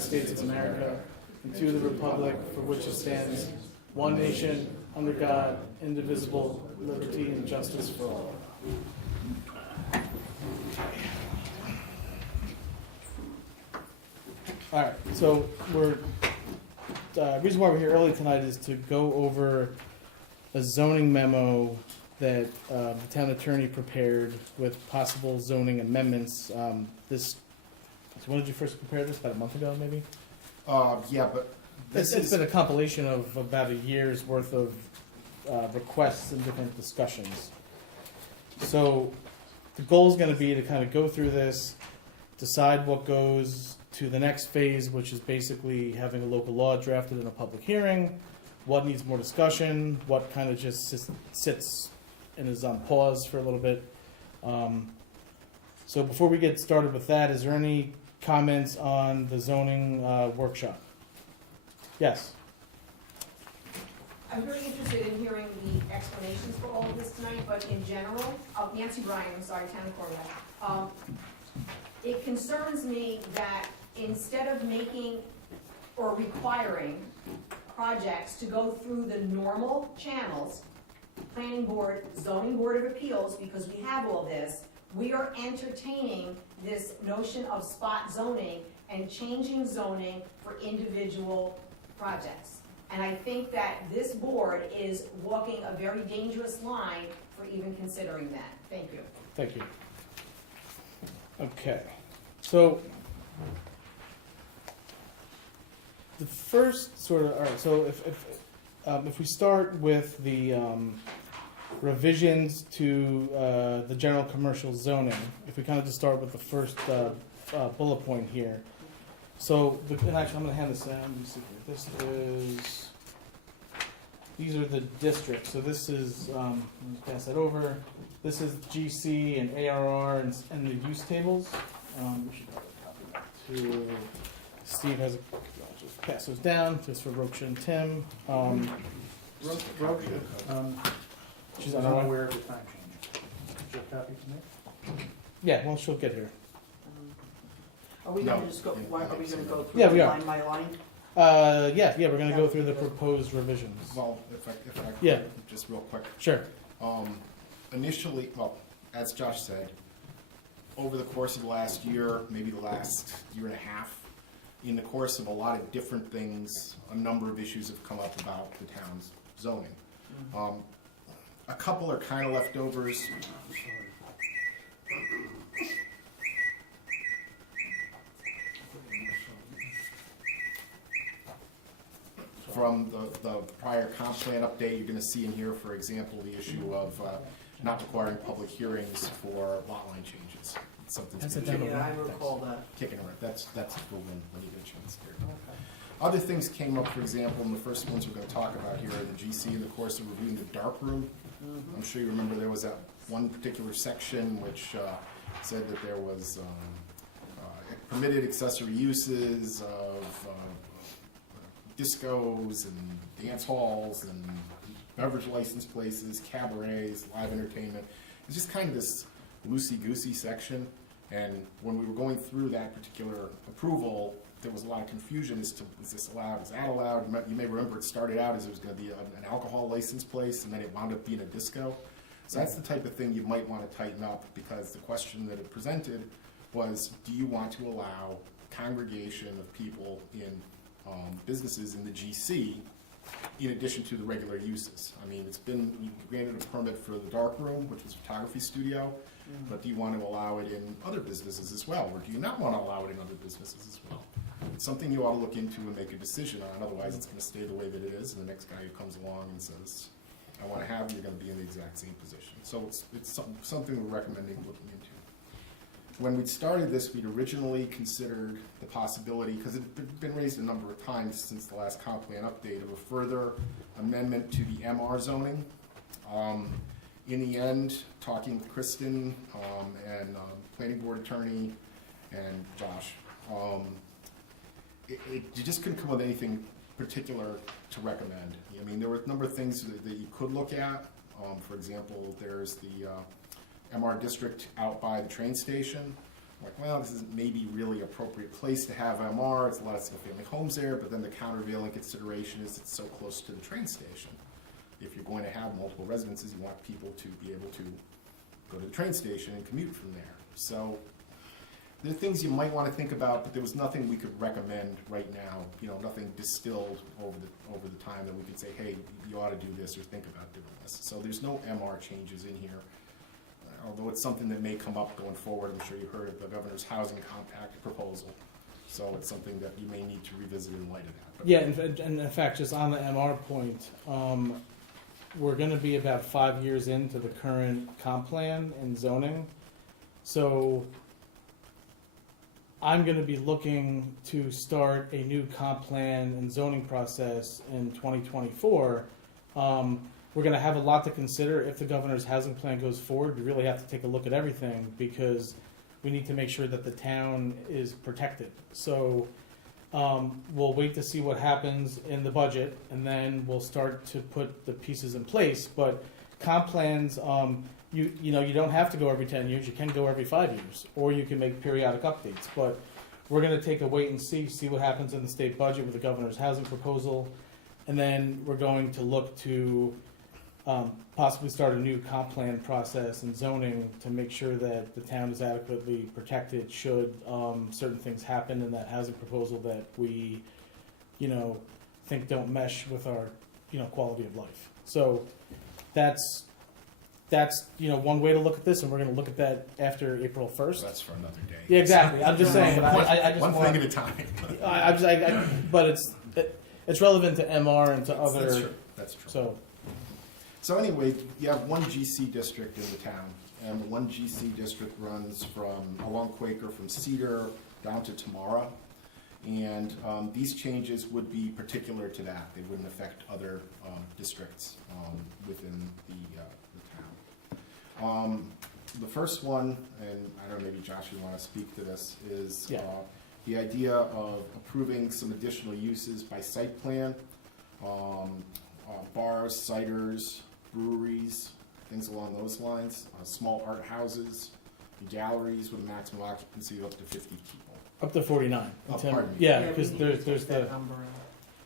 United States of America and to the republic for which it stands, one nation, under God, indivisible, liberty and justice for all. All right, so reason why we're here early tonight is to go over a zoning memo that the town attorney prepared with possible zoning amendments. So when did you first prepare this? About a month ago, maybe? Yeah, but It's been a compilation of about a year's worth of requests and different discussions. So the goal is going to be to kind of go through this, decide what goes to the next phase, which is basically having a local law drafted in a public hearing, what needs more discussion, what kind of just sits and is on pause for a little bit. So before we get started with that, is there any comments on the zoning workshop? Yes. I'm very interested in hearing the explanations for all of this tonight, but in general, Nancy Bryan, I'm sorry, Town of Cornwall. It concerns me that instead of making or requiring projects to go through the normal channels, planning board, zoning board of appeals, because we have all this, we are entertaining this notion of spot zoning and changing zoning for individual projects. And I think that this board is walking a very dangerous line for even considering that. Thank you. Thank you. Okay. So the first sort of, all right, so if we start with the revisions to the general commercial zoning, if we kind of just start with the first bullet point here. So, and actually I'm going to hand this down. Let me see here. This is, these are the districts. So this is, let me pass that over. This is GC and ARR and the use tables. We should have a copy of that too. Steve has, I'll just pass those down just for Roksha and Tim. She's unaware of the time change. Did you copy for me? Yeah, well, she'll get here. Are we going to just go, why are we going to go through Yeah, we are. line by line? Yeah, we're going to go through the proposed revisions. well, if I could, Yeah. just real quick. Sure. Initially, well, as Josh said, over the course of the last year, maybe the last year and a half, in the course of a lot of different things, a number of issues have come up about the town's zoning. A couple are kind of leftovers. From the prior comp plan update, you're going to see in here, for example, the issue of not requiring public hearings for lot line changes. It's something That's that's a been demo. Yeah, I recall that. kicking around. That's for when you get a chance here. Other things came up, for example, and the first ones we're going to talk about here are the GC in the course of reviewing the dark room. I'm sure you remember there was that one particular section which said that there was permitted accessory uses of discos and dance halls and beverage license places, cabarets, live entertainment. It's just kind of this loosey-goosey section, and when we were going through that particular approval, there was a lot of confusion as to, is this allowed, is that allowed? You may remember it started out as it was going to be an alcohol license place, and then it wound up being a disco. So that's the type of thing you might want to tighten up, because the question that it presented was, do you want to allow congregation of people in businesses in the GC in addition to the regular uses? I mean, you granted a permit for the dark room, which was a photography studio, but do you want to allow it in other businesses as well, or do you not want to allow it in other businesses as well? It's something you ought to look into and make a decision on, otherwise it's going to stay the way that it is, and the next guy who comes along and says, I want to have it, you're going to be in the exact same position. So it's something we're recommending looking into. When we started this, we'd originally considered the possibility, because it had been raised a number of times since the last comp plan update, of a further amendment to the MR zoning. In the end, talking with Kristen and planning board attorney and Josh, you just couldn't come up with anything particular to recommend. I mean, there were a number of things that you could look at. For example, there's the MR district out by the train station. like, well, this isn't maybe really appropriate place to have MR. It's a lot of single-family homes there, but then the countervailing consideration is it's so close to the train station. If you're going to have multiple residences, you want people to be able to go to the train station and commute from there. So there are things you might want to think about, but there was nothing we could recommend right now. You know, nothing distilled over the time that we could say, hey, you ought to do this or think about doing this. So there's no MR changes in here. Although it's something that may come up going forward. I'm sure you heard of the governor's housing compact proposal. So it's something that you may need to revisit in light of that. But Yeah, and in fact, just on the MR point, we're going to be about 5 years into the current comp plan and zoning. So I'm going to be looking to start a new comp plan and zoning process in 2024. We're going to have a lot to consider if the governor's housing plan goes forward. We really have to take a look at everything because we need to make sure that the town is protected. So we'll wait to see what happens in the budget, and then we'll start to put the pieces in place. But comp plans, you know, you don't have to go every 10 years. You can go every 5 years, or you can make periodic updates. But we're going to take a wait and see what happens in the state budget with the governor's housing proposal, and then we're going to look to possibly start a new comp plan process and zoning to make sure that the town is adequately protected should certain things happen in that housing proposal that we, you know, think don't mesh with our, you know, quality of life. So that's you know, one way to look at this, and we're going to look at that after April 1st. that's for another day. Yeah, exactly. I'm just saying. But I just one want, thing at a time. but it's relevant to MR and to other. That's true. That's true. So anyway, you have one GC district in the town, and the one GC district runs along Quaker from Cedar down to Tamara, and these changes would be particular to that. They wouldn't affect other districts within the town. The first one, and I don't know, maybe Josh, you want to speak to this, is the idea of approving some additional uses by site plan, bars, ciders, breweries, things along those lines, small art houses, galleries with a maximum occupancy of up to 50 people. up to 49. Oh, Tim- pardon me. Yeah, we because need to there's take the. that number out.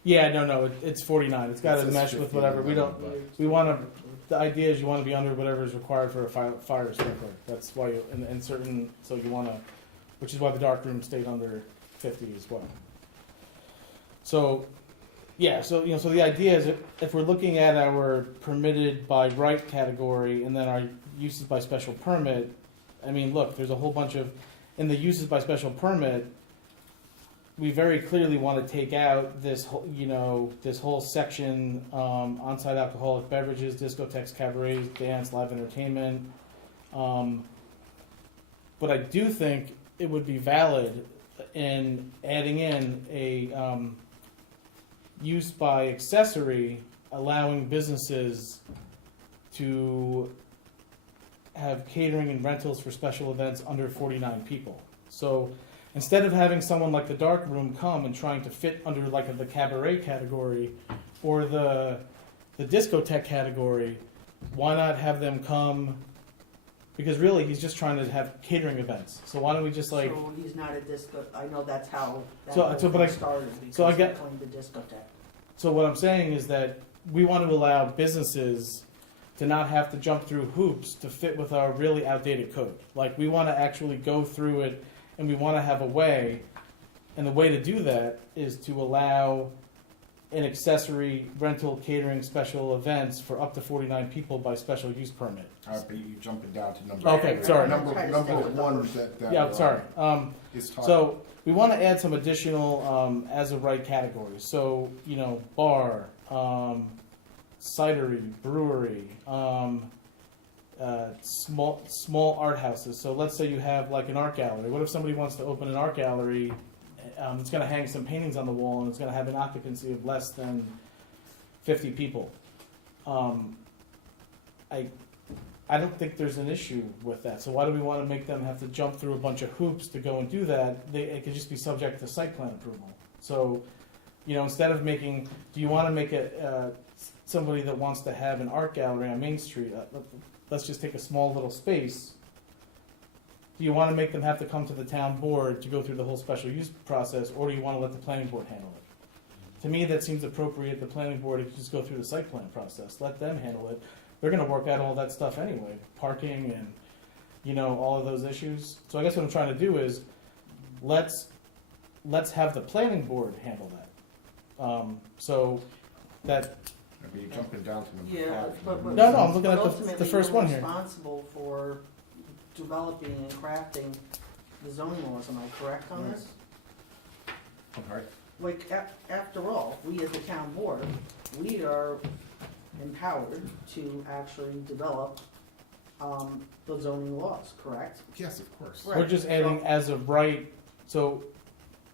Yeah, no, it's 49. It's got to It says mesh with 50 whatever. We on don't. the budget. We want to. The idea is you want to be under whatever is required for a fire sprinkler. That's why you and certain. So you want to, which is why the dark room stayed under 50 as well. So, yeah. So so the idea is if we're looking at our permitted by right category and then our uses by special permit, I mean, look, there's a whole bunch of in the uses by special permit. We very clearly want to take out this whole, this whole section, on-site alcoholic beverages, discotheques, cabarets, dance, live entertainment. But I do think it would be valid in adding in a use by accessory, allowing businesses to have catering and rentals for special events under 49 people. So instead of having someone like the dark room come and trying to fit under like the cabaret category or the discotheque category, why not have them come? Because really, he's just trying to have catering events. So why don't we just like? So he's not a disco, I know that's how that So- whole so, but thing I- started, because so I he get- claimed the discotheque. So what I'm saying is that we want to allow businesses to not have to jump through hoops to fit with our really outdated code. Like we want to actually go through it, and we want to have a way. And the way to do that is to allow an accessory rental catering special events for up to 49 people by special use permit. But you're jumping down to number. Okay, sorry. Number Try to number stick with one numbers. that Yeah, sorry. is talking. So we want to add some additional as of right categories. So bar, cidery, brewery, small art houses. So let's say you have like an art gallery. What if somebody wants to open an art gallery? It's going to hang some paintings on the wall, and it's going to have an occupancy of less than 50 people. I don't think there's an issue with that. So why do we want to make them have to jump through a bunch of hoops to go and do that? It could just be subject to site plan approval. So, instead of making, do you want to make somebody that wants to have an art gallery on Main Street? Let's just take a small little space Do you want to make them have to come to the town board to go through the whole special use process, or do you want to let the planning board handle it? To me, that seems appropriate. The planning board could just go through the site plan process, let them handle it. They're gonna work out all that stuff anyway, parking and, you know, all of those issues. So I guess what I'm trying to do is, let's have the planning board handle that. So that, I mean, you're jumping down to number Yeah, 5. but. No, no, I'm looking but at the ultimately, first you're one here. responsible for developing and crafting the zoning laws, am I correct on this? I'm sorry? Like, after all, we as the town board, we are empowered to actually develop, the zoning laws, correct? Yes, of course. Right. we're just adding as of right, so,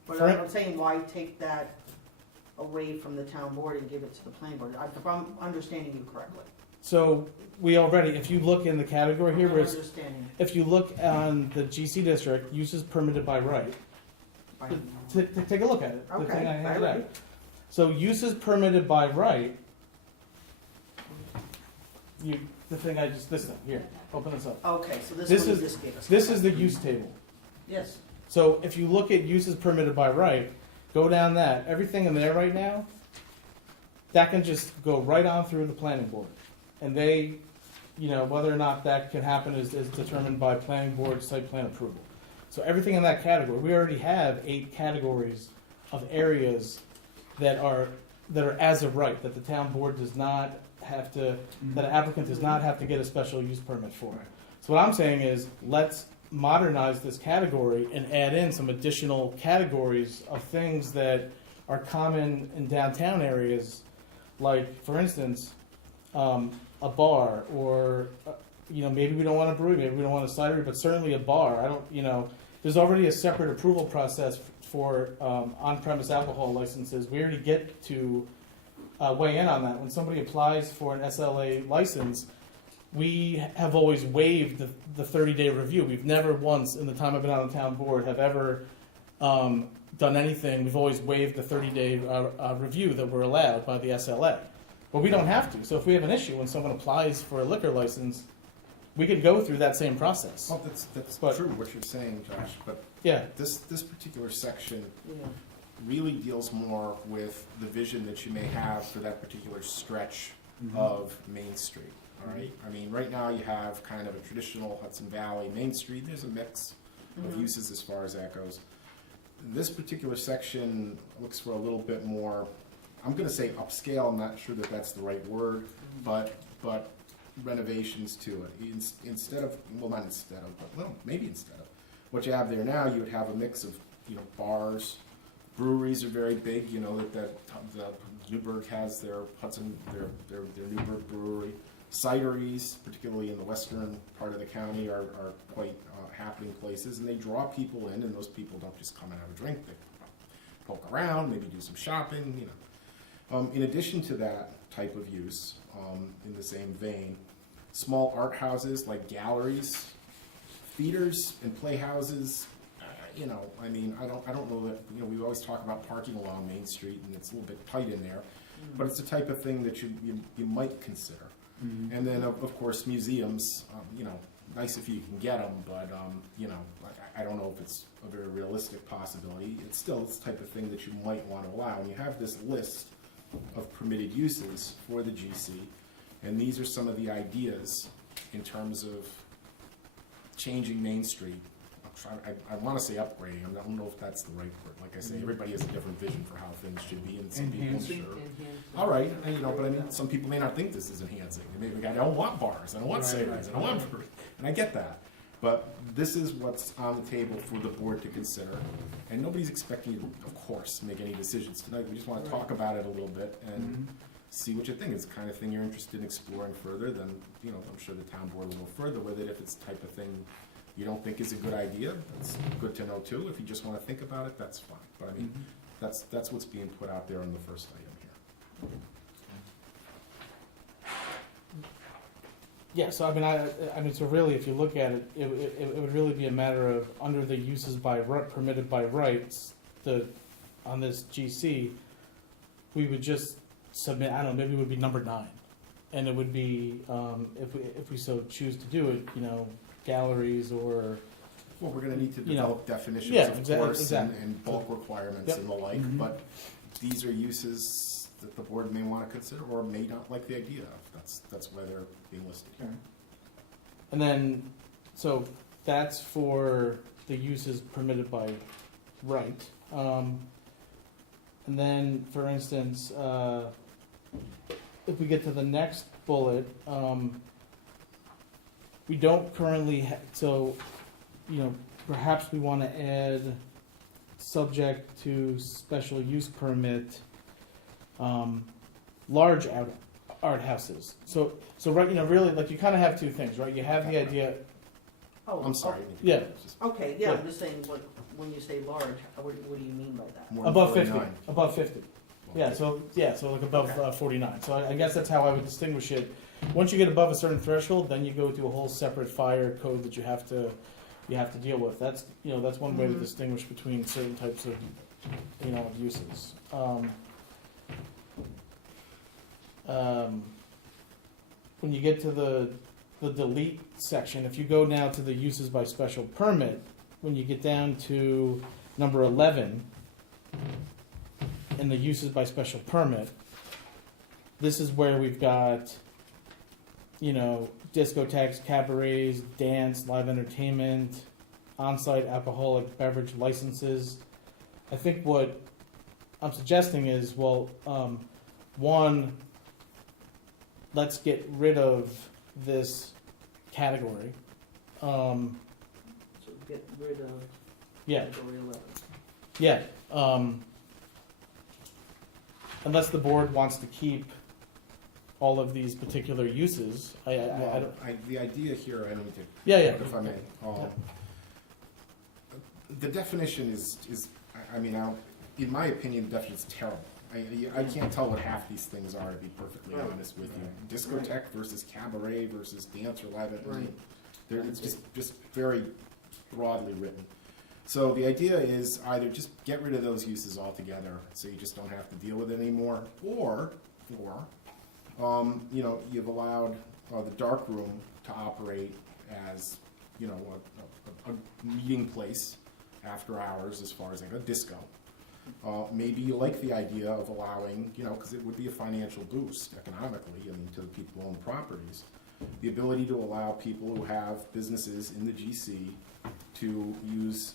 But For- I'm saying, why take that away from the town board and give it to the planning board? If I'm understanding you correctly. so we already, if you look in the category here, I'm where it's, understanding. if you look on the GC district, uses permitted by right, Fine. take a look at it. The Okay, thing I handed all out. right. So uses permitted by right, the thing I just, this thing, here, open this up. Okay, so this This one you is- just gave us. This is the use table. Yes, So if you look at uses permitted by right, go down that, everything in there right now, that can just go right on through the planning board. And they, you know, whether or not that can happen is determined by planning board site plan approval. So everything in that category, we already have 8 categories of areas that are as of right, that the town board does not have to, that an applicant does not have to get a special use permit for. So what I'm saying is, let's modernize this category and add in some additional categories of things that are common in downtown areas, like, for instance, a bar, or, you know, maybe we don't want a brewery, maybe we don't want a cidery, but certainly a bar. I don't, you know, there's already a separate approval process for on-premise alcohol licenses. We already get to weigh in on that. When somebody applies for an SLA license, we have always waived the 30-day review. We've never once, in the time I've been on the town board, have ever done anything. We've always waived the 30-day review that we're allowed by the SLA. But we don't have to. So if we have an issue when someone applies for a liquor license, we could go through that same process. Well, that's But- true what you're saying, Josh, but Yeah, this particular section yeah. really deals more with the vision that you may have for that particular stretch Mhm. of Main Street, all right? I mean, right now you have kind of a traditional Hudson Valley Main Street. There's a mix of Mhm. uses as far as that goes. This particular section looks for a little bit more, I'm gonna say upscale, I'm not sure that that's the right word, but renovations to it. Instead of, well, not instead of, but, well, maybe instead of. What you have there now, you would have a mix of, you know, bars, breweries are very big, you know, that Newburgh has their Hudson, their Newburgh brewery. Cideries, particularly in the western part of the county, are quite happening places, and they draw people in, and those people don't just come and have a drink, they poke around, maybe do some shopping, you know. In addition to that type of use, in the same vein, small art houses like galleries, theaters and playhouses, you know, I mean, I don't know that, you know, we always talk about parking along Main Street, and it's a little bit tight in there, but it's the type of thing that you might consider. Mhm. And then, of course, museums, you know, nice if you can get them, but, you know, I don't know if it's a very realistic possibility. It's still this type of thing that you might want to allow. And you have this list of permitted uses for the GC, and these are some of the ideas in terms of changing Main Street. I want to say upgrading. I don't know if that's the right word. Like I say, everybody has a different vision for how things should be, and some people, Enhancing. sure. All right, and, you know, but I mean, some people may not think this is enhancing. They may be, I don't want bars, I don't want Right, cideries, I don't want, and I get that. But this is what's on the table for the board to consider, and nobody's expecting you to, of course, make any decisions tonight. We just want to talk about it a little bit and Mhm. see what you think. It's the kind of thing you're interested in exploring further, then, you know, I'm sure the town board will go further with it. If it's the type of thing you don't think is a good idea, that's good to know too. If you just want to think about it, that's fine. But I mean, Mhm. that's what's being put out there on the first item here. yeah, so I mean, so really, if you look at it, it would really be a matter of, under the uses by right, permitted by rights, on this GC, we would just submit, I don't know, maybe it would be number 9. And it would be, if we so choose to do it, you know, galleries or Well, we're gonna need to You know, develop definitions, yeah, of course, exactly. and bulk requirements Yep. and the like, Mhm. but these are uses that the board may wanna consider or may not like the idea of. That's why they're being listed here. And then, so that's for the uses permitted by right. And then, for instance, if we get to the next bullet, we don't currently so, perhaps we want to add subject to special use permit, large art houses. So right, really, like, you kind of have two things, right? You have the idea, Oh, I'm sorry. Yeah. It's just Okay, yeah, Yeah. I'm just saying, when you say large, what do you mean by that? more than above 50, 49. above 50. Yeah, so like above 49. So I guess that's how I would distinguish it. Once you get above a certain threshold, then you go to a whole separate fire code that you have to deal with. That's that's one way to Mhm. distinguish between certain types of uses. When you get to the delete section, if you go now to the uses by special permit, when you get down to number 11 in the uses by special permit, this is where we've got, discotheques, cabarets, dance, live entertainment, on-site alcoholic beverage licenses. I think what I'm suggesting is, one, let's get rid of this category. So get rid of Yeah, category 11. yeah. Unless the board wants to keep all of these particular uses, I Well, don't. the idea here, I don't mean to, Yeah, if I may, the definition is, in my opinion, the definition is terrible. I can't tell what half these things are, to be perfectly Right. honest with you. Discotheque versus cabaret versus dance or live entertainment. It's just very broadly written. So the idea is either just get rid of those uses altogether, so you just don't have to deal with it anymore, or you've allowed the dark room to operate as a meeting place after hours, as far as like a disco. Maybe you like the idea of allowing, because it would be a financial boost economically, to the people who own properties, the ability to allow people who have businesses in the GC to use,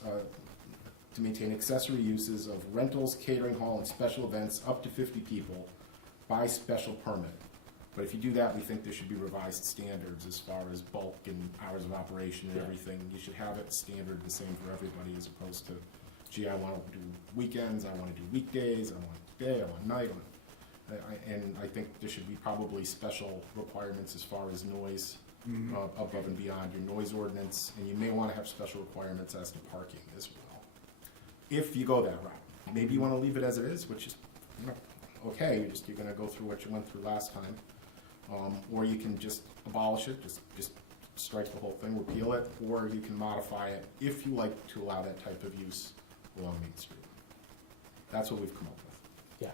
to maintain accessory uses of rentals, catering hall, and special events up to 50 people by special permit. But if you do that, we think there should be revised standards as far as bulk and hours of operation and everything. You should have it standard the same for everybody, as opposed to, gee, I want to do weekends, I want to do weekdays, I want day, I want night. And I think there should be probably special requirements as far as noise above and beyond your noise ordinance, and you may want to have special requirements as to parking as well. If you go that route, maybe you want to leave it as it is, which is okay. You're going to go through what you went through last time, or you can just abolish it, just strike the whole thing, repeal it, or you can modify it if you like to allow that type of use along Main Street. That's what we've come up with. Yeah.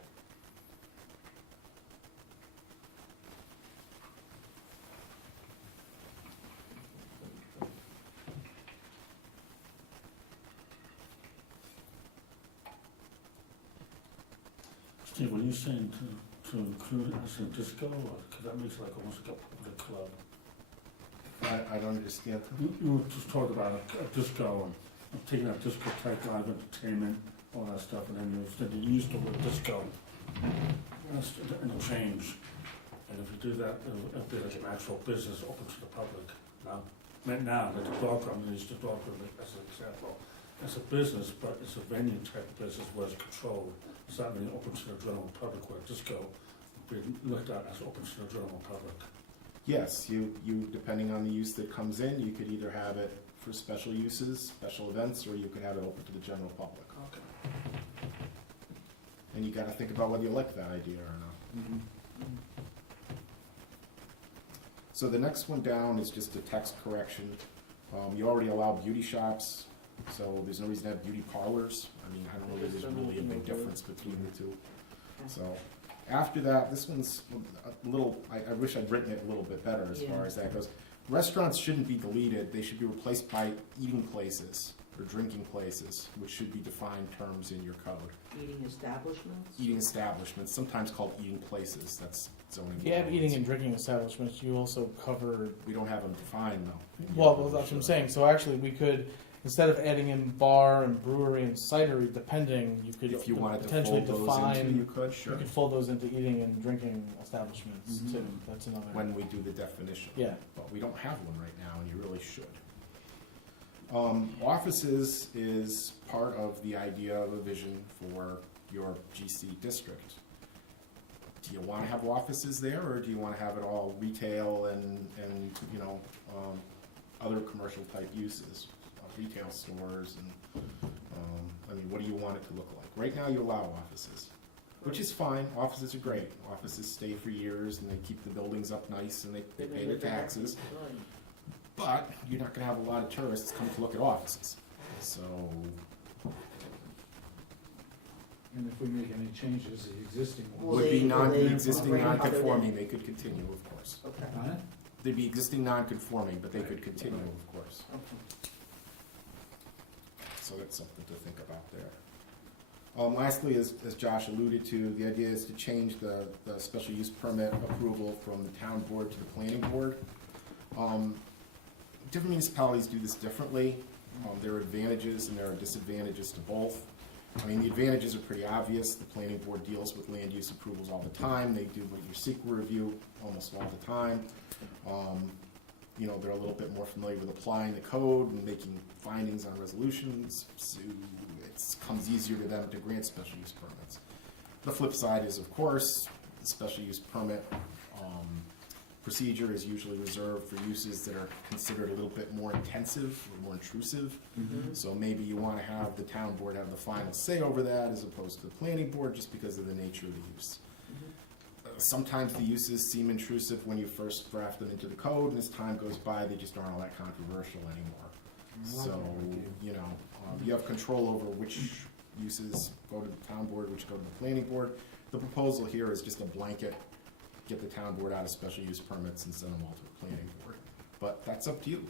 Steve, when you're saying to include it as a disco, because that makes like almost like a public club. I don't understand. You just talked about a disco and taking out discotheque, live entertainment, all that stuff, and then you used the word disco. That's in a change. And if you do that, it'll be like an actual business open to the public. Now, like the dog room, I used the dog room as an example. It's a business, but it's a venue type of business where it's controlled. So that means open to the general public, where disco would be looked at as open to the general public. Yes, you depending on the use that comes in, you could either have it for special uses, special events, or you could have it open to the general public. Okay. And you got to think about whether you like that idea or not. So the next one down is just a text correction. You already allow beauty shops, so there's no reason to have beauty parlors. I don't know if there's really a big difference between the two. So after that, this one's a little, I wish I'd written it a little bit better as far as that goes. restaurants shouldn't be deleted, they should be replaced by eating places or drinking places, which should be defined terms in your code. Eating establishments? Eating establishments, sometimes called eating places, that's zoning. If you have eating guidelines. and drinking establishments, you also cover, We don't have them defined though. well, that's what I'm saying, so actually we could, instead of adding in bar and brewery and cidery, depending, you could If you wanted to potentially fold those into, you define, could, sure, you could fold those into eating and drinking establishments Mhm. too, that's another. when we do the definition. Yeah, But we don't have one right now, and you really should. Offices is part of the idea of a vision for your GC district. Do you wanna have offices there, or do you wanna have it all retail and, you know, other commercial type uses? Retail stores and, I mean, what do you want it to look like? Right now, you allow offices, which is fine, offices are great. Offices stay for years, and they keep the buildings up nice, and they pay their taxes. Right. But you're not gonna have a lot of tourists come to look at offices, so, And if we make any changes, the existing Will would ones. be they- will they existing bring other than- non-conforming, they could continue, of course. Okay. Huh? They'd be existing non-conforming, but they could continue, of course. Okay. So that's something to think about there. Lastly, as Josh alluded to, the idea is to change the special use permit approval from the town board to the planning board. Different municipalities do this differently. There are advantages and there are disadvantages to both. I mean, the advantages are pretty obvious. The planning board deals with land use approvals all the time. They do your secret review almost all the time. You know, they're a little bit more familiar with applying the code and making findings on resolutions, so it comes easier to them to grant special use permits. The flip side is, of course, the special use permit procedure is usually reserved for uses that are considered a little bit more intensive or more intrusive. Mhm. So maybe you want to have the town board have the final say over that as opposed to the planning board, just because of the nature of the use. Sometimes the uses seem intrusive when you first draft them into the code, and as time goes by, they just aren't all that controversial anymore. So, you know, you have control over which uses go to the town board, which go to the planning board. The proposal here is just a blanket, get the town board out of special use permits and send them all to the planning board. But that's up to you,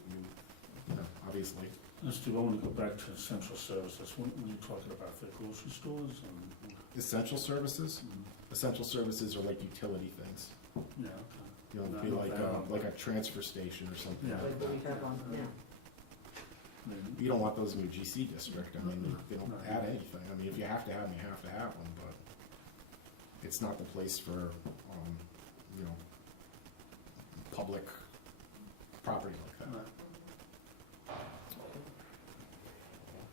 you know, obviously. Steve, I want to go back to essential services. When you're talking about the grocery stores and, Essential services? Essential services are like utility things. yeah, okay. You know, it'd be like a transfer station or something Yeah. like Like what we that. have on, yeah. I mean, You don't want those in your GC district, I mean, they don't add anything, I mean, if you have to have them, you have to have them, but it's not the place for, you know, public property like that. right.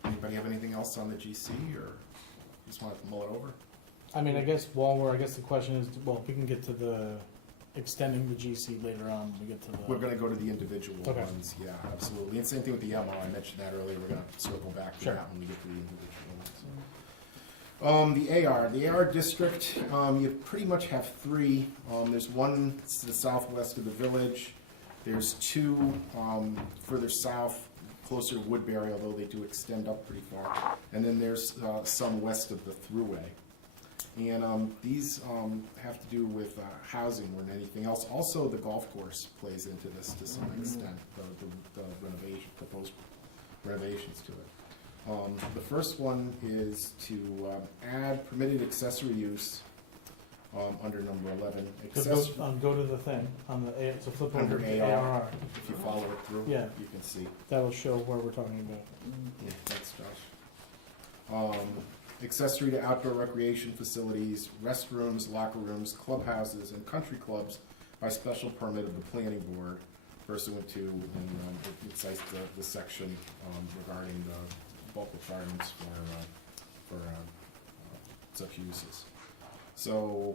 Anybody have anything else on the GC, or just want to mull it over? I mean, I guess I guess the question is, well, we can get to the extending the GC later on, when we get to the. We're gonna go to the individual Okay. ones, yeah, absolutely, and same thing with the MO, I mentioned that earlier, we're gonna circle back to Sure. that when we get to the individual ones. The AR district, you pretty much have three. There's one to the southwest of the village. There's two further south, closer to Woodbury, although they do extend up pretty far. And then there's some west of the Thruway. And these have to do with housing more than anything else. Also, the golf course plays into this to some extent, the renovation, proposed renovations to it. The first one is to add permitted accessory use under number 11. Go to the thing, on the, so flip over Under to AR. ARR, If you follow it through, Yeah. you can see. that'll show where we're talking about. Yeah, thanks, Josh. Accessory to outdoor recreation facilities, restrooms, locker rooms, clubhouses, and country clubs by special permit of the planning board pursuant to, and it cites the section regarding the bulk requirements for such uses. So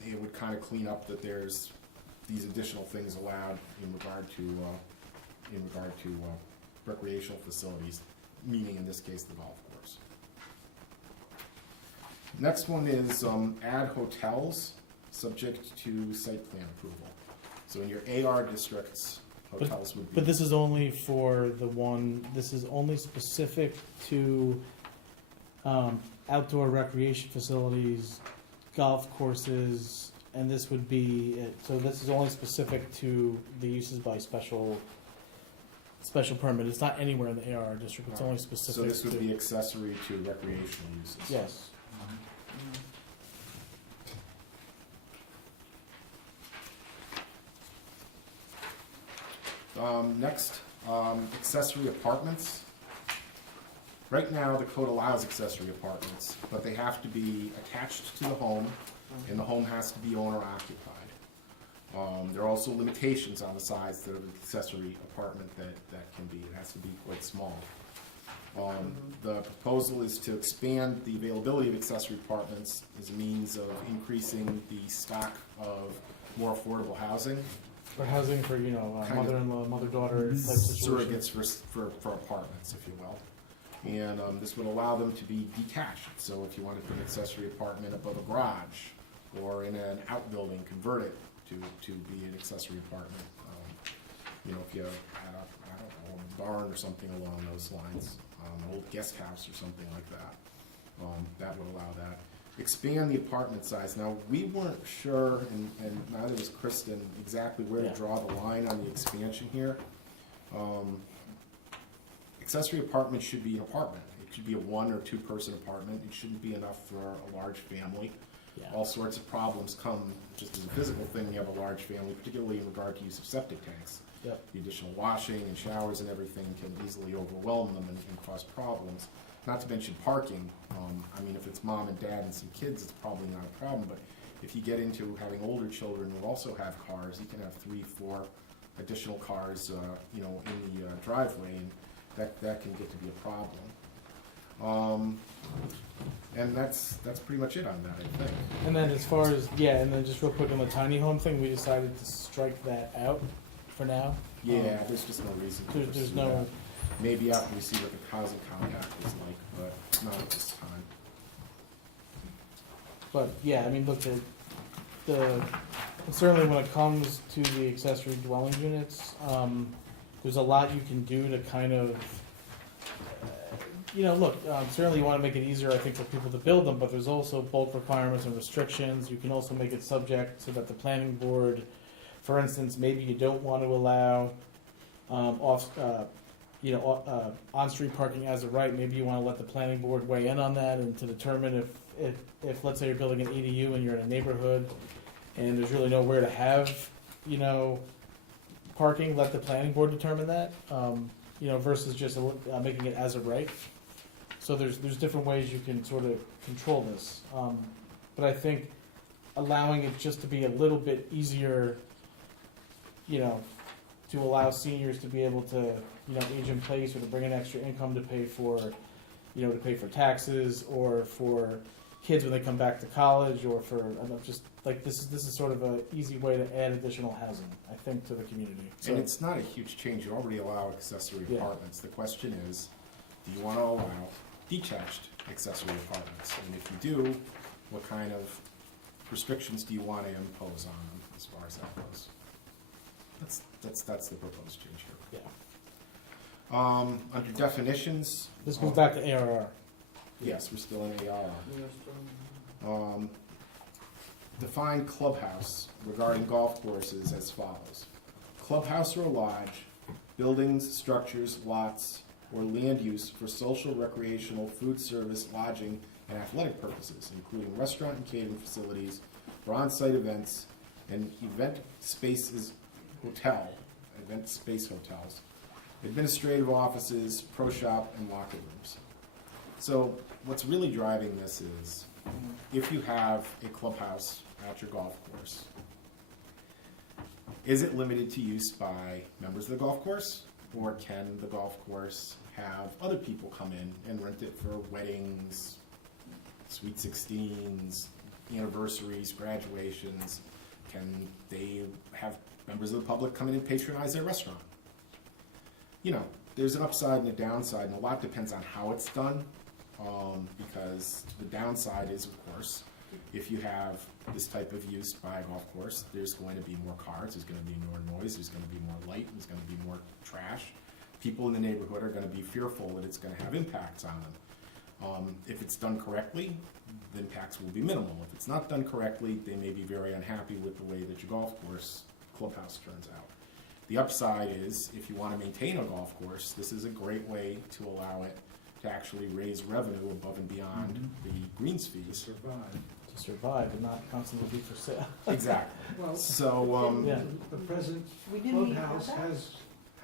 it would kind of clean up that there's these additional things allowed in regard to recreational facilities, meaning in this case the golf course. Next one is add hotels subject to site plan approval. So in your AR districts, hotels would be. But this is only for the one, this is only specific to outdoor recreation facilities, golf courses, and this would be, so this is only specific to the uses by special permit. It's not anywhere in the ARR district, it's only So specific this would be to, accessory to recreational uses. yes. Next, accessory apartments. Right now, the code allows accessory apartments, but they have to be attached to the home, and the home has to be owner occupied. There are also limitations on the size of the accessory apartment that can be, it has to be quite small. The proposal is to expand the availability of accessory apartments as a means of increasing the stock of more affordable housing. For housing for, Kind of mother-in-law, mother-daughter type situation. Surrogates for apartments, if you will. And this would allow them to be detached. So if you wanted to put an accessory apartment above a garage or in an outbuilding, convert it to be an accessory apartment. If you had a barn or something along those lines, an old guest house or something like that, that would allow that. Expand the apartment size. Now, we weren't sure, and neither was Kristen, exactly where to Yeah. draw the line on the expansion here. Accessory apartment should be an apartment. It should be a 1 or 2 person apartment. It shouldn't be enough for a large family. Yeah. All sorts of problems come just as a physical thing when you have a large family, particularly in regard to use of septic tanks. Yep. The additional washing and showers and everything can easily overwhelm them and cause problems. Not to mention parking. If it's mom and dad and some kids, it's probably not a problem, but if you get into having older children who also have cars, you can have 3, 4 additional cars, in the driveway, and that can get to be a problem. And that's pretty much it on that, I think. And then as far as, and then just real quick on the tiny home thing, we decided to strike that out for now. Yeah, there's just no reason to There's pursue no, that. Maybe after we see what the housing compact is like, but not at this time. but look, certainly when it comes to the accessory dwelling units, there's a lot you can do to kind of, certainly you want to make it easier, I think, for people to build them, but there's also bulk requirements and restrictions. You can also make it subject so that the planning board, for instance, maybe you don't want to allow on-street parking as a right. Maybe you want to let the planning board weigh in on that and to determine if let's say you're building an ADU and you're in a neighborhood and there's really nowhere to have, parking, let the planning board determine that, versus just making it as a right. So there's different ways you can sort of control this. But I think allowing it just to be a little bit easier, to allow seniors to be able to, age in place or to bring in extra income to pay for, taxes or for kids when they come back to college or for, just like this is sort of a easy way to add additional housing, I think, to the community. So, And it's not a huge change. You already allow accessory Yeah. apartments. The question is, do you want to allow detached accessory apartments? And if you do, what kind of restrictions do you want to impose on them as far as that goes? That's the proposed change here. yeah, Under definitions. this goes back to ARR. Yes, we're still in AR. Define clubhouse regarding golf courses as follows. Clubhouse or lodge, buildings, structures, lots, or land use for social, recreational, food service, lodging, and athletic purposes, including restaurant and catering facilities, for on-site events, and event space hotels, administrative offices, pro shop, and locker rooms. So what's really driving this is, if you have a clubhouse at your golf course, is it limited to use by members of the golf course? Or can the golf course have other people come in and rent it for weddings, sweet 16s, anniversaries, graduations? Can they have members of the public come in and patronize their restaurant? There's an upside and a downside, and a lot depends on how it's done. Because the downside is, of course, if you have this type of use by a golf course, there's going to be more cars, there's going to be more noise, there's going to be more light, there's going to be more trash. People in the neighborhood are going to be fearful that it's going to have impacts on If it's done correctly, the impacts will be minimal. If it's not done correctly, they may be very unhappy with the way that your golf course clubhouse turns out. The upside is, if you want to maintain a golf course, this is a great way to allow it to actually raise revenue above and beyond the greens To fees. survive. To survive and not constantly be for sale. Exactly. Well, So, Yeah. the present We didn't even have clubhouse that. has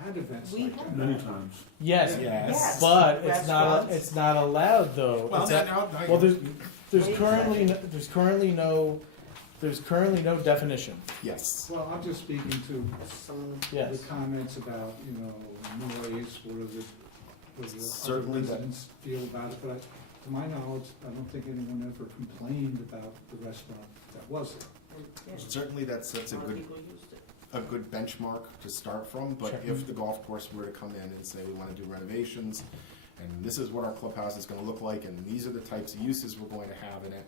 had events We like had that. Many times. Yes, yes. but Restaurants. it's not allowed though. Well, It's now, a- well, there's Wait a currently second. there's currently no definition. yes. Well, I'm just speaking to Some, Yes. the comments about, noise, what the Certainly other that- residents feel about it, but to my knowledge, I don't think anyone ever complained about the restaurant that was there. yeah, Certainly that's a a lot of good people used it. a good benchmark to start from, but Sure. if the golf course were to come in and say, we wanna do renovations, and this is what our clubhouse is gonna look like, and these are the types of uses we're going to have in it,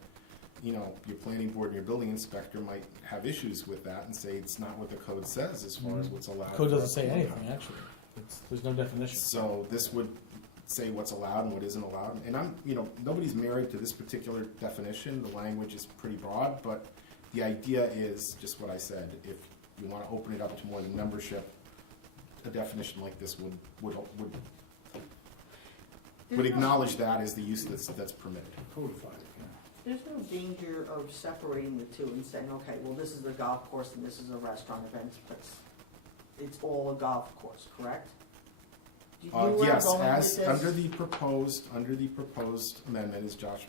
your planning board and your building inspector might have issues with that and say it's not what the code says as far as what's allowed. Code for doesn't our say clubhouse. anything actually. There's no definition. So this would say what's allowed and what isn't allowed, and nobody's married to this particular definition, the language is pretty broad, but the idea is just what I said, if you wanna open it up to more than membership, a definition like this would acknowledge that as the use that's permitted. Codified, yeah. There's no danger of separating the two and saying, okay, well, this is a golf course and this is a restaurant event place. It's all a golf course, correct? Do you know where I'm Yes, going with as, this? under the proposed amendment, as Josh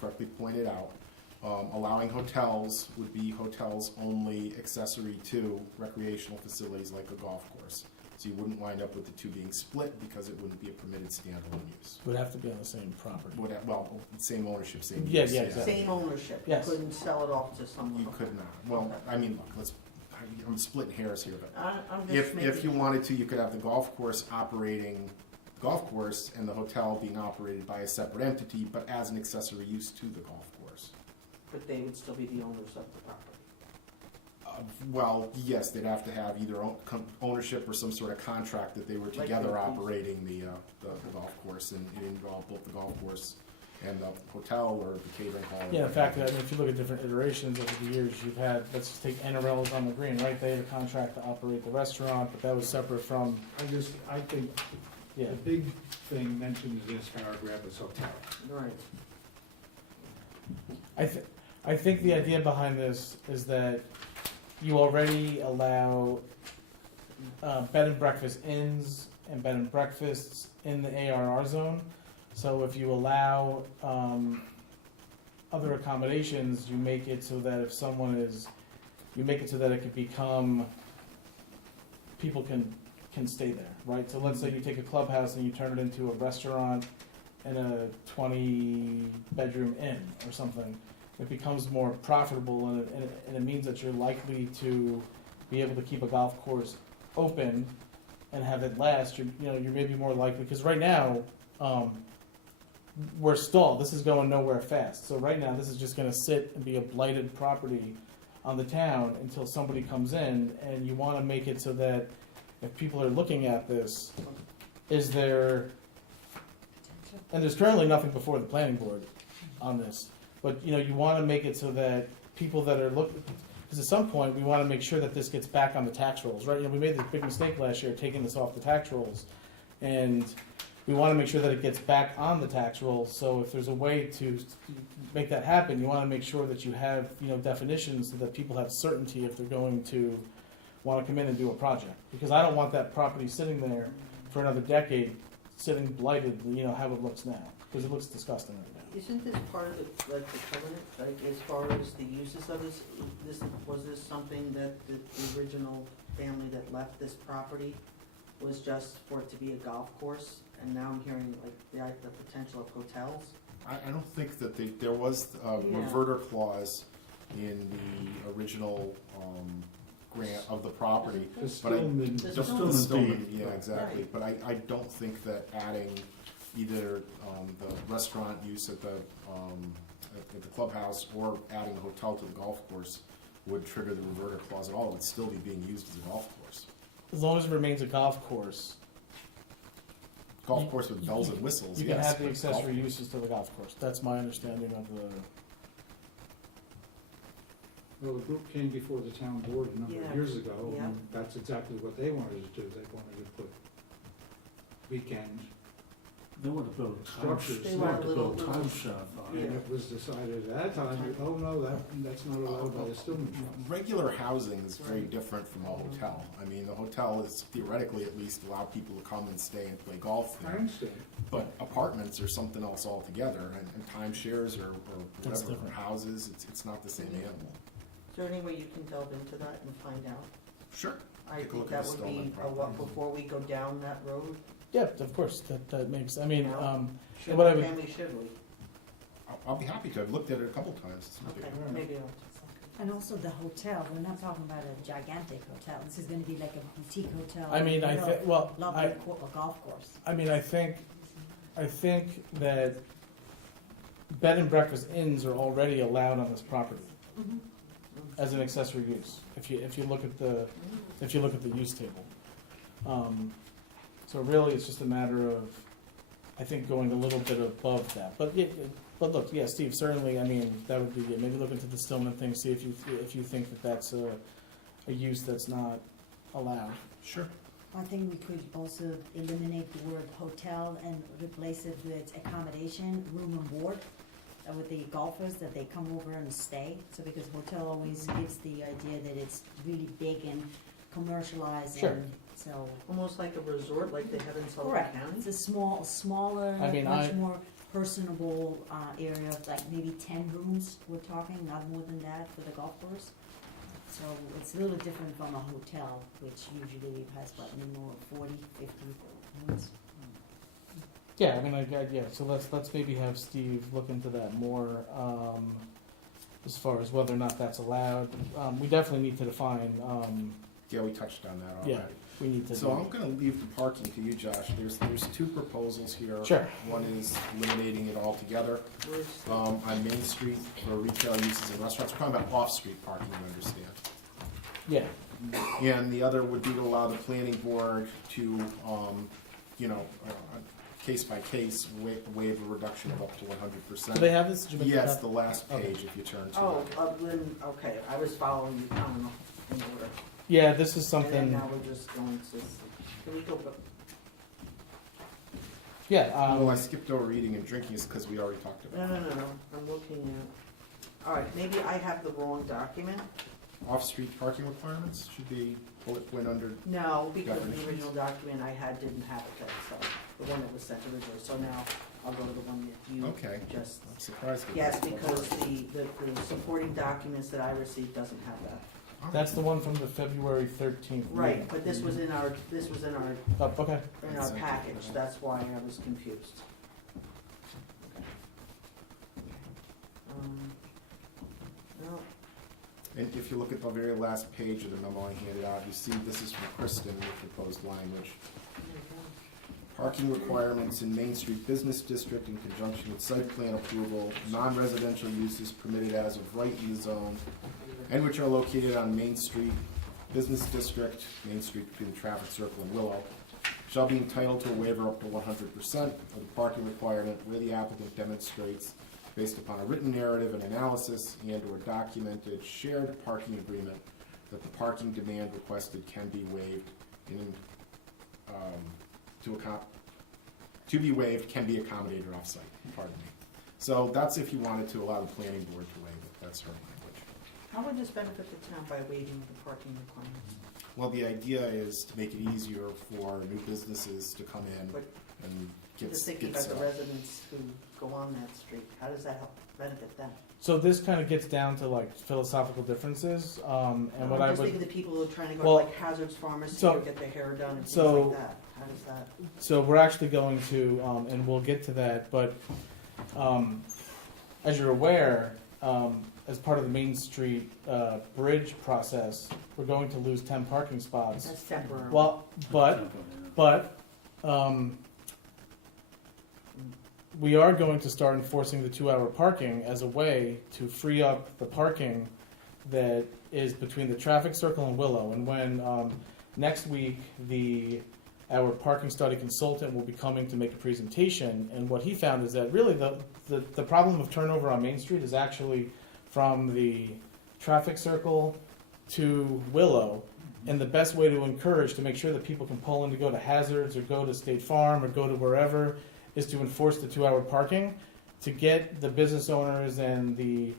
correctly pointed out, allowing hotels would be hotels only accessory to recreational facilities like a golf course. So you wouldn't wind up with the two being split because it wouldn't be a permitted standalone use. It would have to be on the same property. Well, same ownership, same Yeah, use. yeah, exactly. Same ownership. Yes. You couldn't sell it off to someone. You could not. Well, I mean, look, I'm splitting hairs here, but I'm just if making. you wanted to, you could have the golf course operating the golf course and the hotel being operated by a separate entity, but as an accessory use to the golf course. But they would still be the owners of the property. Well, yes, they'd have to have either ownership or some sort of contract that they were Like together the- operating the golf course, and it involved both the golf course and the hotel or the catering hall. or Yeah, in fact, whatever. if you look at different iterations over the years, you've had, let's just take NRL's on the green, right? They had a contract to operate the restaurant, but that was separate from, I think yeah. the big thing mentioned in this paragraph is hotel. Right. I think the idea behind this is that you already allow bed and breakfast inns and bed and breakfasts in the ARR zone. So if you allow other accommodations, you make it so that if someone is, you make it so that it could become, people can stay there, right? So let's say you take a clubhouse and you turn it into a restaurant and a 20-bedroom inn or something. It becomes more profitable, and it means that you're likely to be able to keep a golf course open and have it last. You're maybe more likely, because right now we're stalled. This is going nowhere fast. So right now this is just going to sit and be a blighted property on the town until somebody comes in, and you want to make it so that if people are looking at this, is there, and there's currently nothing before the planning board on this. But, you want to make it so that people that are looking, because at some point, we want to make sure that this gets back on the tax rolls, right? We made this big mistake last year, taking this off the tax rolls. And we want to make sure that it gets back on the tax rolls. So if there's a way to make that happen, you want to make sure that you have, definitions so that people have certainty if they're going to want to come in and do a project. Because I don't want that property sitting there for another decade, sitting blighted, how it looks now. Because it looks disgusting right now. Isn't this part of the covenant, like, as far as the uses of this, was this something that the original family that left this property was just for it to be a golf course? And now I'm hearing, like, the potential of hotels? I don't think that there was a Yeah. reverter clause in the original grant of the property. The But I- Stillman, The Just Stillman the Stillman, deed. yeah, exactly, Right. but I don't think that adding either the restaurant use at the clubhouse or adding a hotel to the golf course would trigger the reverter clause at all. It would still be being used as a golf course. As long as it remains a golf course, golf course with bells and whistles, You yes. can have the but accessory golf- uses to the golf course. That's my understanding of the, Well, the group came before the town board a number Yeah. of years ago, Yeah. and that's exactly what they wanted to do. They wanted to put weekend, They want to build a Structures. they want to build Little- time shaft on Yeah. it. and it was decided at that time, oh, no, that's not allowed by the Stillman Trust. Regular housing is very Right. different from a hotel. I mean, the hotel is theoretically at least allow people to come and stay and play golf I there. understand. But apartments are something else altogether, and timeshares or That's whatever, or different. houses, it's not the same animal. Is there any way you can delve into that and find out? Sure. I Take a think look at that the would Stillman be a lot property. before we go down that road. yeah, of course, that makes, I mean, Yeah. Should what I we, would- can we, should we? I'll be happy to. I've looked at it a couple times. It's no big Okay, deal. maybe I'll. And also the hotel, we're not talking about a gigantic hotel, this is gonna be like a boutique hotel. I mean, I you know, think, well, Lovely golf course. I mean, I think that bed and breakfast inns are already allowed on this property Mhm. as an accessory use, if you look at the use table. So really, it's just a matter of, I think, going a little bit above that. But yeah, but look, yeah, Steve, certainly, I mean, that would be, yeah, maybe look into the Stillman thing, see if you think that that's a use that's not allowed. Sure. I think we could also eliminate the word hotel and replace it with accommodation, room and board, with the golfers, that they come over and stay. So because hotel always gives the idea that it's really big and commercialized Sure. and so. Almost like a resort like they have in Sullivan Correct, County? it's a smaller, I mean, much more personable, area, like maybe 10 rooms, we're talking, not more than that for the golf course. So it's a little different from a hotel, which usually has what, more 40, 50 rooms. Yeah, I mean, yeah, so let's maybe have Steve look into that more, as far as whether or not that's allowed. We definitely need to define, Yeah, we touched on that already. yeah, we need to. So I'm gonna leave the parking to you, Josh. There's two proposals here. Sure. One is eliminating it altogether, Where's, on Main Street for retail uses and restaurants. We're talking about off-street parking, you understand. Yeah, And the other would be to allow the planning board to, case by case, waive a reduction of up to 100%. do they have this? Did you make Yes, that? the last Okay. page, if you turn to oh, it. then, okay, I was following you down in order. Yeah, this is And something, then now we're just going to, can we go, yeah, Well, I skipped over eating and drinking is because we already talked about it. no, I'm looking at, all right, maybe I have the wrong document. Off-street parking requirements should be bullet point under. No, because the Definitions. original document I had didn't have it then, so, the one that was sent originally, so now I'll go to the one that you Okay. just. I'm surprised. that Yes, that's- because the supporting documents that I received doesn't have that. that's the one from the February 13th. Right, meeting. but this was in our Oh, okay. package, that's why I was confused. No, And if you look at the very last page of the memo I handed out, you see this is from Kristen, the proposed language. there you go. Parking requirements in Main Street Business District in conjunction with site plan approval, non-residential uses permitted as of right in the zone, and which are located on Main Street Business District, Main Street between the traffic circle and Willow, shall be entitled to a waiver up to 100% of the parking requirement where the applicant demonstrates, based upon a written narrative and analysis and/or documented shared parking agreement, that the parking demand requested can be waived to be waived can be accommodated off-site, pardon me. So that's if you wanted to allow the planning board to waive it, that's her language. How would this benefit the town by waiving the parking requirements? Well, the idea is to make it easier for new businesses to come in But and I'm just thinking get about the set up. residents who go on that street, how does that help benefit them? So this kind of gets down to like philosophical differences, and what I I'm just would. thinking of the people who are trying to go to Well, like Hazard's Pharmacy so- or get their hair done and things so- like that, how does that? So we're actually going to, and we'll get to that, but as you're aware, as part of the Main Street bridge process, we're going to lose 10 parking spots. That's temporary. Well, but we are going to start enforcing the 2-hour parking as a way to free up the parking that is between the traffic circle and Willow. And when next week the our parking study consultant will be coming to make a presentation, and what he found is that really the problem of turnover on Main Street is actually from the traffic circle to Willow, and the best way to encourage, to make sure that people can pull in to go to Hazards or go to State Farm or go to wherever, is to enforce the 2-hour parking, to get the business owners and the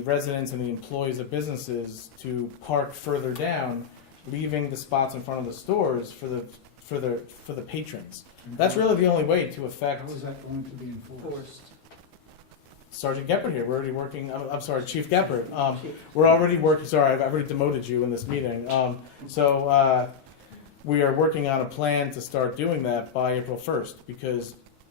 residents and the employees of businesses to park further down, leaving the spots in front of the stores for the patrons. That's really the only way to affect. How is that going to be enforced? Sergeant Geppert here. We're already working. I'm sorry, Chief Geppert. We're already working. Sorry, I've already demoted you in this meeting. So we are working on a plan to start doing that by April 1st,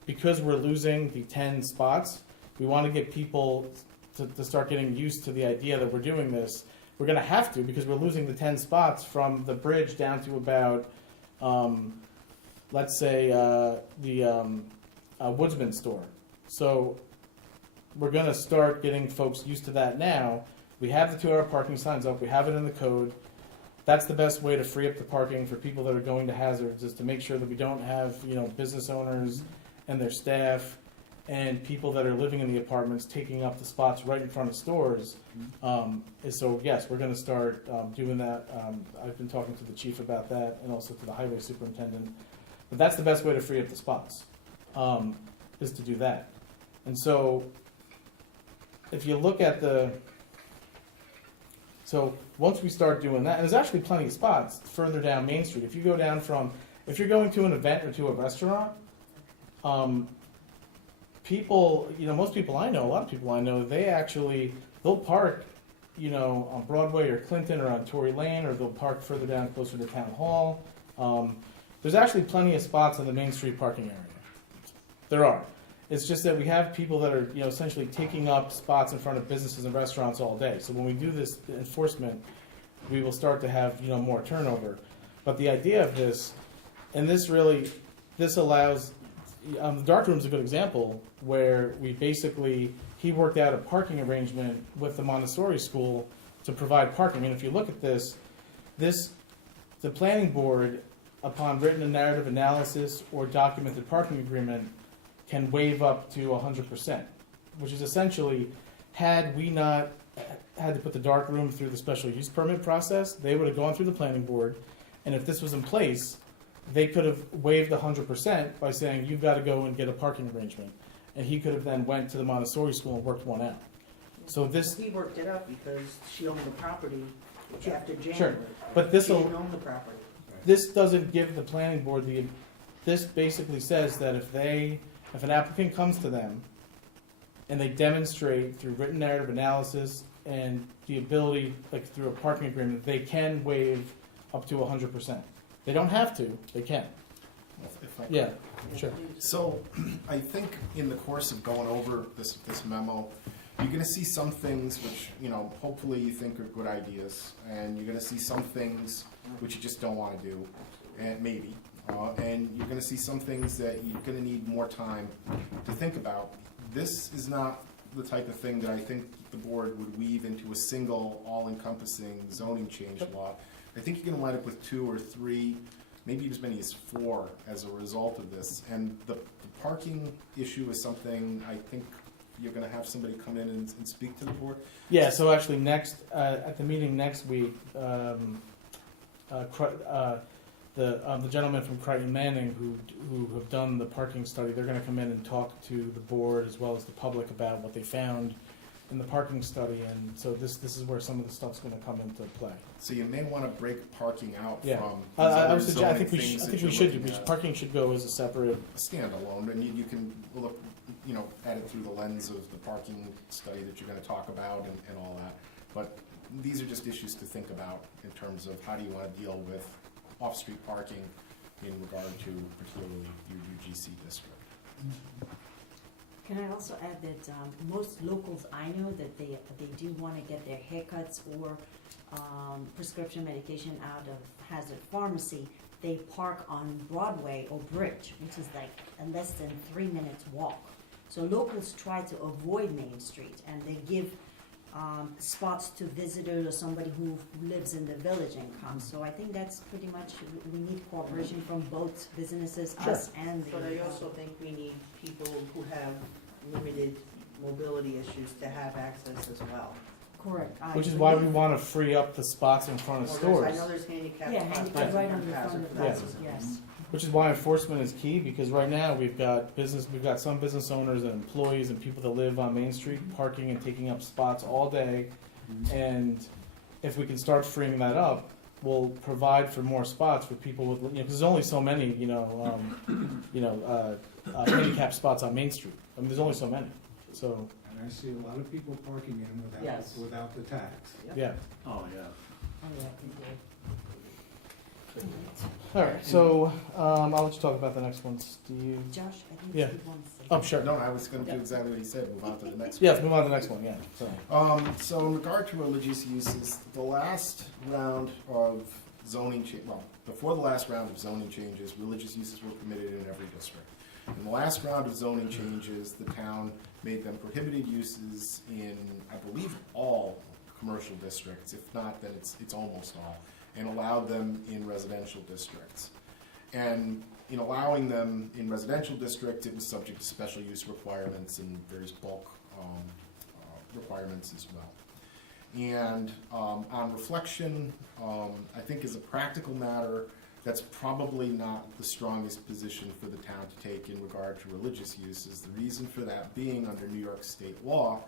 because we're losing the 10 spots. We want to get people to start getting used to the idea that we're doing this. We're going to have to, because we're losing the 10 spots from the bridge down to about, let's say, the Woodsman store. So we're going to start getting folks used to that now. We have the 2-hour parking signs up. We have it in the code. That's the best way to free up the parking for people that are going to Hazards, is to make sure that we don't have, business owners and their staff and people that are living in the apartments taking up the spots right in front of stores. And so yes, we're going to start doing that. I've been talking to the chief about that, and also to the highway superintendent. But that's the best way to free up the spots, is to do that. And so if you look at so once we start doing that, and there's actually plenty of spots further down Main Street. If you go down if you're going to an event or to a restaurant, people, most people I know, a lot of people I know, they'll park, on Broadway or Clinton or on Tory Lane, or they'll park further down closer to Town Hall. There's actually plenty of spots in the Main Street parking area. There are. It's just that we have people that are, essentially taking up spots in front of businesses and restaurants all day. So when we do this enforcement, we will start to have, more turnover. But the idea of this, and this allows, the dark room is a good example, where he worked out a parking arrangement with the Montessori school to provide parking. I mean, if you look at the planning board, upon written and narrative analysis or documented parking agreement, can waive up to 100%, which is essentially, had we not had to put the dark room through the special use permit process, they would have gone through the planning board, and if this was in place, they could have waived 100% by saying, you've got to go and get a parking arrangement. And he could have then went to the Montessori school and worked one out. So He worked it out because she owned the property after January. Sure, but She didn't own the property. this doesn't give the planning board this basically says that if an applicant comes to them and they demonstrate through written narrative analysis and the ability, like through a parking agreement, they can waive up to 100%. They don't have to, they can. If I- Yeah, sure. So I think in the course of going over this memo, you're going to see some things which, hopefully you think are good ideas, and you're going to see some things which you just don't want to do, and maybe. And you're going to see some things that you're going to need more time to think about. This is not the type of thing that I think the board would weave into a single, all-encompassing zoning change law. I think you're going to wind up with 2 or 3, maybe as many as 4 as a result of this. And the parking issue is something I think you're going to have somebody come in and speak to the board. Yeah, so actually at the meeting next week, the gentleman from Crichton Manning who have done the parking study, they're going to come in and talk to the board as well as the public about what they found in the parking study, and so this is where some of the stuff's going to come into play. So you may want to break parking out Yeah, from I these other think we zoning things that should you're do. looking Because at. parking should go as a separate. Standalone, and you can look, at it through the lens of the parking study that you're going to talk about and all that. But these are just issues to think about in terms of how do you want to deal with off-street parking in regard to particularly your UGC district. Can I also add that most locals I know that they do want to get their haircuts or prescription medication out of Hazard Pharmacy. They park on Broadway or Bridge, which is like a less than 3 minutes walk. So locals try to avoid Main Street, and they give spots to visitors or somebody who lives in the village and comes. So I think that's pretty much, we need cooperation from both businesses, Sure. us and the. But I also think we need people who have limited mobility issues to have access as well. Correct. I Which is why we believe- want to free up the spots in front of Or stores. I know there's handicapped Yeah, spots. handicap right on the hazard front of the classes. buses, yes. Which is why enforcement is key, because right now we've got some business owners and employees and people that live on Main Street parking and taking up spots all day. And if we can start freeing that up, we'll provide for more spots for people with, because there's only so many, handicap spots on Main Street. I mean, there's only so many. So, And I see a lot of people parking in Yes. without the tax. yeah. Oh, yeah. Oh, yeah, people. All right, so I'll let you talk about the next ones. Do you? Josh, I think Yeah. Steve wants to say. Oh, sure. No, I was gonna do exactly what he said, move on to the next one. Yeah, let's move on to the next one. Yeah. So. So in regard to religious uses, the last round of before the last round of zoning changes, religious uses were permitted in every district. In the last round of zoning changes, the town made them prohibited uses in, I believe, all commercial districts. If not, then it's almost all, and allowed them in residential districts. And in allowing them in residential districts, it was subject to special use requirements and various bulk requirements as well. And on reflection, I think as a practical matter, that's probably not the strongest position for the town to take in regard to religious uses. The reason for that being, under New York state law,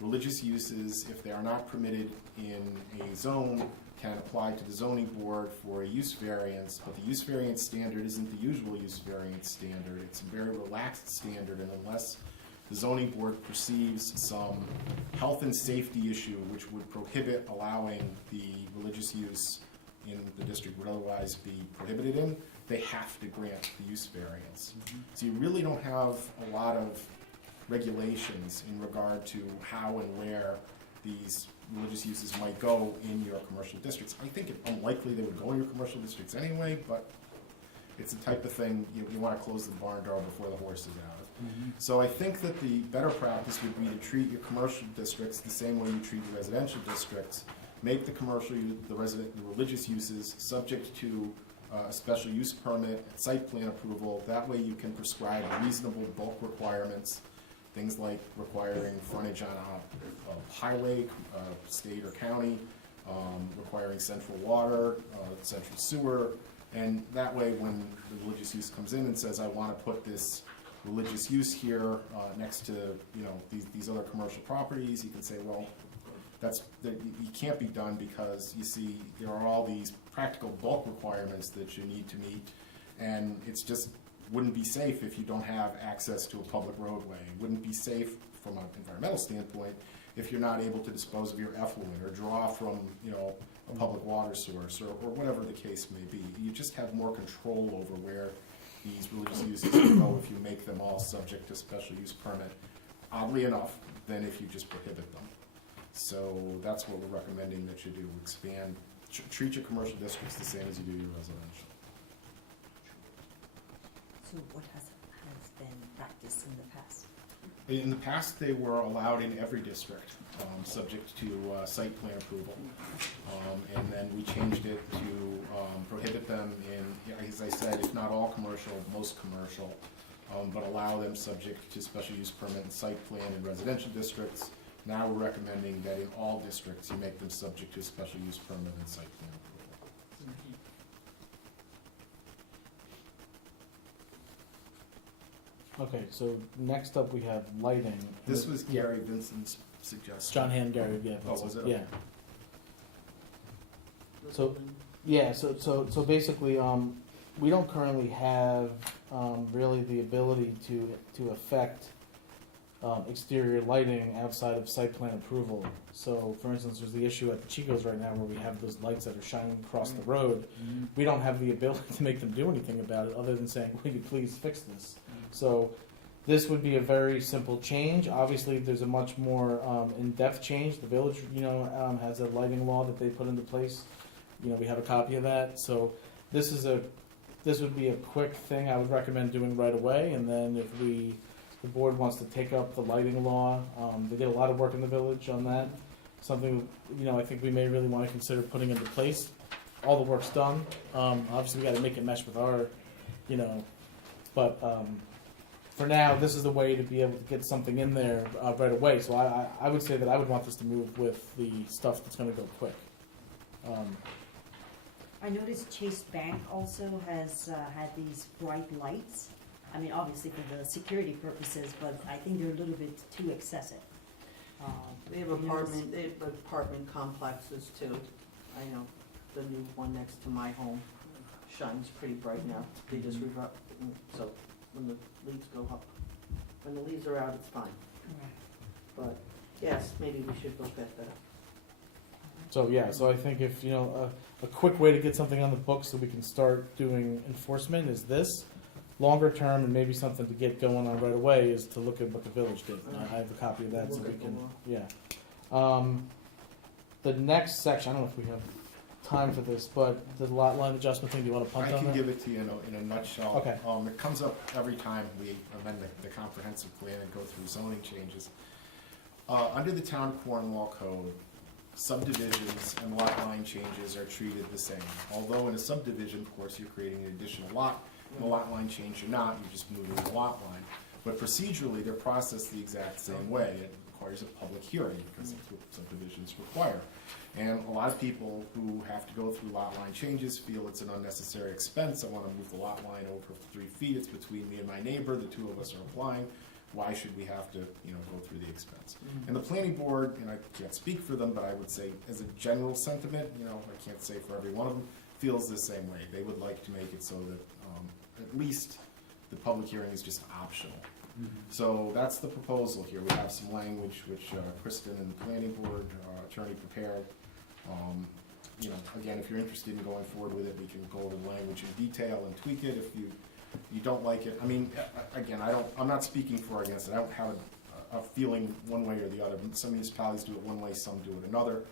religious uses, if they are not permitted in a zone, can apply to the zoning board for a use variance, but the use variance standard isn't the usual use variance standard. It's a very relaxed standard, and unless the zoning board perceives some health and safety issue which would prohibit allowing the religious use in the district would otherwise be prohibited in, they have to grant the use variance. So you really don't have a lot of regulations in regard to how and where these religious uses might go in your commercial districts. I think it's unlikely they would go in your commercial districts anyway, but it's the type of thing you want to close the barn door before the horse is out. So I think that the better practice would be to treat your commercial districts the same way you treat your residential districts. Make the the religious uses subject to a special use permit and site plan approval. That way you can prescribe reasonable bulk requirements, things like requiring frontage on a highway, state or county, requiring central water, central sewer, and that way when the religious use comes in and says, I want to put this religious use here next to these other commercial properties, you can say, well, you can't be done because you see there are all these practical bulk requirements that you need to meet, and it's just wouldn't be safe if you don't have access to a public roadway. It wouldn't be safe from an environmental standpoint if you're not able to dispose of your effluent or draw from a public water source or whatever the case may be. You just have more control over where these religious uses can go if you make them all subject to special use permit, oddly enough, than if you just prohibit them. So that's what we're recommending that you do, expand, treat your commercial districts the same as you do your residential. So what has been practiced in the past? In the past, they were allowed in every district, subject to site plan approval. And then we changed it to prohibit them in, as I said, if not all commercial, most commercial, but allow them subject to special use permit and site plan in residential districts. Now we're recommending that in all districts, you make them subject to special use permit and site plan approval. Okay, so next up we have lighting. This was Gary Vincent's suggestion. John Hand, Gary, yeah. Oh, was it? Yeah. The So- building. Yeah, so basically, we don't currently have really the ability to affect exterior lighting outside of site plan approval. So, for instance, there's the issue at the Chico's right now where we have those lights that are shining across the road. We don't have the ability to make them do anything about it other than saying, "Will you please fix this?" So, this would be a very simple change. Obviously, there's a much more in-depth change. The village, has a lighting law that they put into place. We have a copy of that. So this would be a quick thing I would recommend doing right away. And then if the board wants to take up the lighting law, they did a lot of work in the village on that. something, you know, I think we may really wanna consider putting into place. All the work's done, obviously we gotta make it mesh with our, you know, but, for now, this is the way to be able to get something in there, right away, so I would say that I would want this to move with the stuff that's gonna go quick. I noticed Chase Bank also has had these bright lights. I mean, obviously for the security purposes, but I think they're a little bit too excessive. They have apartment complexes too. I know the new one next to my home shines pretty bright now. They just so when the leaves go up, when the leaves are out, it's fine. But yes, maybe we should look at that. So, yeah, so I think if, you know, a quick way to get something on the books so we can start doing enforcement is this. Longer term, and maybe something to get going on right away, is to look at what the village did. I have a copy of that, so we can, yeah. The next section, I don't know if we have time for this, but the lot line adjustment thing, do you want to punt I on can that? give it to you in a nutshell. Okay. It comes up every time we amend the comprehensive plan and go through zoning changes. Under the town Cornwall code, subdivisions and lot line changes are treated the same. Although in a subdivision, of course, you're creating an additional lot. In a lot line change, you're not, you're just moving the lot line. But procedurally, they're processed the exact same way. It requires a public hearing because that's what subdivisions require. And a lot of people who have to go through lot line changes feel it's an unnecessary expense. I want to move the lot line over 3 feet. It's between me and my neighbor. The two of us are applying. Why should we have to, you know, go through the expense? And the planning board, and I can't speak for them, but I would say as a general sentiment, you know, I can't say for every one of them, feels the same way. They would like to make it so that at least the public hearing is just optional. So that's the proposal here. We have some language which Kristen and the planning board attorney prepared. You know, again, if you're interested in going forward with it, we can go over the language in detail and tweak it. If you don't like it, I mean, again, I'm not speaking for or against it. I don't have a feeling one way or the other. Some municipalities do it one way, some do it another.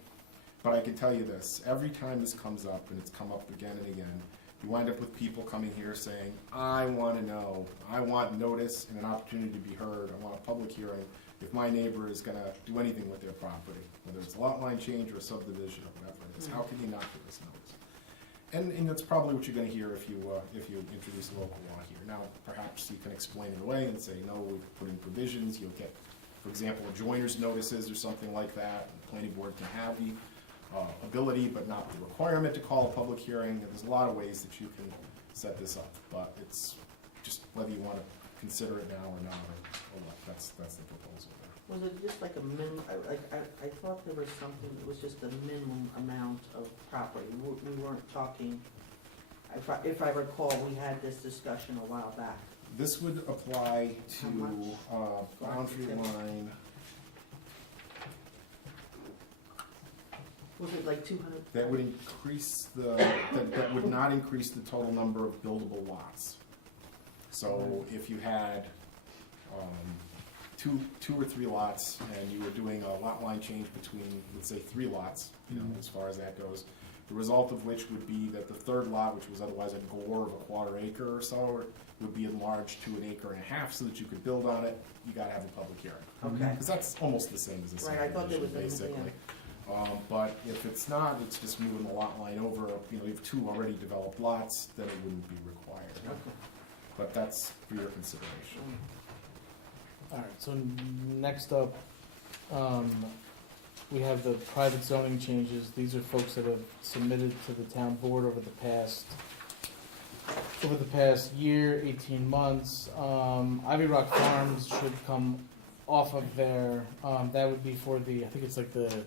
But I can tell you this, every time this comes up, and it's come up again and again, you wind up with people coming here saying, I want to know, I want notice and an opportunity to be heard, I want a public hearing if my neighbor is going to do anything with their property, whether it's a lot line change or a subdivision or whatever it is. How can you not give us notice? And that's probably what you're going to hear if you introduce a local law here. Now, perhaps you can explain it away and say, no, we've put in provisions. You'll get, for example, a joiner's notices or something like that. The planning board can have the ability, but not the requirement to call a public hearing. There's a lot of ways that you can set this up, but it's just whether you want to consider it now or not, or what. That's the proposal there. Was it just like a minimum, I thought there was something that was just a minimum amount of property. We weren't talking, if I recall, we had this discussion a while back. This would apply How to much? boundary line. Was it like 200? That would increase that would not increase the total number of buildable lots. So if you had two or three lots and you were doing a lot line change between, let's say, 3 lots, you know, as far as that goes, the result of which would be that the third lot, which was otherwise a gore of a 1/4 acre or so, would be enlarged to 1.5 acres so that you could build on it. You got to have a public hearing. Okay. Because that's almost the same as a Right, I thought there subdivision, was a- basically. But if it's not, it's just moving the lot line over, you know, you have 2 already developed lots, then it wouldn't be required. Okay. But that's for your consideration. All right, so next up, we have the private zoning changes. These are folks that have submitted to the town board over the past year, 18 months. Ivy Rock Farms should come off of there. That would be for the, I think it's like the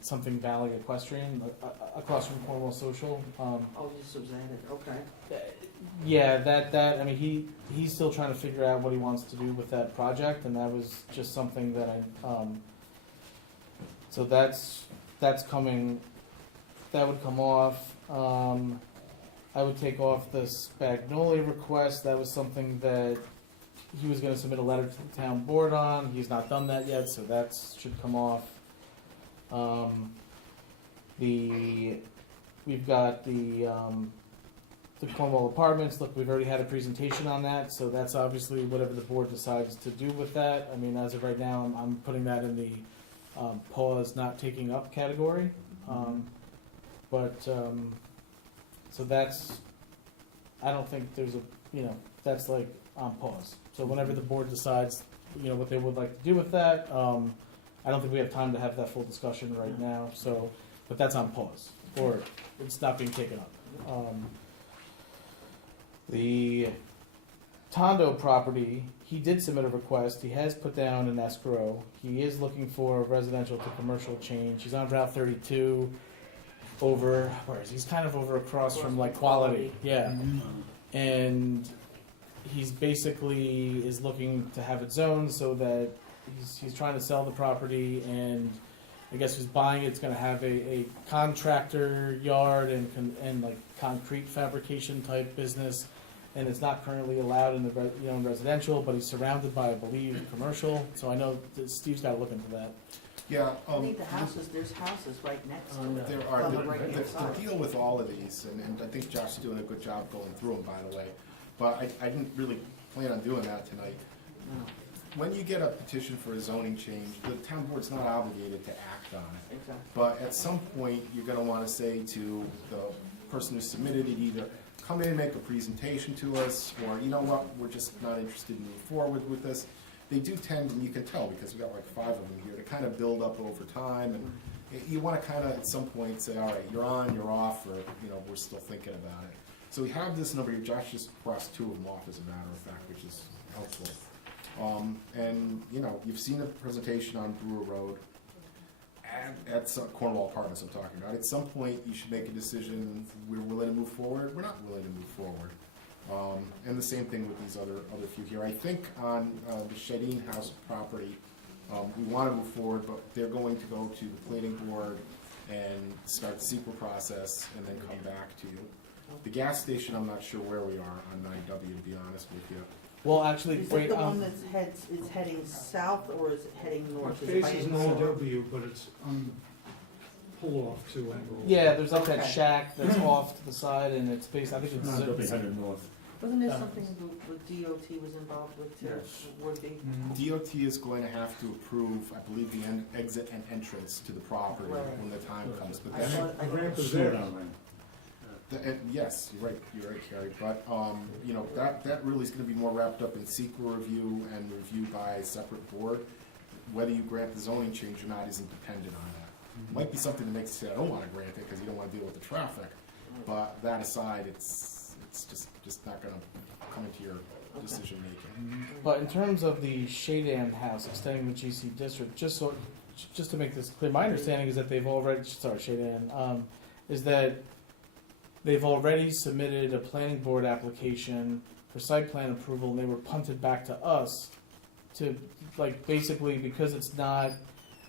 something Valley Equestrian, across from Cornwall Social. Oh, this was added, okay. Yeah, that I mean, he's still trying to figure out what he wants to do with that project, and that was just something that so that's coming. That would come off. I would take off the Spagnoli request. That was something that he was going to submit a letter to the town board on. He's not done that yet, so that should come off. We've got the Cornwall Apartments. Look, we've already had a presentation on that, so that's obviously whatever the board decides to do with that. I mean, as of right now, I'm putting that in the pause not taking up category. But, so that's, I don't think there's a, that's like on pause. So whenever the board decides, what they would like to do with that, I don't think we have time to have that full discussion right now, so, but that's on pause, or it's not being taken up. The Tondo property, he did submit a request, he has put down an escrow, he is looking for a residential to commercial change, he's on Route 32, over, where is he? He's kind of over across from like Quality, yeah. And he's basically is looking to have it zoned so that he's trying to sell the property, and I guess who's buying it's going to have a contractor yard and like concrete fabrication type business, and it's not currently allowed in the in residential, but he's surrounded by, I believe, commercial. So I know that Steve's got to look into that. Yeah. I think there's houses right next to it. There are. On the The right-hand side. deal with all of these, and I think Josh is doing a good job going through them, by the way, but I didn't really plan on doing that tonight. No, When you get a petition for a zoning change, the town board's not obligated to act on it. exactly. But at some point, you're gonna wanna say to the person who submitted it, either come in and make a presentation to us, or you know what, we're just not interested in moving forward with this. They do tend, and you can tell because we got like 5 of them here, to kind of build up over time, and you wanna kind of at some point say, all right, you're on, you're off, or we're still thinking about it. So we have this number here. Josh just crossed 2 of them off, as a matter of fact, which is helpful. And you've seen the presentation on Brewer Road. At some Cornwall Apartments I'm talking about. At some point, you should make a decision. We're willing to move forward. We're not willing to move forward. And the same thing with these other few here. I think on the Shadeen House property, we want to move forward, but they're going to go to the planning board and start the secret process and then come back to you. The gas station, I'm not sure where we are on 9W, to be honest with you. Well, actually, Is wait, it the one that's it's heading south, or is it heading It north? Is it by faces North? 9W, but it's on pull off to Enroll. yeah, there's like that Okay. shack that's off to the side, and it's based, I think It's not it's, headed north. Wasn't there something with DOT was involved with too? Yes. Would be? DOT is going to have to approve, I believe, the exit and entrance to the property Right. when the time comes. But I that, thought, The ramp is Slow there. down lane. yes, you're right, Carrie. But that really is going to be more wrapped up in secret review and review by a separate board. Whether you grant the zoning change or not isn't dependent on that. Might be something that makes you say, I don't want to grant it because you don't want to deal with the traffic. But that aside, it's just not going to come into your decision making. but in terms of the Shadam house extending the GC district, just to make this clear, my understanding is that they've already, Shadam, is that they've already submitted a planning board application for site plan approval, and they were punted back to us to, like, basically, because it's not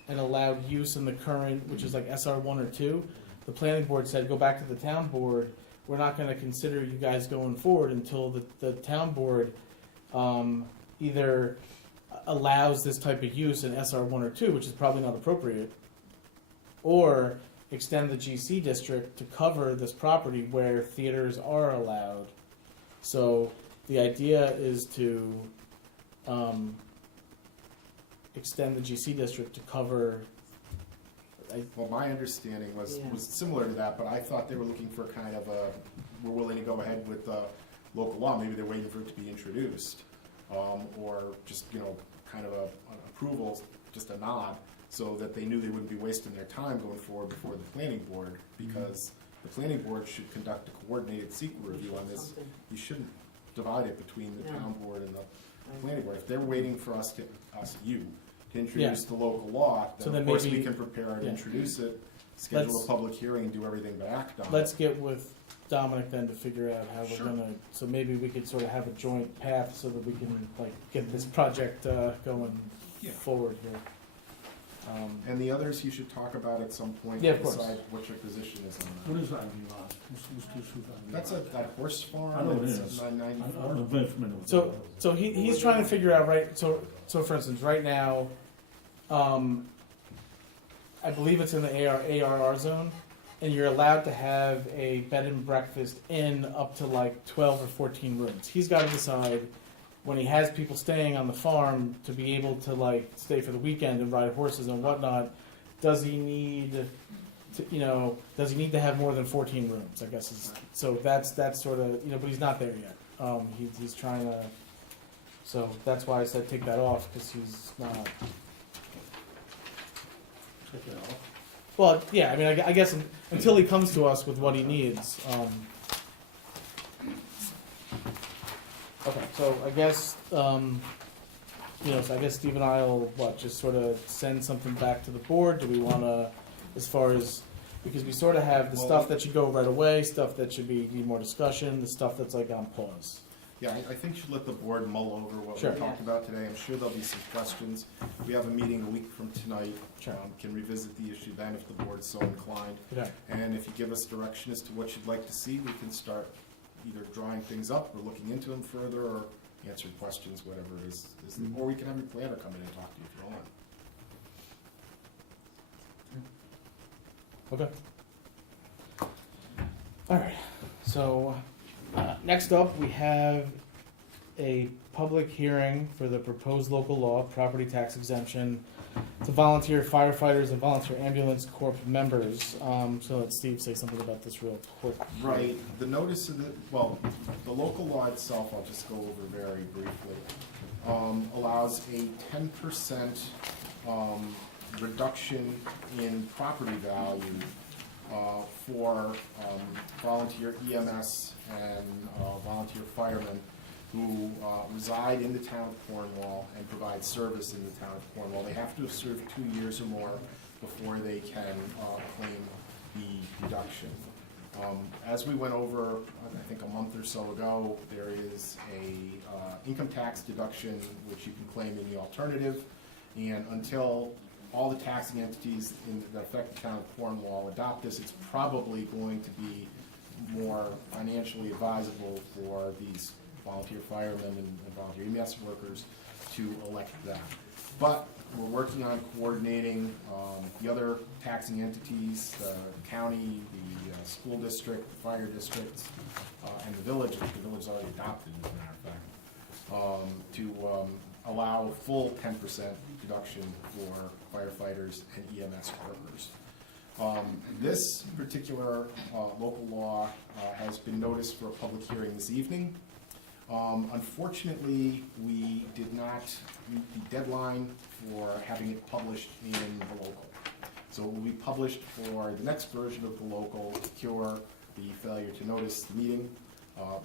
an allowed use in the current, which is like SR 1 or 2, the planning board said, go back to the town board, we're not gonna consider you guys going forward until the town board either allows this type of use in SR 1 or 2, which is probably not appropriate, or extend the GC district to cover this property where theaters are allowed. So the idea is to extend the GC district to cover. Well, my understanding was Yeah. similar to that, but I thought they were looking for kind of we're willing to go ahead with local law. Maybe they're waiting for it to be introduced, or just kind of an approval, just a nod, so that they knew they wouldn't be wasting their time going forward before the planning board, because the planning board should conduct a coordinated secret review on this. Something. You shouldn't divide it between the No. town board and the Right. planning board. If they're waiting for you to introduce the local law, So then then of course maybe- we can prepare and yeah. introduce it, schedule Let's- a public hearing and do everything but act on it. Let's get with Dominic then to figure out how we're Sure. gonna, so maybe we could sort of have a joint path so that we can like get this project going Yeah. forward here. And the others you should talk about at some point. Yeah, of and course. Decide what your position is on What that. is Ivy Lot? What's the issue with Ivy That's Lot? that horse farm. I know it it's is. 994. I'm very familiar with So, that. so he's trying to figure out, right, so for instance, right now, I believe it's in the ARR zone, and you're allowed to have a bed and breakfast in up to like 12 or 14 rooms. He's got to decide when he has people staying on the farm to be able to like stay for the weekend and ride horses and whatnot, does he need to, does he need to have more than 14 rooms? I guess so. That's sort of, but he's not there yet. He's trying to. So that's why I said take that off, because he's not. Take it off. Well, yeah. I mean, I guess until he comes to us with what he needs. Okay, so I guess, so I guess Steve and I will, just sort of send something back to the board? Do we want to, as far as, because we sort of have the stuff that should go right away, stuff that should need more discussion, the stuff that's like on pause. Yeah, I think you should let the board mull over what Sure. we talked about today. I'm sure there'll be some questions. We have a meeting a week from tonight. Sure. Can revisit the issue then if the board's so inclined. Okay. And if you give us direction as to what you'd like to see, we can start either drawing things up or looking into them further or answering questions, whatever it is. Or we can have your planner come in and talk to you if you want. Okay. All right. So next up, we have a public hearing for the proposed local law, property tax exemption to volunteer firefighters and volunteer ambulance corps members. So let Steve say something about this real quick. Right. The notice of the local law itself, I'll just go over very briefly, allows a 10% reduction in property value for volunteer EMS and volunteer firemen who reside in the town of Cornwall and provide service in the town of Cornwall. They have to have served 2 years or more before they can claim the deduction. As we went over, I think a month or so ago, there is a income tax deduction which you can claim in the alternative, and until all the taxing entities that affect the town of Cornwall adopt this, it's probably going to be more financially advisable for these volunteer firemen and volunteer EMS workers to elect that. But we're working on coordinating the other taxing entities, the county, the school district, the fire districts, and the village, which the village already adopted, as a matter of fact, to allow full 10% deduction for firefighters and EMS workers. This particular local law has been noticed for a public hearing this evening. Unfortunately, we did not meet the deadline for having it published in the local. So it will be published for the next version of the local to cure the failure to notice the meeting.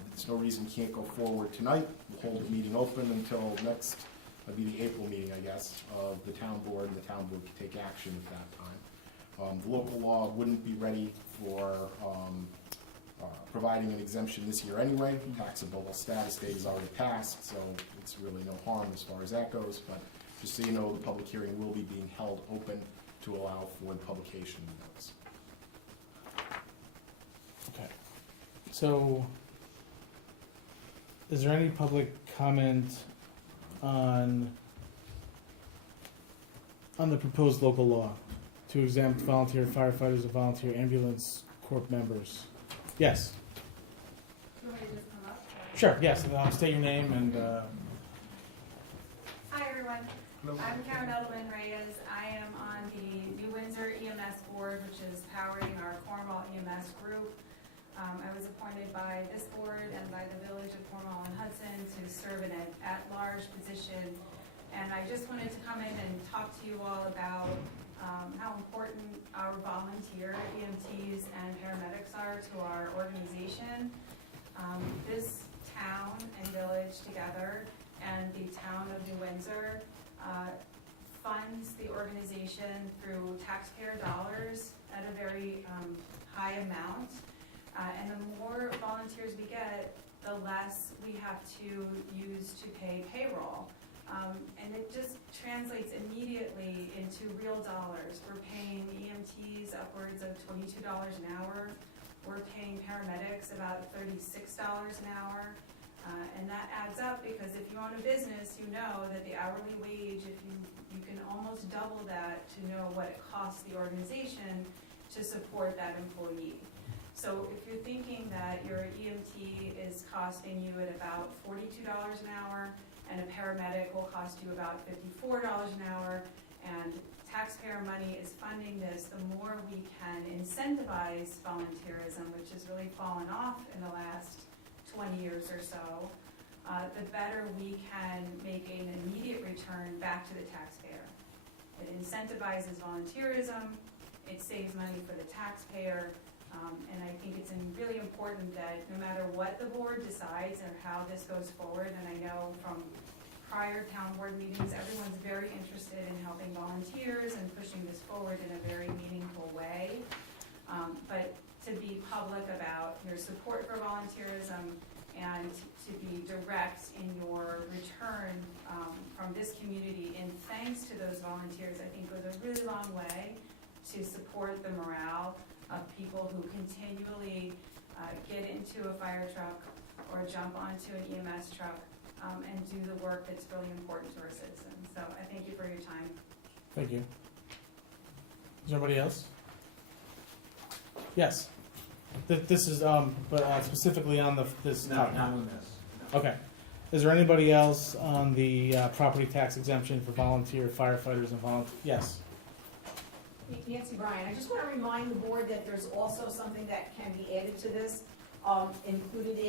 There's no reason we can't go forward tonight. We'll hold the meeting open until next, that'd be the April meeting, I guess, of the town board, and the town board can take action at that time. The local law wouldn't be ready for providing an exemption this year anyway. Taxable status date is already passed, so it's really no harm as far as that goes. But just so you know, the public hearing will be being held open to allow for the publication of the notice. Okay. So, is there any public comment on the proposed local law to exempt volunteer firefighters and volunteer ambulance corps members? Yes. You want me to just come up? Sure. Yes. And I'll state your name and. Hi, everyone. Hello. I'm Karen Edelman Reyes. I am on the New Windsor EMS board, which is powering our Cornwall EMS group. I was appointed by this board and by the Village of Cornwall and Hudson to serve in an at-large position. And I just wanted to come in and talk to you all about how important our volunteer EMTs and paramedics are to our organization. This town and village together and the town of New Windsor funds the organization through taxpayer dollars at a very high amount. And the more volunteers we get, the less we have to use to pay payroll. And it just translates immediately into real dollars. We're paying EMTs upwards of $22 an hour. We're paying paramedics about $36 an hour. And that adds up because if you own a business, you know that the hourly wage, if you can almost double that to know what it costs the organization to support that employee. So if you're thinking that your EMT is costing you at about $42 an hour, and a paramedic will cost you about $54 an hour, and taxpayer money is funding this, the more we can incentivize volunteerism, which has really fallen off in the last 20 years or so, the better we can make an immediate return back to the taxpayer. It incentivizes volunteerism, it saves money for the taxpayer, and I think it's really important that no matter what the board decides or how this goes forward, and I know from prior town board meetings, everyone's very interested in helping volunteers and pushing this forward in a very meaningful way. But to be public about your support for volunteerism and to be direct in your return from this community in thanks to those volunteers, I think goes a really long way to support the morale of people who continually get into a fire truck or jump onto an EMS truck and do the work that's really important to our citizens. So I thank you for your time. Thank you. Is there anybody else? Yes. This is, but specifically on this topic. Not on this. Okay. Is there anybody else on the property tax exemption for volunteer firefighters and volunteer? Yes. Nancy Bryan, I just want to remind the board that there's also something that can be added to this, included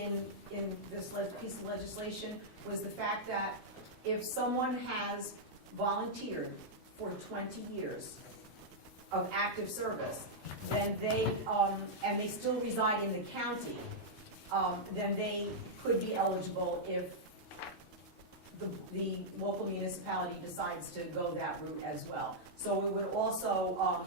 in this piece of legislation, was the fact that if someone has volunteered for 20 years of active service, then they, and they still reside in the county, then they could be eligible if the local municipality decides to go that route as well. So it would also,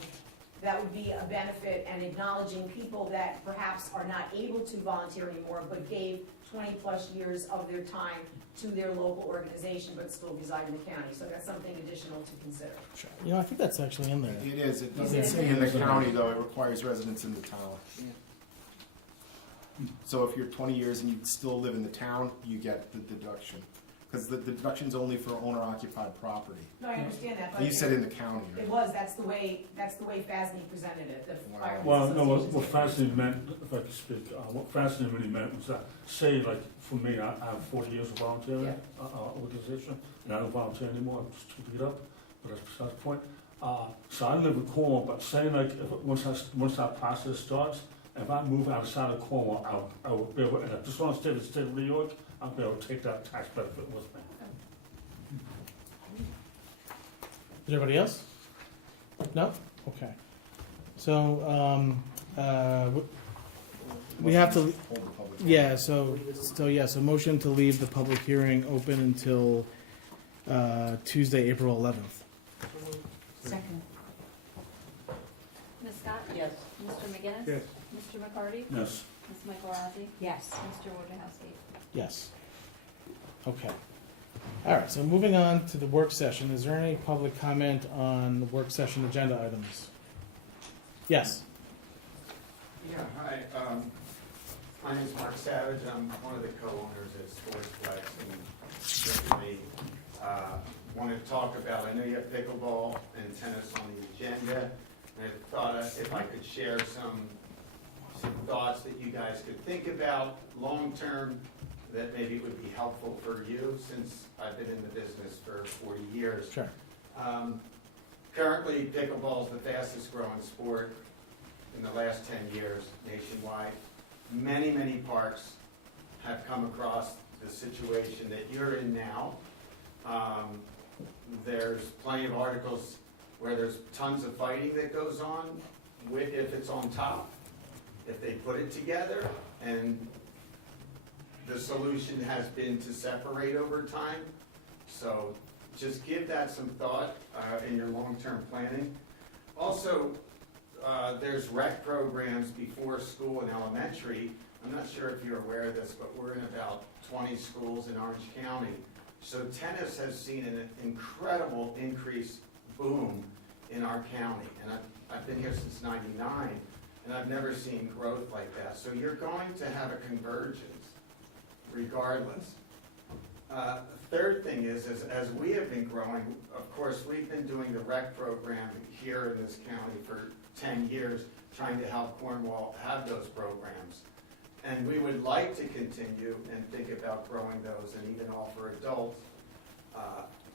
that would be a benefit, and acknowledging people that perhaps are not able to volunteer anymore, but gave 20-plus years of their time to their local organization, but still reside in the county. So that's something additional to consider. Sure. You know, I think that's actually in there. It is, it doesn't Yeah. say in the county, though, it requires residents in the town. So if you're 20 years and you still live in the town, you get the deduction. Because the deduction's only for owner-occupied property. No, I understand that, And but you said in the county, it right? was, that's the way FASD presented it, the Wow. Firemen's Well, no, what Association. fascinating meant, if I could speak, what fascinating really meant was that, say, like, for me, I have 40 years of volunteering, Yeah. organization, and I don't volunteer anymore, I'm just too beat up, but that's besides the point. So I live in Cornwall, but saying like, once that process starts, if I move outside of Cornwall, I will be able, and I just want to stay in the state of New York, I'll be able to take that tax benefit with me. Is there anybody else? No? Okay. So, we have to, Hold the public hearing. yeah, so motion to leave the public hearing open until Tuesday, April 11th. Second. Ms. Scott? Yes. Mr. McGinnis? Yes. Mr. McCarty? Yes. Ms. Michael Rossi? Yes. Mr. Wojciechowski? Yes. Okay. All right, so moving on to the work session, is there any public comment on the work session agenda items? Yes. Yeah, hi, my name's Mark Savage, I'm one of the co-owners at Sportsplex, and certainly, wanted to talk about, I know you have pickleball and tennis on the agenda, and I thought if I could share some thoughts that you guys could think about long-term, that maybe would be helpful for you, since I've been in the business for 40 years. Sure. Currently, pickleball is the fastest growing sport in the last 10 years nationwide. Many, many parks have come across the situation that you're in now. There's plenty of articles where there's tons of fighting that goes on if it's on top, if they put it together, and the solution has been to separate over time. So just give that some thought in your long-term planning. Also, there's rec programs before school and elementary. I'm not sure if you're aware of this, but we're in about 20 schools in Orange County. So tennis has seen an incredible increase, boom, in our county. And I've been here since '99, and I've never seen growth like that. So you're going to have a convergence regardless. Third thing is as we have been growing, of course, we've been doing the rec program here in this county for 10 years, trying to help Cornwall have those programs. And we would like to continue and think about growing those and even offer adult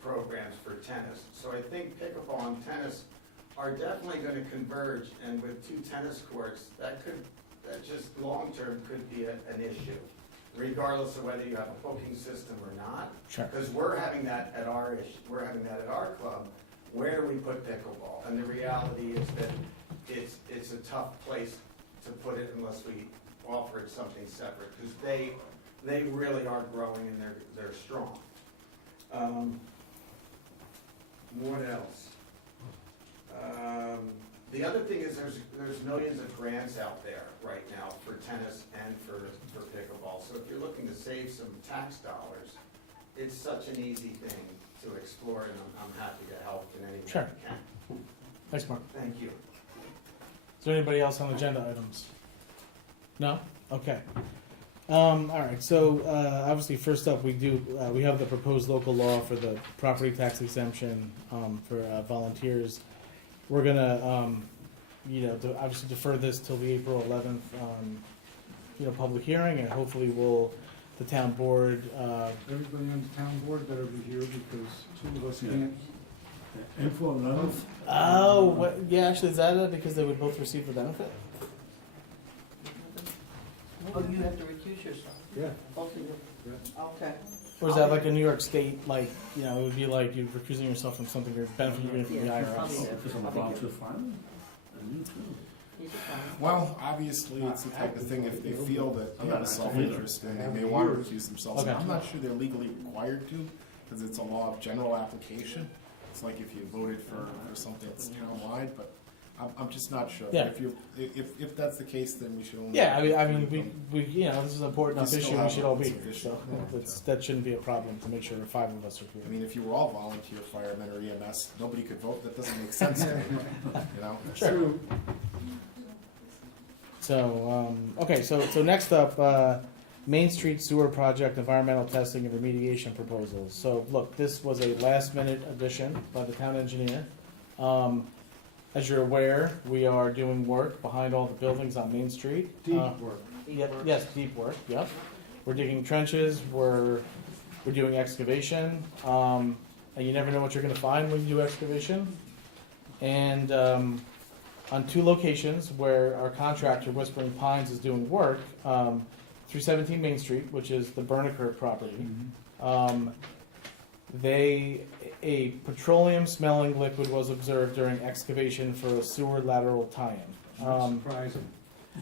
programs for tennis. So I think pickleball and tennis are definitely going to converge, and with 2 tennis courts, that just long-term could be an issue, regardless of whether you have a booking system or not. Sure. Because we're having that at our club. Where do we put pickleball? And the reality is that it's a tough place to put it unless we offer it something separate, because they really are growing and they're strong. What else? The other thing is there's millions of grants out there right now for tennis and for pickleball. So if you're looking to save some tax dollars, it's such an easy thing to explore, and I'm happy to help in any way Sure. I can. Thanks, Mark. Thank you. Is there anybody else on agenda items? No? Okay. All right, so obviously, first up, we have the proposed local law for the property tax exemption for volunteers. We're gonna, obviously defer this till the April 11th, public hearing, and hopefully the town board, Everybody on the town board better be here because 2 of us Yeah. can't. April 11th? yeah, actually, is that because they would both receive the benefit? Oh, you have to recuse yourself, Yeah. both of you. Yeah. Okay. Or is that like a New York State, it would be like you're recusing yourself from something you're benefiting from the Yeah, IRS? probably. Because I'm a volunteer fireman? And you too. He's fine. Well, obviously, it's the type of thing, if they feel that they have a self-interest and they may want to recuse themselves, and Okay. I'm not sure they're legally required to, because it's a law of general application. It's like if you voted for something that's townwide, but I'm just not sure. Yeah. If that's the case, then we should only. Yeah, I mean, we this is an important enough We still issue, we have should all be lots here, of so issues. that shouldn't be a problem to make sure 5 of us are I here. mean, if you were all volunteer firemen or EMS, nobody could vote. That doesn't make sense to me, you know? Sure. So, okay, so next up, Main Street Sewer Project Environmental Testing and Remediation Proposals. So, look, this was a last-minute addition by the town engineer. As you're aware, we are doing work behind all the buildings on Main Street. Deep work. Yes, deep work, yep. We're digging trenches, we're doing excavation, and you never know what you're gonna find when you do excavation. And, on 2 locations where our contractor, Whispering Pines, is doing work, 317 Main Street, which is the Berniker property. A petroleum smelling liquid was observed during excavation for a sewer lateral tie-in. Not surprising.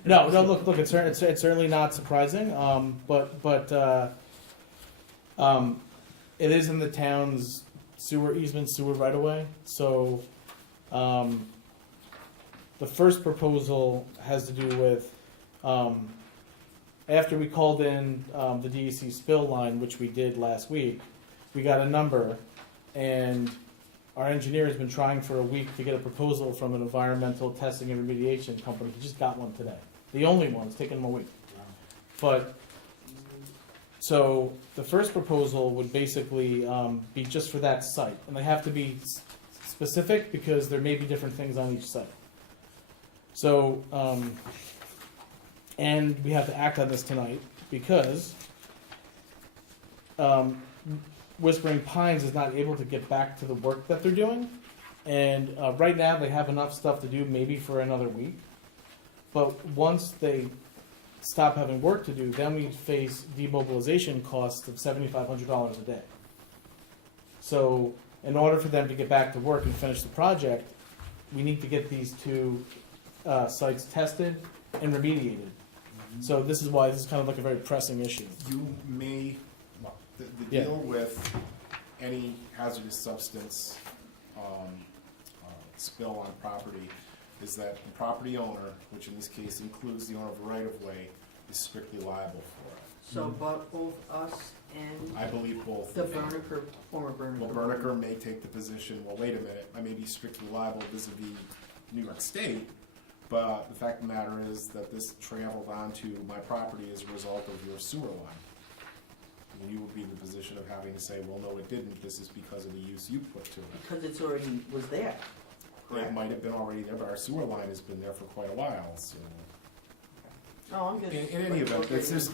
No, look, it's certainly not surprising, but it is in the town's sewer easement, sewer right away. So, the first proposal has to do with, after we called in the DEC spill line, which we did last week, we got a number, and our engineer has been trying for a week to get a proposal from an environmental testing and remediation company. He just got one today. The only one. It's taken him a week. But, so the first proposal would basically be just for that site. And they have to be specific because there may be different things on each site. So, and we have to act on this tonight because Whispering Pines is not able to get back to the work that they're doing. And right now they have enough stuff to do maybe for another week. But once they stop having work to do, then we face demobilization costs of $7,500 a day. So in order for them to get back to work and finish the project, we need to get these 2 sites tested and remediated. So this is why this is kind of like a very pressing issue. You may, well, the Yeah. deal with any hazardous substance spill on property is that the property owner, which in this case includes the owner of a right-of-way, is strictly liable for it. So, but both us and I believe both. the Berniker, former Berniker. Well, Berniker may take the position, well, wait a minute, I may be strictly liable vis-a-vis New York State, but the fact of the matter is that this traveled onto my property as a result of your sewer line. and you would be in the position of having to say, well, no, it didn't, this is because of the use you put to it. Because it's already was there, It correct? might have been already there, but our sewer line has been there for quite a while, so. No, I'm just. In any event, it's just,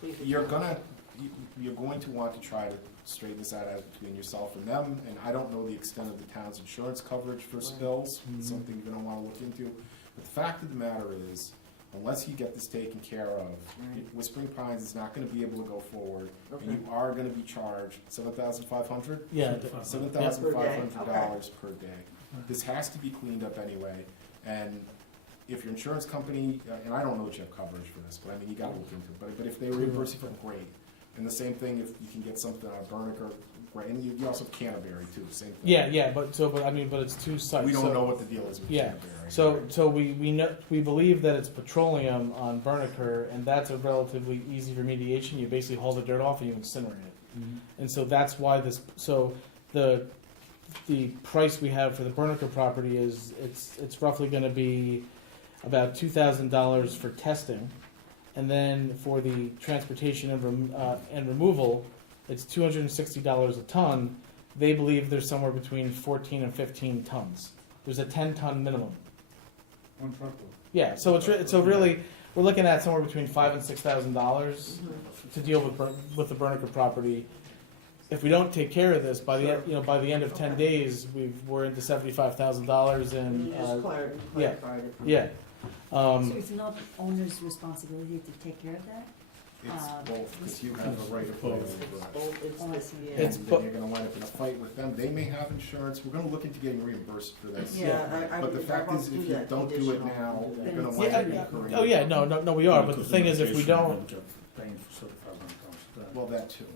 Please. you're going to want to try to straighten this out as between yourself and them, and I don't know the extent of the town's insurance coverage for spills, it's something you're gonna wanna look into. But the fact of the matter is, unless you get this taken care of, Right. Whispering Pines is not gonna be able to go forward, and Okay. you are gonna be charged $7,500? Yeah, $7,500 per day. This has to be cleaned up anyway, and if your insurance company, and I don't know that you have coverage for this, but I mean, you gotta look into it, but if they reimburse you for it, great. And the same thing, if you can get something out of Bernicker, great, and you also have Canterbury too, same thing. yeah, but it's two sites. We don't so- know what the deal is with Yeah. Canterbury. So we know, we believe that it's petroleum on Bernicker, and that's a relatively easy remediation. You basically haul the dirt off and you incinerate it. And so that's why the price we have for the Bernicker property is, it's roughly gonna be about $2,000 for testing. And then for the transportation and removal, it's $260 a ton. They believe there's somewhere between 14 and 15 tons. There's a 10-ton minimum. One truckload. Yeah, so so really, we're looking at somewhere between $5,000 and $6,000 to deal with the Bernicker property. If we don't take care of this by by the end of 10 days, we're into $75,000 And you and just clarified it. yeah. So it's not owner's responsibility to take care of that? It's both, because you have a right of way over it. Oh, it's, yeah. It's And bo- then you're gonna wind up in a fight with them, they may have insurance, we're gonna look into getting reimbursed for this. Yeah, I But the would- fact I is, would if do you that don't do it additional, now, do that. you're gonna Yeah, wind up yeah. incurring. Oh yeah, no, we are. But the thing is, if we don't, Paying for $7,500. Well, that too.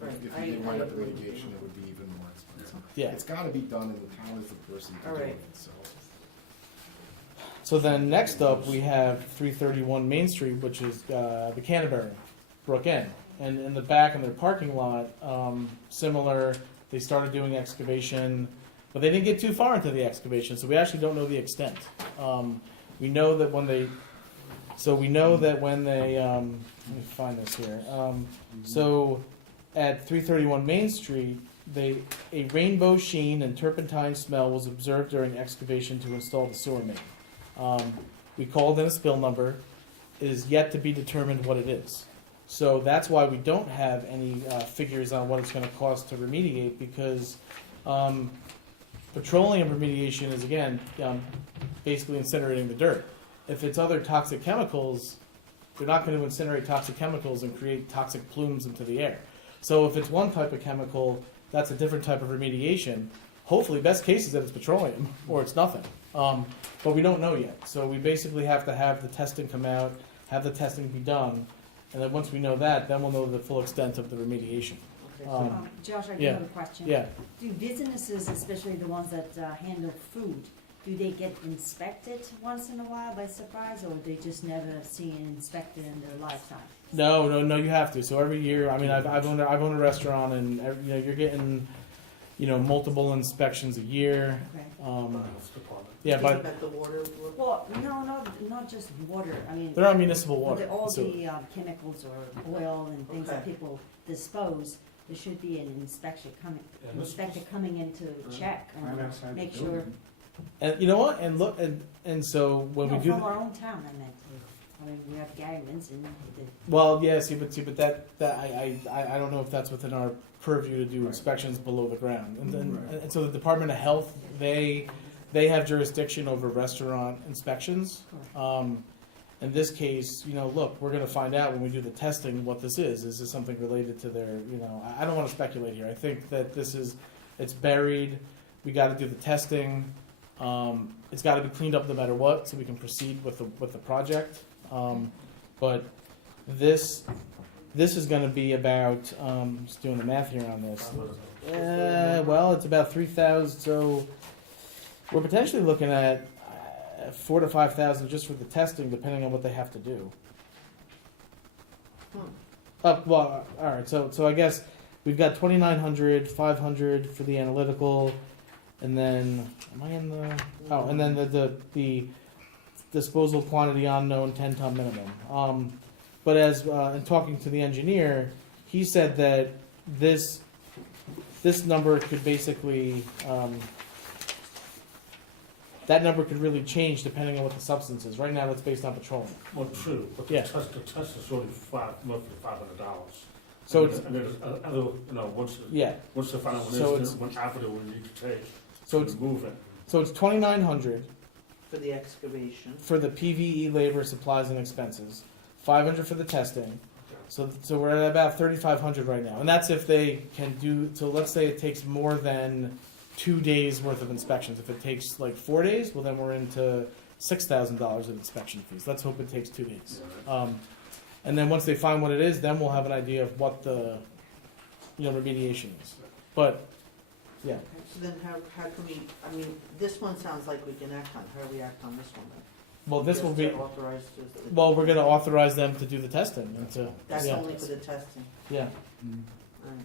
Right. If I- you did I wind up in agree. litigation, it would be even more expensive. yeah. It's gotta be done, and the town is the person to All do right. it, so. So then next up, we have 331 Main Street, which is the Canterbury Brook End. And in the back in their parking lot, similar, they started doing excavation, but they didn't get too far into the excavation, so we actually don't know the extent. We know that when they, let me find this here. So at 331 Main Street, a rainbow sheen and turpentine smell was observed during excavation to install the sewer main. We called in a spill number. It is yet to be determined what it is. So that's why we don't have any figures on what it's going to cost to remediate, because petroleum remediation is, again, basically incinerating the dirt. If it's other toxic chemicals, they're not going to incinerate toxic chemicals and create toxic plumes into the air. So if it's one type of chemical, that's a different type of remediation. Hopefully, best case is that it's petroleum or it's nothing. But we don't know yet. So we basically have to have the testing come out, have the testing be done, and then once we know that, then we'll know the full extent of the remediation. Okay. Josh, I do yeah. have a question. Yeah. Do businesses, especially the ones that handle food, do they get inspected once in a while by surprise, or they just never see an inspector in their lifetime? No, you have to. So every year, I mean, I've owned a restaurant, and you're getting, multiple inspections a year. Okay. Health department. Yeah, Think but about the water. Well, no, not just water. I mean, they're on municipal water. all So the chemicals or oil and things that Okay. people dispose, there should be an inspector coming in to check Right and outside the make sure. building. and you know what? And look, and so when No, we do. from our own town, I meant. I mean, we have Gary Minson. Well, yeah, see, but that I don't know if that's within our purview to do inspections below the ground. And then Right. and so the Department of Health, they have jurisdiction over restaurant inspections. In this case, look, we're going to find out when we do the testing what this is. Is this something related to their, I don't want to speculate here. I think that it's buried. We got to do the testing. It's got to be cleaned up no matter what, so we can proceed with the project. But this is going to be about, just doing the math here on this. Well, it's about 3,000. So we're potentially looking at 4,000 to 5,000 just for the testing, depending on what they have to do. Well, all right. So I guess we've got 2,900, 500 for the analytical, and then am I in the? Oh, and then the disposal quantity unknown, 10-ton minimum. But as in talking to the engineer, he said that this number could basically, that number could really change depending on what the substance is. Right now, it's based on petroleum. Well, true, but Yeah. the test is only roughly $500. So And it's, then there's other, once yeah, the final one So is, it's- what avenue we need to take so to it's, remove it. so it's 2,900 For the excavation. for the PVE labor, supplies, and expenses, 500 for the testing. So we're at about 3,500 right now, and that's if they can do. So let's say it takes more than 2 days worth of inspections. If it takes like 4 days, well then we're into $6,000 of inspection fees. Let's hope it takes 2 days. And then once they find what it is, then we'll have an idea of what the remediation is. But yeah, Okay, so then how can we, I mean, this one sounds like we can act on, how do we act on this one then? well this will Just be. to authorize the- Well, we're going to authorize them to do the testing and to. That's yeah. only for the testing, Yeah. right?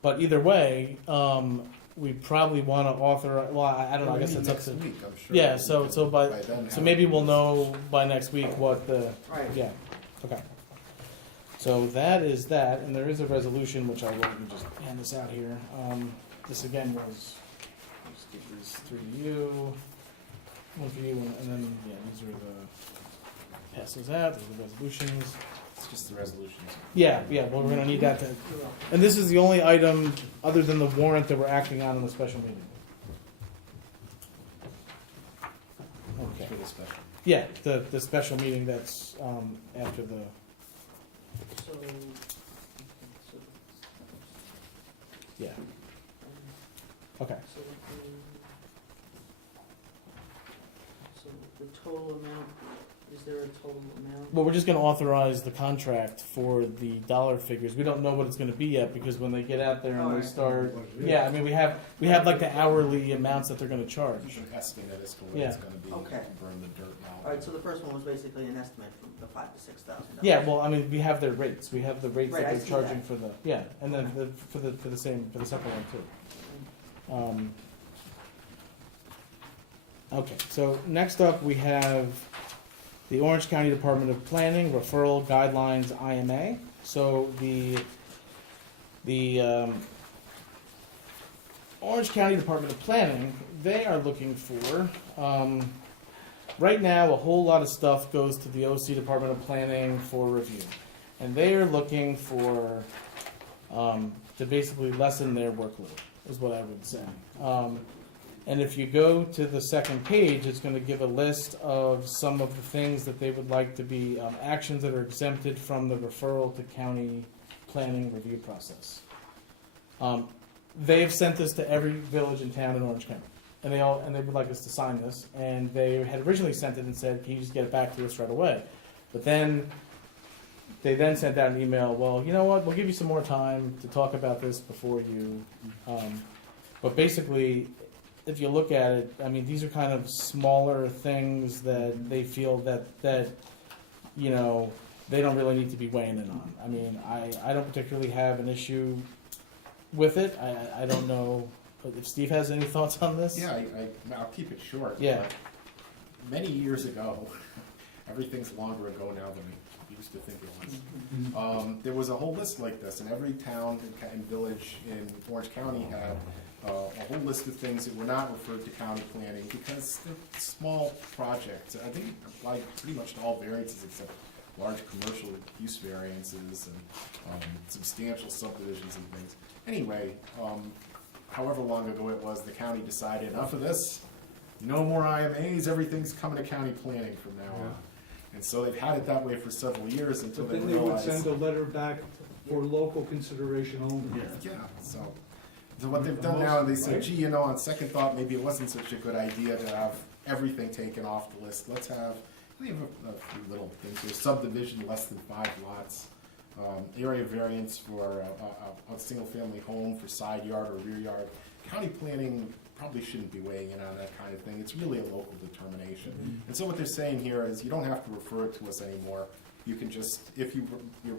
But either way, we probably want to authorize. Well, I don't know. I guess it's up Next to. week, I'm sure. Yeah. we So can by then so have- maybe we'll know by next week what the. Right. Yeah. Okay. So that is that, and there is a resolution which I will let me just hand this out here. This again was. I'll just give these three to you. One for you, and then yeah, these are the. Pass those out. These are the resolutions. It's just the resolutions. Yeah, yeah, well, we're gonna need that to, and this is the only item, other than the warrant, that we're acting on in the special meeting. Okay, For the special. yeah, the special meeting that's, after the, So, okay, so, yeah, um, okay. so, so the total amount, is there a total amount? Well, we're just gonna authorize the contract for the dollar figures. We don't know what it's gonna be yet, because when they get out there and they Alright. start, yeah, I mean, we have like the hourly amounts that they're gonna charge. An estimate as to what Yeah. it's gonna be. Okay. Burn the dirt now. Alright, so the first one was basically an estimate from the $5,000 to $6,000. Yeah, well, I mean, we have their rates. We have the rates Right, that I they're see charging that. for the, yeah, and then for the second one too. Okay, so next up we have the Orange County Department of Planning Referral Guidelines IMA. So the Orange County Department of Planning, they are looking for, right now a whole lot of stuff goes to the OC Department of Planning for review. And they are looking for, to basically lessen their workload, is what I would say. And if you go to the second page, it's going to give a list of some of the things that they would like to be actions that are exempted from the referral to county planning review process. They have sent this to every village and town in Orange County, and they would like us to sign this. And they had originally sent it and said, "Can you just get it back to us right away?" But then they then sent out an email. Well, you know what? We'll give you some more time to talk about this before you. But basically, if you look at it, I mean, these are kind of smaller things that they feel that they don't really need to be weighing in on. I mean, I don't particularly have an issue with it. I don't know if Steve has any thoughts on this. Yeah, I'll keep it short. Yeah. but Many years ago, everything's longer ago now than we used to think it was. There was a whole list like this, and every town and village in Orange County had a whole list of things that were not referred to county planning because they're small projects. I think it applied pretty much to all variances except large commercial use variances and substantial subdivisions and things. Anyway, however long ago it was, the county decided enough of this. No more IMAs, everything's coming to county planning from now on. And so they've had it that way for several years until But they then they would realized. send a letter back for local consideration only. Yeah, so what they've done now, they said, gee, on second thought, maybe it wasn't such a good idea to have everything taken off the list. Let's have, we have a few little things here, subdivision less than 5 lots, area variance for a single-family home for side yard or rear yard. County planning probably shouldn't be weighing in on that kind of thing. It's really a local determination. And so what they're saying here is you don't have to refer it to us anymore. You can just, if your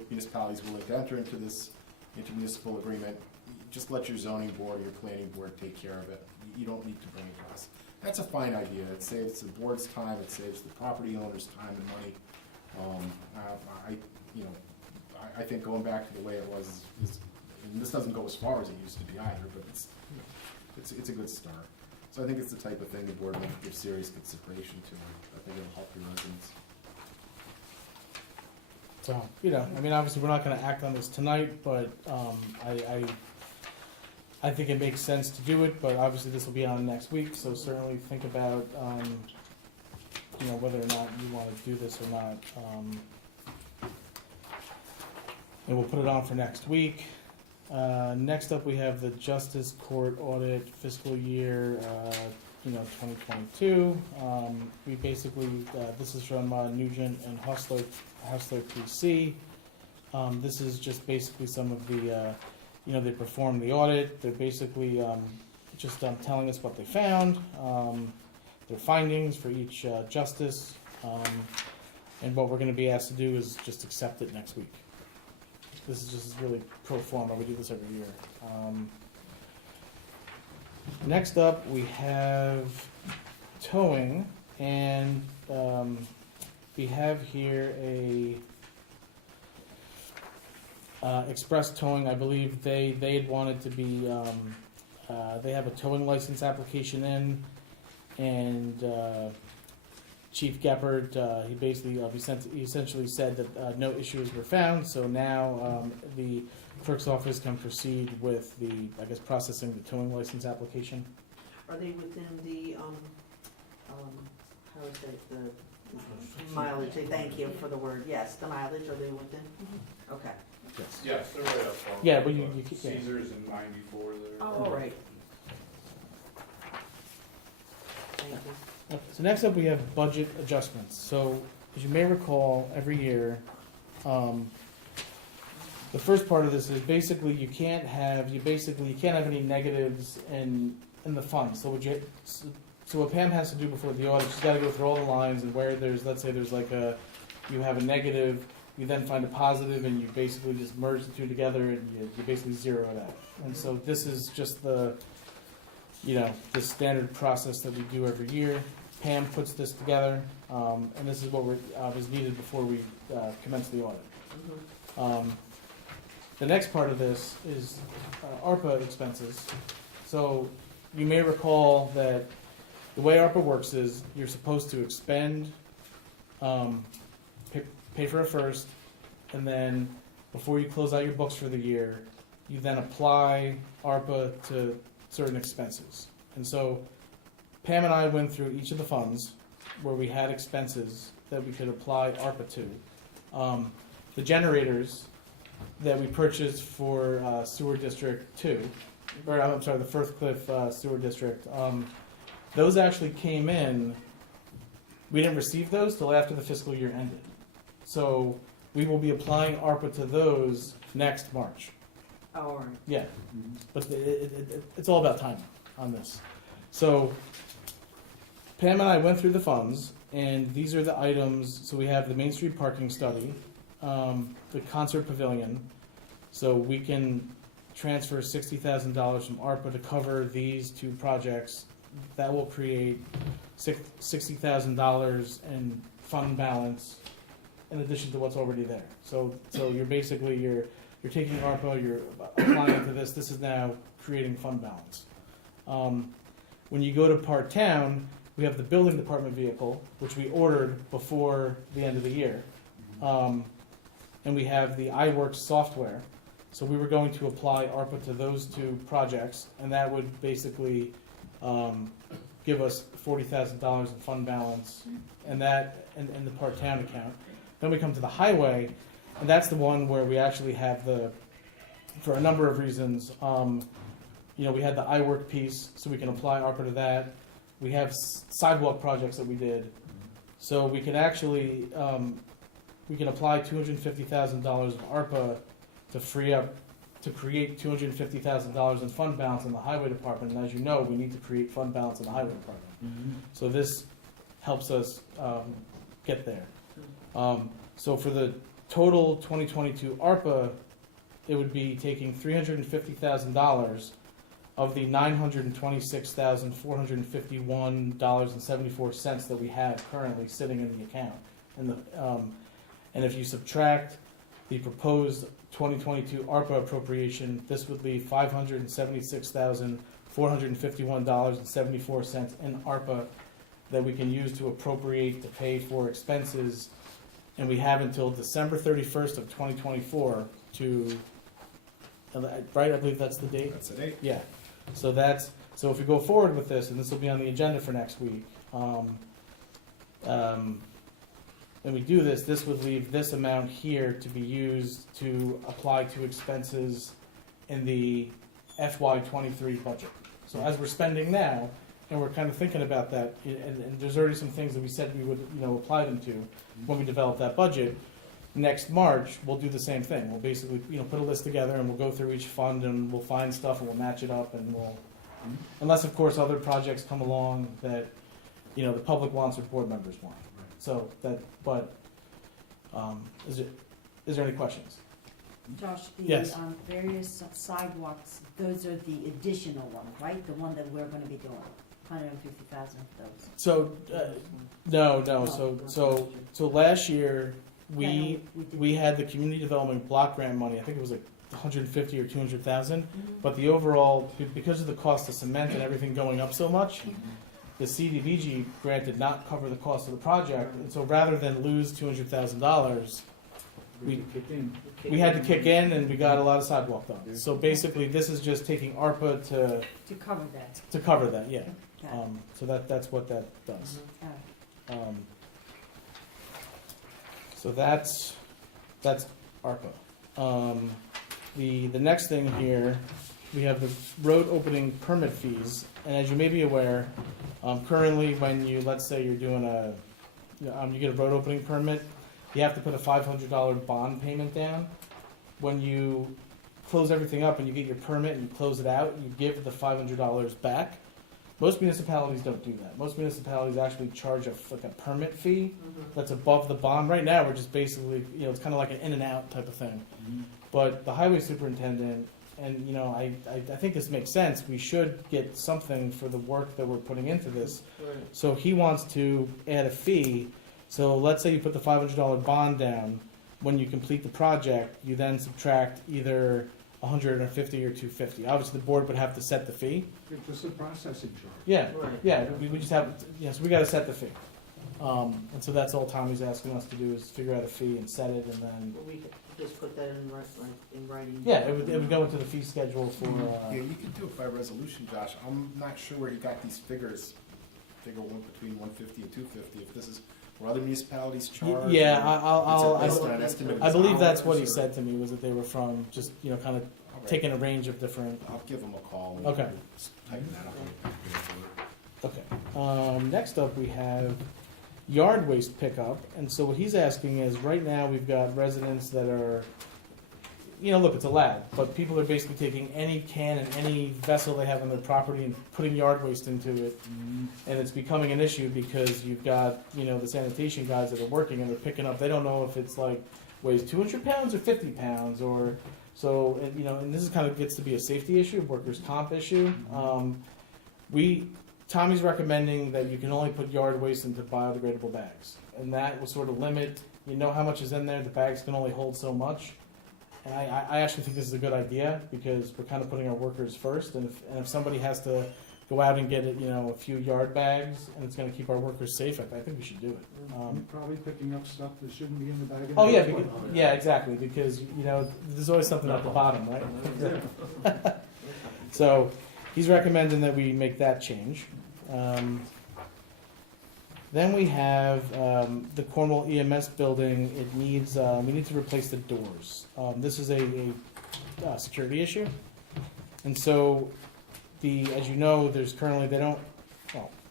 municipality is willing to enter into this intermunicipal agreement, just let your zoning board or your planning board take care of it. You don't need to bring it to us. That's a fine idea. It saves the board's time, it saves the property owner's time and money. I think going back to the way it was, and this doesn't go as far as it used to be either, but it's a good start. So I think it's the type of thing the board will give serious consideration to. I think it'll help your residents. So, you know, I mean, obviously, we're not gonna act on this tonight, but, I think it makes sense to do it, but obviously this will be on next week, so certainly think about, you know, whether or not you wanna do this or not. And we'll put it on for next week. Next up, we have the Justice Court Audit Fiscal Year, 2022. We basically, this is from Nugent and Hustler PC. This is just basically some of the, they performed the audit. They're basically just telling us what they found, their findings for each justice, and what we're going to be asked to do is just accept it next week. This is just really pro forma. We do this every year. Next up, we have towing, and we have here a express towing. I believe they had wanted to be. They have a towing license application in, and Chief Geppert, he essentially said that no issues were found. So now the clerk's office can proceed with processing the towing license application. Are they within the, how is it, the mileage? Thank you for the word. Yes, the mileage, are they within? Okay. Yes. Yes, they're right up front. Yeah, but you keep. Yeah. Caesar's in 94 there. Oh, all right. Thank you. Okay, so next up we have budget adjustments. So as you may recall, every year, the first part of this is basically you can't have any negatives in the fund. So what Pam has to do before the audit, she's got to go through all the lines, and where let's say there's you have a negative, you then find a positive, and you basically just merge the two together, and you basically zero it out. And so this is just the standard process that we do every year. Pam puts this together, and this is what was needed before we commence the audit. The next part of this is ARPA expenses. So you may recall that the way ARPA works is you're supposed to expend, pay for it first, and then before you close out your books for the year, you then apply ARPA to certain expenses. And so Pam and I went through each of the funds where we had expenses that we could apply ARPA to. The generators that we purchased for Sewer District 2, or I'm sorry, the Firth Cliff Sewer District, those actually came in. We didn't receive those till after the fiscal year ended. So we will be applying ARPA to those next March. Oh, all right. Yeah, but it's all about timing on this. So Pam and I went through the funds, and these are the items. So we have the Main Street parking study, the concert pavilion. So we can transfer $60,000 from ARPA to cover these two projects. That will create $60,000 in fund balance in addition to what's already there. So you're basically you're taking ARPA, you're applying it to this. This is now creating fund balance. When you go to Part Town, we have the building department vehicle, which we ordered before the end of the year. And we have the iWorks software. So we were going to apply ARPA to those two projects, and that would basically give us $40,000 in fund balance, and that in the Part Town account. Then we come to the highway, and that's the one where we actually have for a number of reasons, we had the iWork piece, so we can apply ARPA to that. We have sidewalk projects that we did, so we can actually we can apply $250,000 of ARPA to free up to create $250,000 in fund balance in the highway department. And as you know, we need to create fund balance in the highway department. So this helps us get there. So for the total 2022 ARPA, it would be taking $350,000 of the $926,451.74 that we have currently sitting in the account. And if you subtract the proposed 2022 ARPA appropriation, this would leave $576,451.74 in ARPA that we can use to appropriate to pay for expenses. And we have until December 31st of 2024 to, right, I believe that's the date? That's the date. Yeah, so so if we go forward with this, and this will be on the agenda for next week, and we do this, this would leave this amount here to be used to apply to expenses in the FY23 budget. So as we're spending now, and we're kind of thinking about that, and there's already some things that we said we would, apply them to when we develop that budget. Next March, we'll do the same thing. We'll basically, put a list together and we'll go through each fund and we'll find stuff and we'll match it up and we'll, unless of course other projects come along that, the public wants or board members want. So is there any questions? Josh, the Yes. various sidewalks, those are the additional ones, right? The one that we're gonna be doing, 150,000 for those. So, no, so last year, we had the community development block grant money, I think it was like 150 or 200,000, but the overall, because of the cost of cement and everything going up so much, the CDBG grant did not cover the cost of the project, and so rather than lose $200,000, we had to kick in and we got a lot of sidewalk done. So basically, this is just taking ARPA To cover that. to cover that, yeah. Got it. So that's what that does. Got it. So that's ARPA. The next thing here, we have the road opening permit fees, and as you may be aware, currently when let's say you're doing you get a road opening permit, you have to put a $500 bond payment down. When you close everything up and you get your permit and you close it out, you give the $500 back. Most municipalities don't do that. Most municipalities actually charge a permit fee that's above the bond. Right now, we're just basically, it's kind of like an in and out type of thing. But the highway superintendent, and I think this makes sense, we should get something for the work that we're putting into this. So he wants to add a fee. So let's say you put the $500 bond down. When you complete the project, you then subtract either 150 or 250. Obviously, the board would have to set the fee. It's just a processing charge. Yeah, yeah. We just have, so we got to set the fee. And so that's all Tommy's asking us to do is figure out a fee and set it, and then We could just put that in writing. yeah, it would go into the fee schedule for. Yeah, you can do it by resolution, Josh. I'm not sure where he got these figures. Figure one between 150 and 250. If this is where other municipalities charge. Yeah, I I believe that's what he said to me, was that they were from just kind of taking a range of different. I'll give him a call. And Okay. Tighten that up. Okay. Next up, we have yard waste pickup, and so what he's asking is, right now we've got residents that are, look, it's allowed, but people are basically taking any can and any vessel they have on their property and putting yard waste into it, and it's becoming an issue because you've got, the sanitation guys that are working and they're picking up, they don't know if it's like weighs 200 pounds or 50 pounds, or, so, and this is kind of gets to be a safety issue, a workers' comp issue. Tommy's recommending that you can only put yard waste into biodegradable bags, and that will sort of limit, how much is in there, the bags can only hold so much. And I actually think this is a good idea, because we're kind of putting our workers first, and if somebody has to go out and get a few yard bags, and it's going to keep our workers safe, I think we should do it. You're probably picking up stuff that shouldn't be in the bag. Oh yeah, yeah, exactly, because there's always something at the bottom, right? So he's recommending that we make that change. Then we have the Cornwall EMS building. It needs we need to replace the doors. This is a security issue, and so as you know, there's currently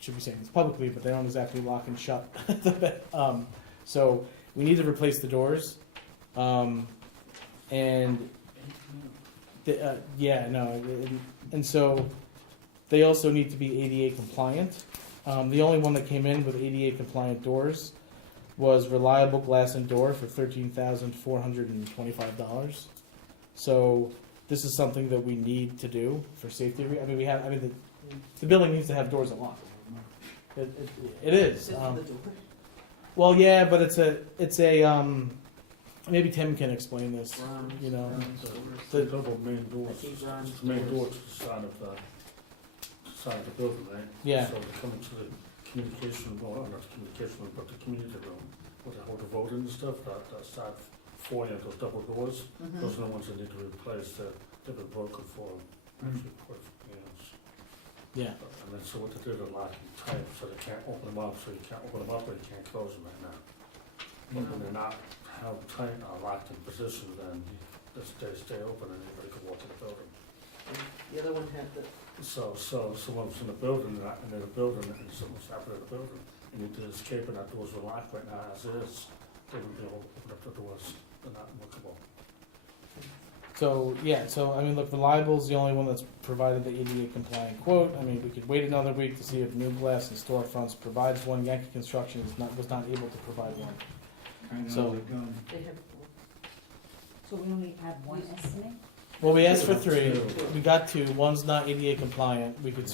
should be saying this publicly, but they don't exactly lock and shut. So we need to replace the doors, and and so they also need to be ADA compliant. The only one that came in with ADA compliant doors was Reliable Glass and Door for $13,425. So this is something that we need to do for safety. The building needs to have doors that lock. It is. Well, yeah, but it's a maybe Tim can explain this, Bronze, you know. bronze doors. The double main I doors, see bronze the main door doors. to the side of the building, right? Yeah. So they come into the communication room, or not the communication room, but the community room, where they hold the voting and stuff, that side foyer, those double doors, Mhm. those are the ones that need to be replaced, they've been broken for actually quite a few years. Yeah. And then so what they did, they're locking tight, so they can't open them up, so you can't open them up, but you can't close them right now. But when they're not held tight or locked in position, then they stay open and anybody can walk in the building. The other one had the, So someone's in the building, and in the building, and something's happened in the building, and you did escape, and that doors were locked right now as is, they wouldn't be able to open up the doors, they're not workable. So, yeah, so, I mean, look, Reliable's the only one that's provided the ADA compliant quote. I mean, we could wait another week to see if New Glass and Storefronts provides one. Yankee Construction was not able to provide one. Kind of So- like, they have, So we only have one estimate? Well, we asked for Two. 3, we got 2, one's not ADA compliant. We could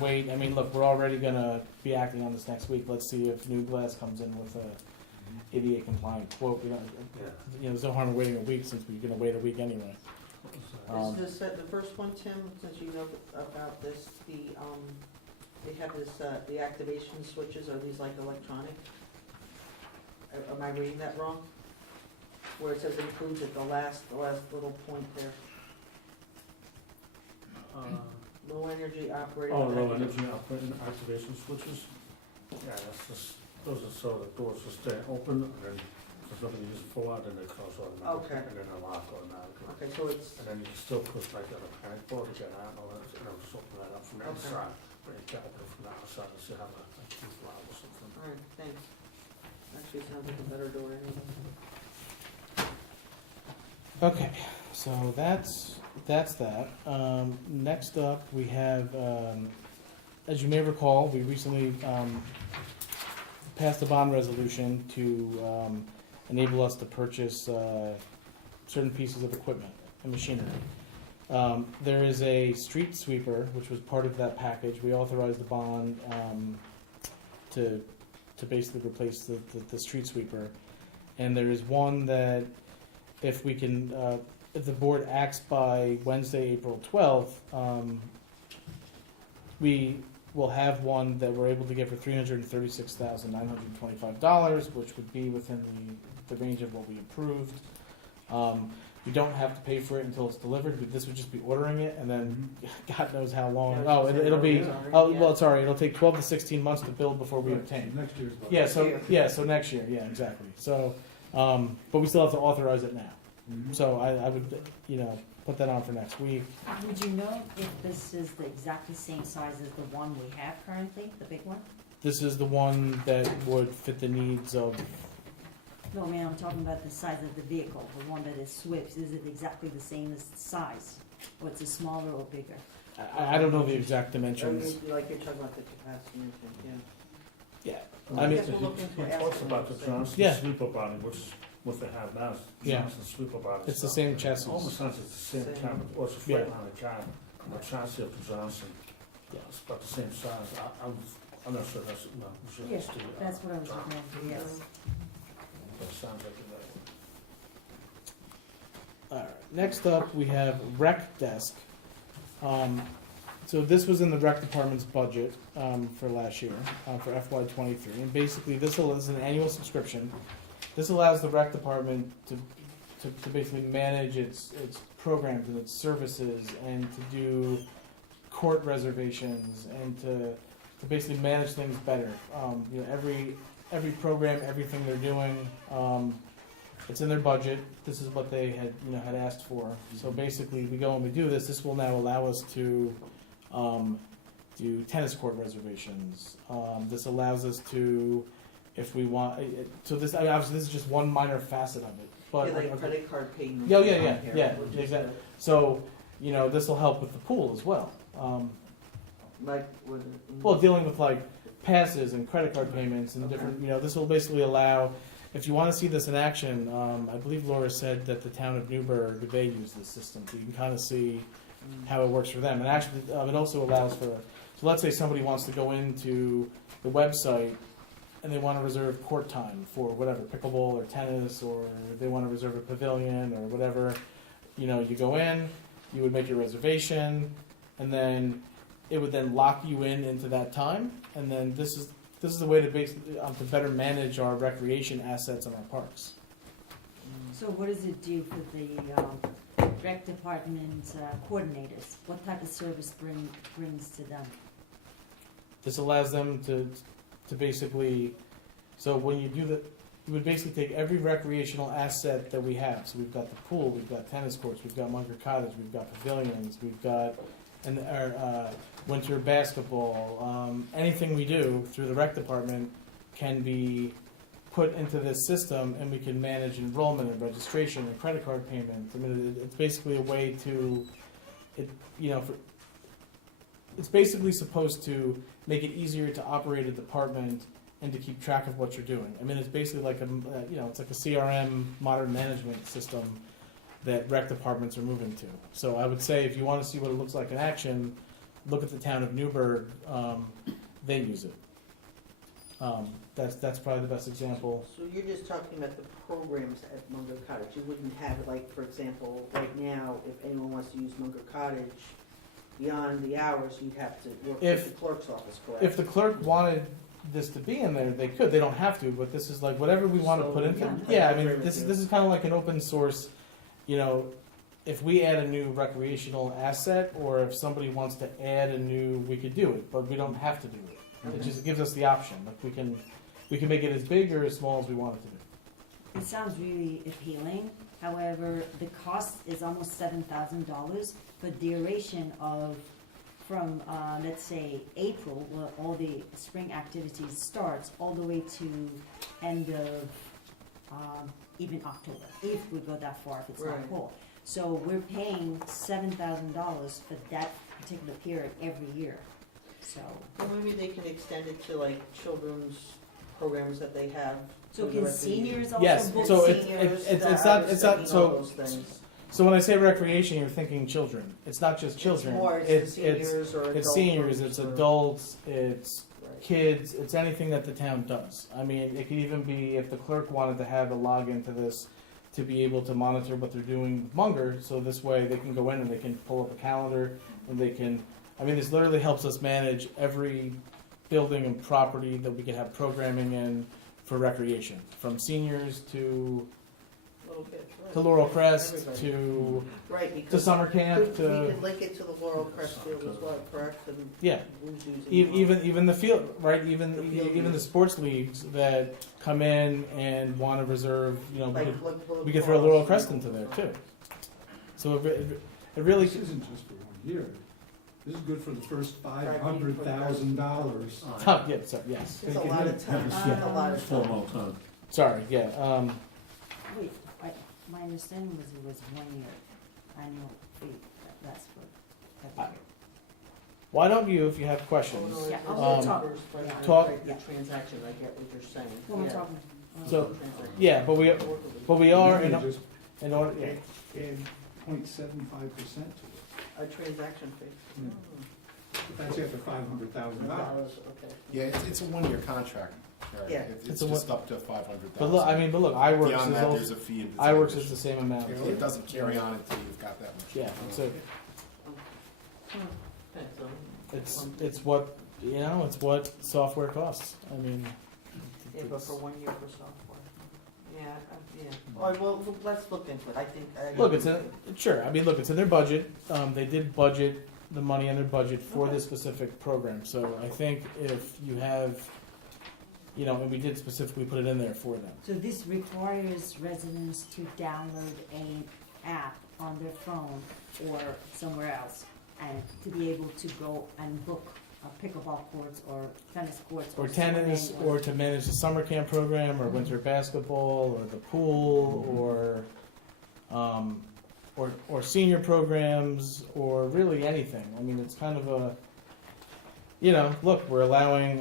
wait. I mean, look, we're already gonna be acting on this next week. Let's see if New Glass comes in with a ADA compliant quote. We don't, you know, there's no harm in waiting a week since we're gonna wait a week anyway. is this, the first one, Tim, since you know about this, they have this, the activation switches, are these like electronic? Am I reading that wrong? Where it says includes at the last little point there, low energy operating. Oh, low energy operating activation switches? Yeah, that's just, those are so the doors will stay open, and then if there's nothing you use full out, then they close automatically. Okay. And then they lock automatically. Okay, so it's, And then you can still push like on a panic button to get out, or, just open that up from the Okay. inside, but you can't open it from the outside unless you have a key fob or something. alright, thanks. Actually, sounds like a better door anyway. Okay, so that's that. Next up, we have, as you may recall, we recently passed a bond resolution to enable us to purchase certain pieces of equipment and machinery. There is a street sweeper, which was part of that package. We authorized the bond to basically replace the street sweeper. And there is one that if we can, if the board acts by Wednesday, April 12th, we will have one that we're able to get for $336,925, which would be within the range of what we approved. We don't have to pay for it until it's delivered, but this would just be ordering it, and then God knows how long. Oh, it'll be, it'll take 12 to 16 months to build before we obtain. Next year's budget. Yeah, so next year, yeah, exactly. So, but we still have to authorize it now. Mhm. So I would, put that on for next week. Would you know if this is the exactly same size as the one we have currently, the big one? This is the one that would fit the needs of, No, man, I'm talking about the size of the vehicle, the one that is Swift. Is it exactly the same as the size? Or it's a smaller or bigger? I don't know the exact dimensions. Like you're talking about the capacity, and everything, Yeah, yeah. I mean, guess we'll look into He talks asking about them the to say- Johnson Yeah. sweeper body, which is what they have now, is Yeah. Johnson sweeper body. it's the stuff. same chassis. Almost sounds like the same Same. kind of, or it's a Yeah. Freightliner car, the chassis of the Johnson. Yeah. It's about the same size. I'm not sure that's, no, I'm sure Yeah, it's the. that's what I was Johnson. looking at, yes. That sounds like the right one. All right. Next up, we have rec desk. So this was in the rec department's budget for last year, for FY23. And basically, this is an annual subscription. This allows the rec department to basically manage its programs and its services, and to do court reservations, and to basically manage things better. Every program, everything they're doing, it's in their budget. This is what they had asked for. So basically, we go and we do this. This will now allow us to do tennis court reservations. This allows us to, if we want. So this obviously this is just one minor facet of it. But Yeah, like credit card payments. Yeah, on yeah, here, yeah, which is exactly. So this will help with the pool as well. Like with. Well, dealing with like passes and credit card payments and Okay. different, this will basically allow, if you want to see this in action, I believe Laura said that the town of Newburgh, they use this system, so you can kind of see how it works for them. And actually, it also allows for, so let's say somebody wants to go into the website and they want to reserve court time for whatever, pickleball or tennis, or they want to reserve a pavilion or whatever, you know, you go in, you would make your reservation, and then it would then lock you in into that time, and then this is the way to basically to better manage our recreation assets in our parks. So what does it do for the rec department coordinators? What type of service brings to them? This allows them to basically, so when you do you would basically take every recreational asset that we have. So we've got the pool, we've got tennis courts, we've got Munger Cottage, we've got pavilions, we've got our winter basketball. Anything we do through the rec department can be put into this system, and we can manage enrollment and registration and credit card payments. I mean, it's basically a way to, it's basically supposed to make it easier to operate a department and to keep track of what you're doing. I mean, it's basically like it's like a CRM modern management system that rec departments are moving to. So I would say if you want to see what it looks like in action, look at the town of Newburgh. They use it. That's probably the best example. So you're just talking about the programs at Munger Cottage. You wouldn't have, like, for example, right now, if anyone wants to use Munger Cottage, beyond the hours, you'd have to work with the clerk's office, correct? If the clerk wanted this to be in there, they could. They don't have to, but this is like whatever we want to put into. Yeah, I mean, this is kind of like an open source. You know, if we add a new recreational asset, or if somebody wants to add a new, we could do it, but we don't have to do it. It just gives us the option. Like we can make it as big or as small as we want it to be. It sounds really appealing. However, the cost is almost $7,000 for duration of from let's say April, where all the spring activities starts, all the way to end of even October, if we go that far, if it's not Right. cold. So we're paying $7,000 for that particular period every year. So, Well, maybe they can extend it to, like, children's programs that they have. so through the can rec of the- seniors also Yes, book? so it's Seniors, not all so. those things. So when I say recreation, you're thinking children. It's not just children. It's more, it's the seniors or adult. it's seniors. groups It's or- adults. It's Right. kids. It's anything that the town does. I mean, it could even be if the clerk wanted to have a login to this to be able to monitor what they're doing with Munger. So this way they can go in and they can pull up a calendar and they can. I mean, this literally helps us manage every building and property that we could have programming in for recreation, from seniors to Little kids, right. to Laurel Crest Everybody. to Right, because summer camp we to could link it to the Laurel Crest Field as well, correct? And yeah. who's using Even the field, right? Even The field even the leagues. sports leagues that come in and want to reserve, you know, Like, we could throw Laurel Crest into there too. So it really, This isn't just for 1 year. This is good for the first $500,000. yeah, sorry, yes. It's a lot of time, Yeah. it's a lot of Full time. amount of time. Sorry, yeah. Wait, my understanding was it was 1 year annual fee. That's what. I- Why don't you, if you have Oh, questions? no, Yeah, it's I'm gonna the talk- first, right, yeah. Talk- right, the transaction, I get what you're saying. Who am I Yeah. talking? So, Transaction. yeah, but we are You just in order. Yeah. add 0.75% to it. A transaction fee. Yeah. But that's after $500,000. $500, okay. Yeah, it's a one-year contract. Sharon. Yeah. It's It's a just up to 500,000. But look, iWorks Beyond is that, also, there's a fee. and iWorks is it's the same amount. It doesn't carry on until you've got that much. Yeah, so Okay, so, it's what it's what software costs. I mean, yeah, but for 1 year for software. Yeah, yeah. All right, well, let's look into it, I think. look, it's in their budget. They did budget the money in their budget for this specific program. So I think if you have, and we did specifically put it in there for them. So this requires residents to download an app on their phone or somewhere else, and to be able to go and book pickleball courts or tennis courts Or swimming tennis, or to manage the summer camp program, or winter basketball, or the pool, or senior programs, or really anything. I mean, it's kind of a, look, we're allowing,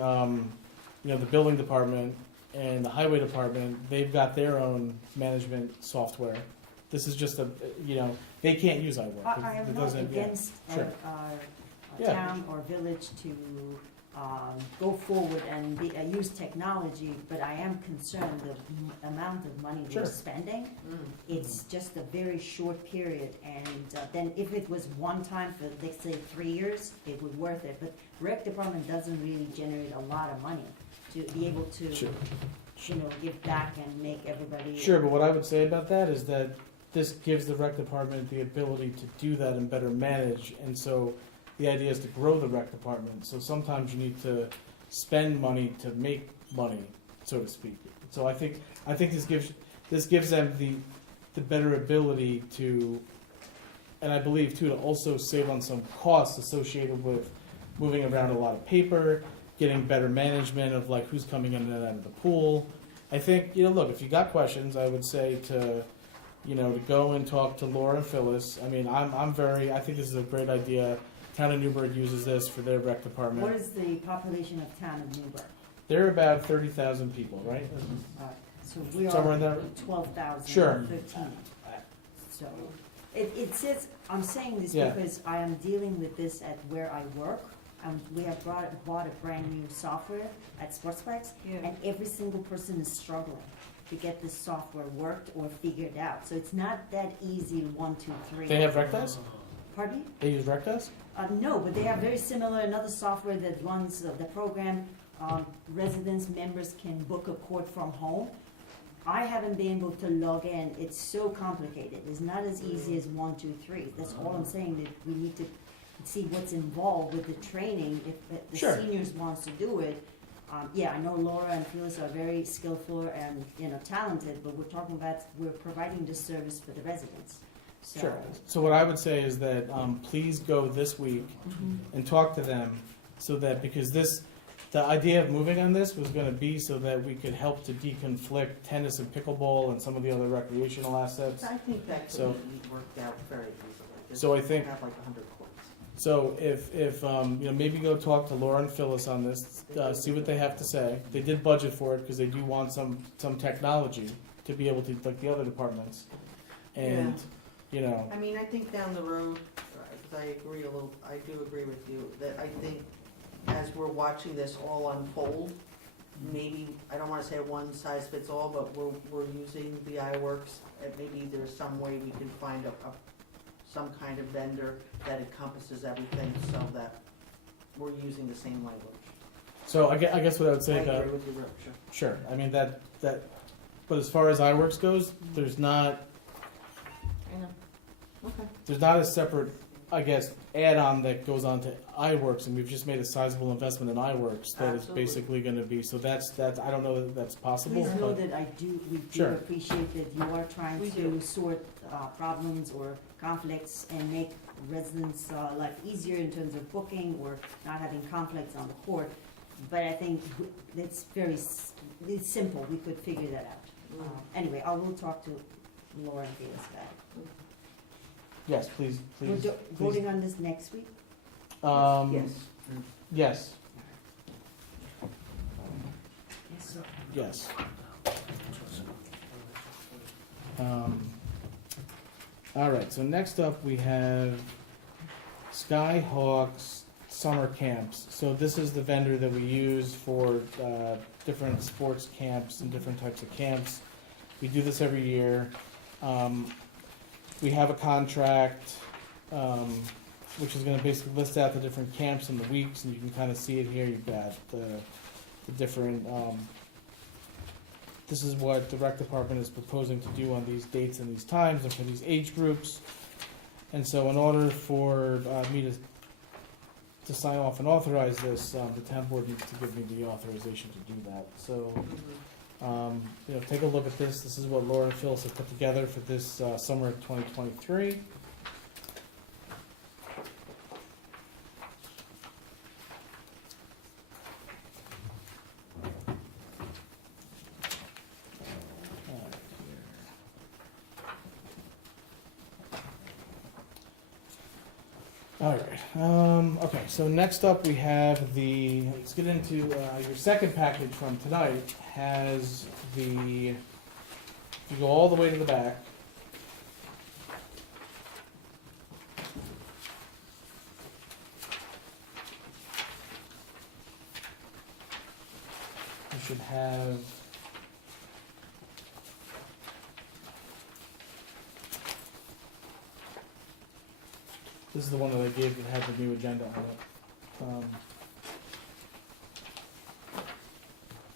the building department and the highway department, they've got their own management software. This is just they can't use iWork. I am It not doesn't, yeah. against Sure. a Yeah. town or village to go forward and use technology, but I am concerned the amount of money Sure. we're spending. Mm. It's just a very short period, and then if it was one time for, let's say, 3 years, it would worth it. But rec department doesn't really generate a lot of money to be able to, Sure. give back and make everybody. Sure, but what I would say about that is that this gives the rec department the ability to do that and better manage, and so the idea is to grow the rec department. So sometimes you need to spend money to make money, so to speak. So I think this gives them the better ability to, and I believe too, to also save on some costs associated with moving around a lot of paper, getting better management of like who's coming in and out of the pool. I think, look, if you got questions, I would say to go and talk to Laura and Phyllis. I mean, I think this is a great idea. Town of Newburgh uses this for their rec department. What is the population of town of Newburgh? They're about 30,000 people, right? So we Somewhere in are there? 12,000, Sure. 13. So it says, I'm saying this Yeah. because I am dealing with this at where I work. We have bought a brand new software at Sportsplex, and every single person is struggling to get this software worked or figured out. So it's not that easy, 1, 2, 3. They have RecDesk? Pardon me? They use RecDesk? No, but they have very similar, another software that runs the program. Residents, members can book a court from home. I haven't been able to log in. It's so complicated. It's not as easy as 1, 2, 3. That's all I'm saying, that we need to see what's involved with the training if the Sure. seniors wants to do it. I know Laura and Phyllis are very skillful and, talented, but we're providing this service for the residents. So, Sure. So what I would say is that please go this week and talk to them so that, because the idea of moving on this was going to be so that we could help to deconflict tennis and pickleball and some of the other recreational assets. I think that So- could be worked out very easily. Just So I think- have like 100 courts. So if maybe go talk to Laura and Phyllis on this, see what they have to say. They did budget for it because they do want some technology to be able to, like the other departments. And, I mean, I think down the road, because I do agree with you, that I think as we're watching this all unfold, maybe, I don't wanna say one size fits all, but we're using the iWorks, and maybe there's some way we can find some kind of vendor that encompasses everything so that we're using the same language. so I guess what I would I say about, agree with you, Rick, sure. sure, I mean that, but as far as iWorks goes, there's not I know. Okay. there's not a separate, I guess, add-on that goes on to iWorks, and we've just made a sizable investment in iWorks that is Absolutely. basically going to be, so that's, I don't know that that's possible. please know but- that we do Sure. appreciate that you are trying We to do. sort problems or conflicts and make residents' life easier in terms of booking or not having conflicts on the court. But I think it's it's simple. We could figure that out. Anyway, I will talk to Laura and Felix about it. Yes, please, We're please. voting on this next week? Yes. Yes, Yes, sir. yes. All right, so next up we have Skyhawks Summer Camps. So this is the vendor that we use for different sports camps and different types of camps. We do this every year. We have a contract, which is going to basically list out the different camps and the weeks, and you can kind of see it here. You've got the different. This is what the rec department is proposing to do on these dates and these times and for these age groups. And so, in order for me to sign off and authorize this, the town board needs to give me the authorization to do that. So. Take a look at this. This is what Laura and Phyllis have put together for this summer of 2023. All right. Okay. So next up, we have let's get into your second package from tonight. Has if you go all the way to the back. you should have. This is the one that I gave that had the new agenda on it.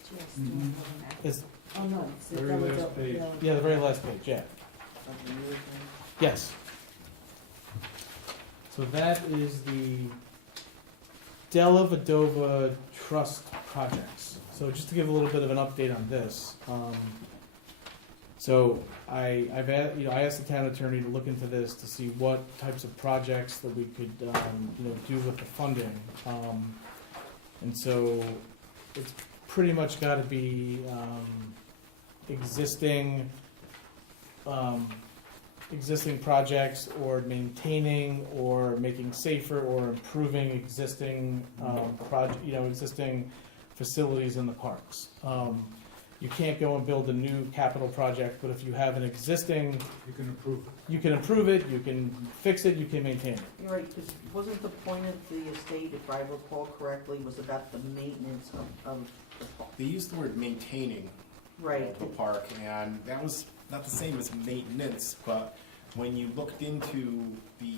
Just, Mhm. It's, Oh, no, it's the Very double- last page. double- yeah, the very last page, yeah. Of the new thing. Yes. So that is the Della Vedova Trust projects. So just to give a little bit of an update on this. So I asked the town attorney to look into this to see what types of projects that we could, do with the funding. And so it's pretty much gotta be, existing projects or maintaining or making safer or improving existing, existing facilities in the parks. You can't go and build a new capital project, but if you have an existing, You can approve it. you can improve it, you can fix it, you can maintain it. You're right, because wasn't the point of the estate, if I recall correctly, was about the maintenance of the park? They used the word maintaining Right, the park, and that was not the same as maintenance, but when you looked into the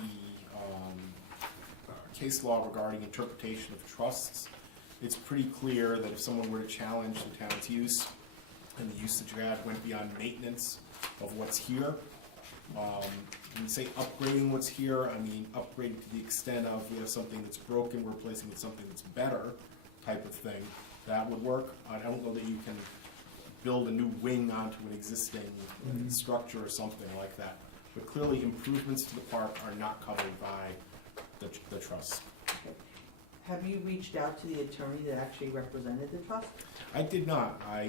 case law regarding interpretation of trusts, it's pretty clear that if someone were to challenge the town's use and the usage you had went beyond maintenance of what's here, when you say upgrading what's here, I mean upgrading to the extent of we have something that's broken, we're replacing it with something that's better type of thing, that would work. I don't know that you can build a new wing onto an existing structure or something like that. But clearly improvements to the park are not covered by the trust. have you reached out to the attorney that actually represented the trust? I did not. I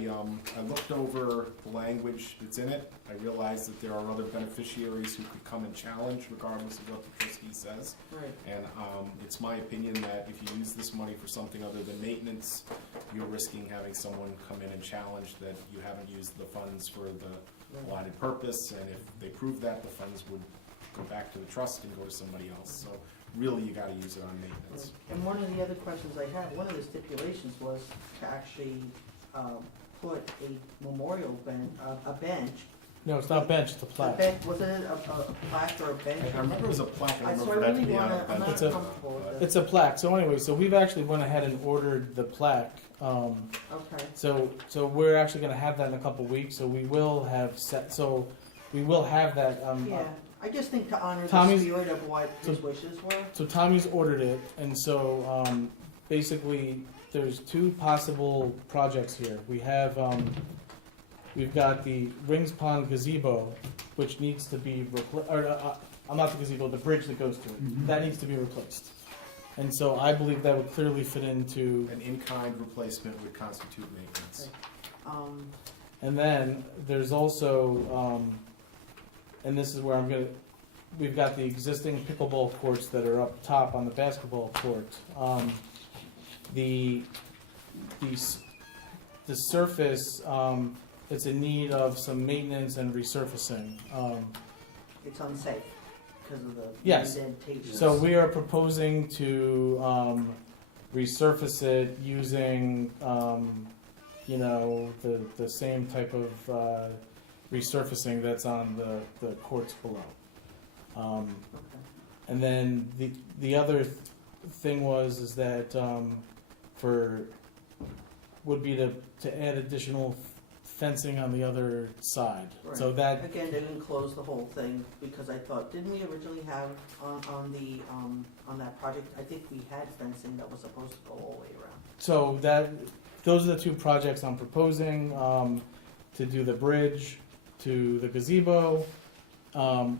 looked over the language that's in it. I realized that there are other beneficiaries who could come and challenge regardless of what the trustee says. Right. And it's my opinion that if you use this money for something other than maintenance, you're risking having someone come in and challenge that you haven't used the funds for the allotted purpose. And if they prove that, the funds would go back to the trust and go to somebody else. So really, you gotta use it on maintenance. And one of the other questions I had, one of the stipulations was to actually put a memorial a bench. No, it's not bench, it's a A plaque. bench, wasn't it a plaque or a bench? I remember it was a plaque, I don't So know I if that really to be on wanna, a I'm not bench. It's a- comfortable with that. It's a plaque. So anyway, so we've actually went ahead and ordered the plaque. Okay, So we're actually gonna have that in a couple weeks, so we will have we will have that, yeah, I just think to honor the Tommy's- spirit of what his so- wishes were. so Tommy's ordered it, and so, basically, there's two possible projects here. We have, we've got the Rings Pond gazebo, which needs to be not the gazebo, the bridge that goes to it. Mhm. That needs to be replaced. And so I believe that would clearly fit into, An in-kind replacement would constitute maintenance. and then there's also, and this is where we've got the existing pickleball courts that are up top on the basketball court. The surface, it's in need of some maintenance and resurfacing. It's unsafe because of the Yes. indentation. So we are proposing to resurface it using, the same type of resurfacing that's on the courts below. Okay. And then the other thing is that would be to add additional fencing on the other side. So Right. that, Again, they didn't close the whole thing, because I thought, didn't we originally have on that project, I think we had fencing that was supposed to go all the way around. so those are the two projects I'm proposing, to do the bridge, to the gazebo,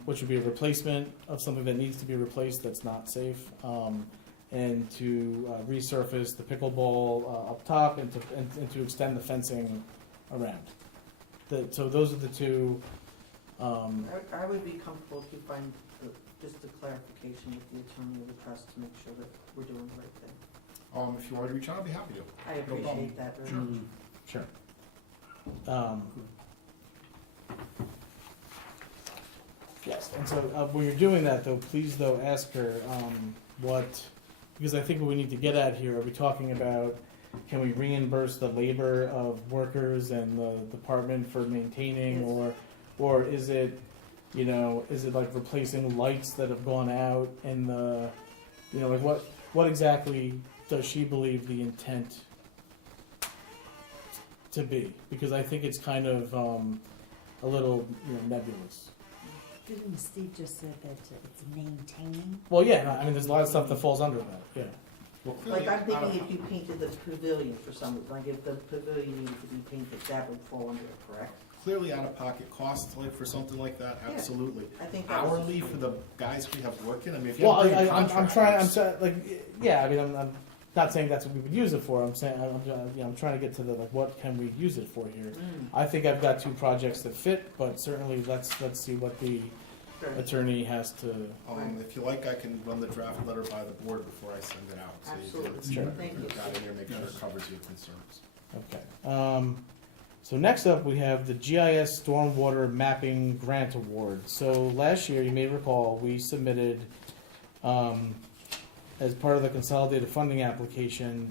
which would be a replacement of something that needs to be replaced that's not safe, and to resurface the pickleball up top and to extend the fencing around. So those are the two. I would be comfortable if you find just a clarification with the attorney of the trust to make sure that we're doing the right thing. If you want to reach out, I'd be happy to. I problem. appreciate that very much. Sure. Yes, and so when you're doing that, though, please ask her because I think what we need to get at here, are we talking about can we reimburse the labor of workers and the department for maintaining, Yes. or is it, you know, is it like replacing lights that have gone out in the, you know, like what exactly does she believe the intent to be? Because I think it's kind of a little, you know, nebulous. Didn't Steve just said that it's maintaining? Well, yeah, I mean, there's a lot of stuff that falls under that, yeah. Well, clearly, Like, I'm I thinking don't if you painted the pavilion for some, like if the pavilion needed to be painted, that would fall under it, correct? clearly out-of-pocket costs like for something like that, Yeah. absolutely. I think that was. Hourly for the guys we have working, I mean, if you Well, have great I'm trying, contractors. like, yeah, I mean, I'm not saying that's what we would use it for, I'm saying, you know, I'm trying to get to the, like, what can we use it for here? Mm, I think I've got 2 projects that fit, but certainly let's see what the sure. attorney has to, If you like, I can run the draft letter by the board before I send it out. So you can Absolutely. Sure. Thank you. got in there, make sure it Yes. covers your concerns. okay. So next up, we have the GIS Stormwater Mapping Grant Award. So last year, you may recall, we submitted, as part of the consolidated funding application,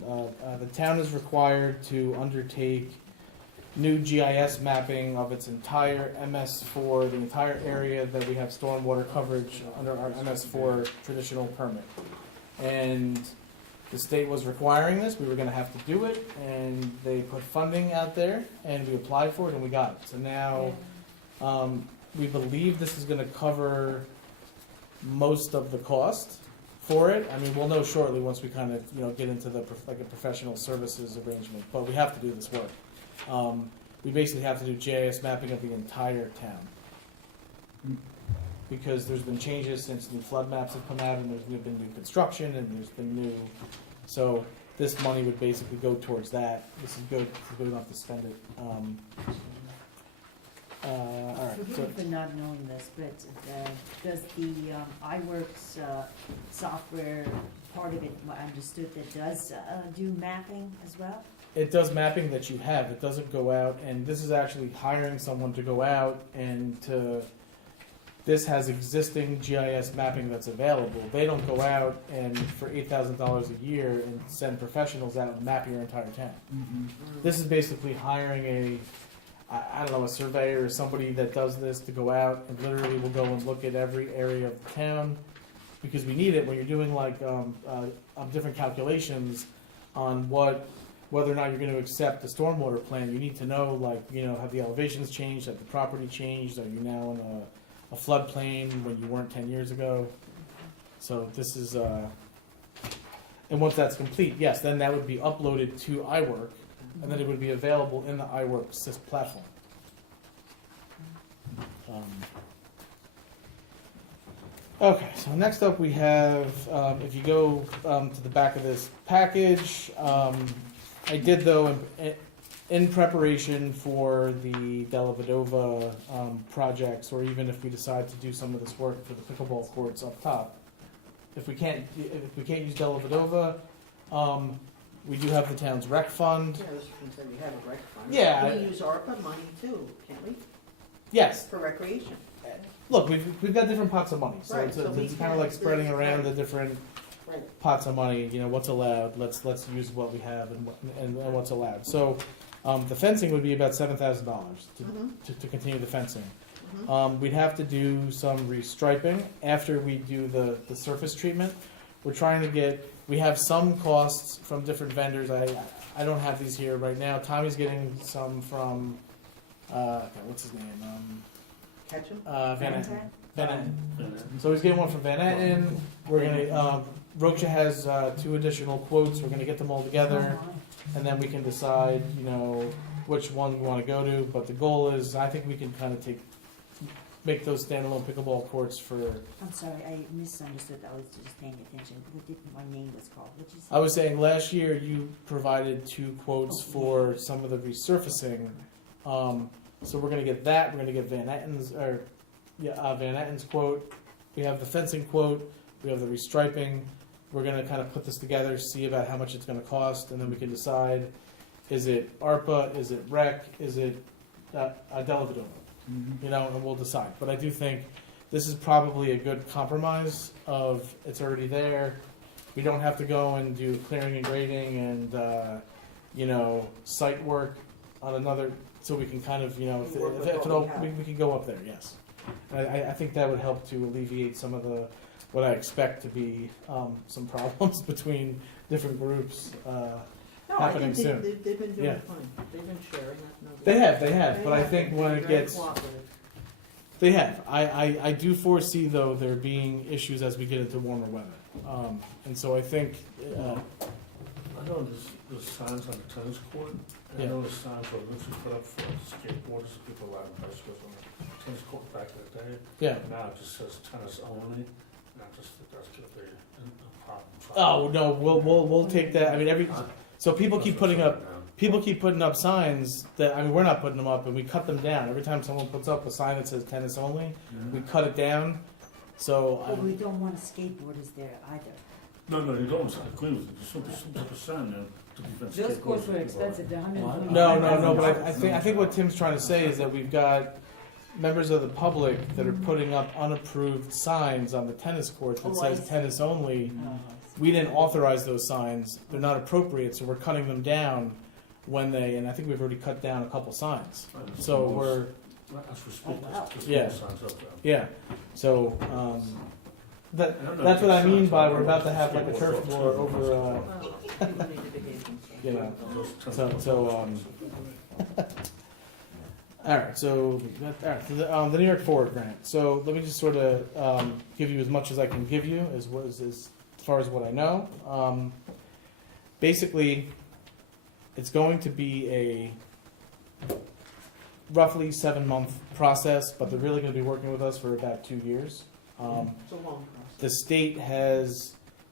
the town is required to undertake new GIS mapping of its entire MS4, the entire area that we have stormwater coverage under our MS4 traditional permit. And the state was requiring this, we were gonna have to do it, and they put funding out there, and we applied for it, and we got it. So now, we believe this is gonna cover most of the cost for it. I mean, we'll know shortly once we kind of, you know, get into the, like a professional services arrangement, but we have to do this work. We basically have to do GIS mapping of the entire town. Because there's been changes since new flood maps have come out, and there's been new construction, and there's been new, so this money would basically go towards that. This is good, we don't have to spend it. All right, Forgive so, me for not knowing this, but does the iWorks software, part of it, I understood that does do mapping as well? it does mapping that you have, it doesn't go out, and this is actually hiring someone to go out and to, this has existing GIS mapping that's available. They don't go out and for $8,000 a year and send professionals out and map your entire town. This is basically hiring I don't know, a surveyor or somebody that does this to go out and literally will go and look at every area of the town, because we need it when you're doing like different calculations on whether or not you're going to accept the stormwater plan. You need to know, like, you know, have the elevations changed, have the property changed, are you now in a floodplain when you weren't 10 years ago? So this is, and once that's complete, yes, then that would be uploaded to iWork, and then it would be available in the iWork SIS platform. Okay, so next up we have, if you go to the back of this package, I did though, in preparation for the Della Vedova projects, or even if we decide to do some of this work for the pickleball courts up top, if we can't use Della Vedova, we do have the town's rec fund. Yeah, I was gonna say, we have a rec fund. Yeah. We use ARPA money too, can't we, Yes, for recreation? look, we've got different pots of money, so Right, it's, so we it's kind of can- like spreading around the different Right. pots of money. You know, what's allowed. Let's use what we have and what's allowed. So, the fencing would be about $7,000 to continue the fencing. We'd have to do some restriping after we do the surface treatment. We're trying to we have some costs from different vendors. I don't have these here right now. Tommy's getting some from, what's his name? Ketchum? Van Etten. Van Etten. So he's getting one from Van Etten. We're gonna, Rocha has 2 additional quotes. We're gonna get them all together, and then we can decide, you know, which one we wanna go to. But the goal is, I think we can kind of make those standalone pickleball courts for, I'm sorry, I misunderstood, I was just paying attention, what did my name was called, what did you say? I was saying last year you provided 2 quotes for some of the resurfacing. So we're gonna get that, we're gonna get Van Etten's, Van Etten's quote. We have the fencing quote, we have the restriping. We're gonna kind of put this together, see about how much it's gonna cost, and then we can decide, is it ARPA, is it REC, is it Della Vedova? You know, and we'll decide. But I do think this is probably a good compromise of, it's already there. We don't have to go and do clearing and grading and site work on another, so we can kind of, if Work with it what all, we have. we could go up there, yes. And I think that would help to alleviate some of what I expect to be, some problems between different groups, No, I happening think soon. they've been doing Yeah. fine. They've been sharing it. No, They have, but I think been when it very gets, cooperative. they have. I do foresee, though, there being issues as we get into warmer weather. And so I think, I know there's signs on the tennis court, and I Yeah. know there's signs where Lucy put up for skateboarders, people riding bicycles on the tennis court back in the day. yeah. Now it just says tennis only, and I just think that's gonna be a problem. Oh, no, we'll take that. I mean, so people keep putting up signs that, I mean, we're not putting them up, and we cut them down. Every time someone puts up a sign that says tennis only, we cut it down. So, But we don't want skateboarders there either. No, you don't, I agree with you, there's some type of sign there to prevent skateboarders. Those courts were from expensive, they're $120. no, but I think what Tim's trying to say is that we've got members of the public that are putting up unapproved signs on the tennis court that Oh, I says see. tennis only. Oh, We didn't authorize those signs. They're not appropriate, so we're cutting them down and I think we've already cut down a couple signs. So we're, As we speak, Oh, wow. there's Yeah. signs up there. yeah. So, that's what I mean by we're about to have like a turf war over, Well, people need to behave themselves. all right, so the New York Forward grant. So let me just sort of give you as much as I can give you as far as what I know. Basically, it's going to be a roughly 7-month process, but they're really going to be working with us for about 2 years. It's a long process. The state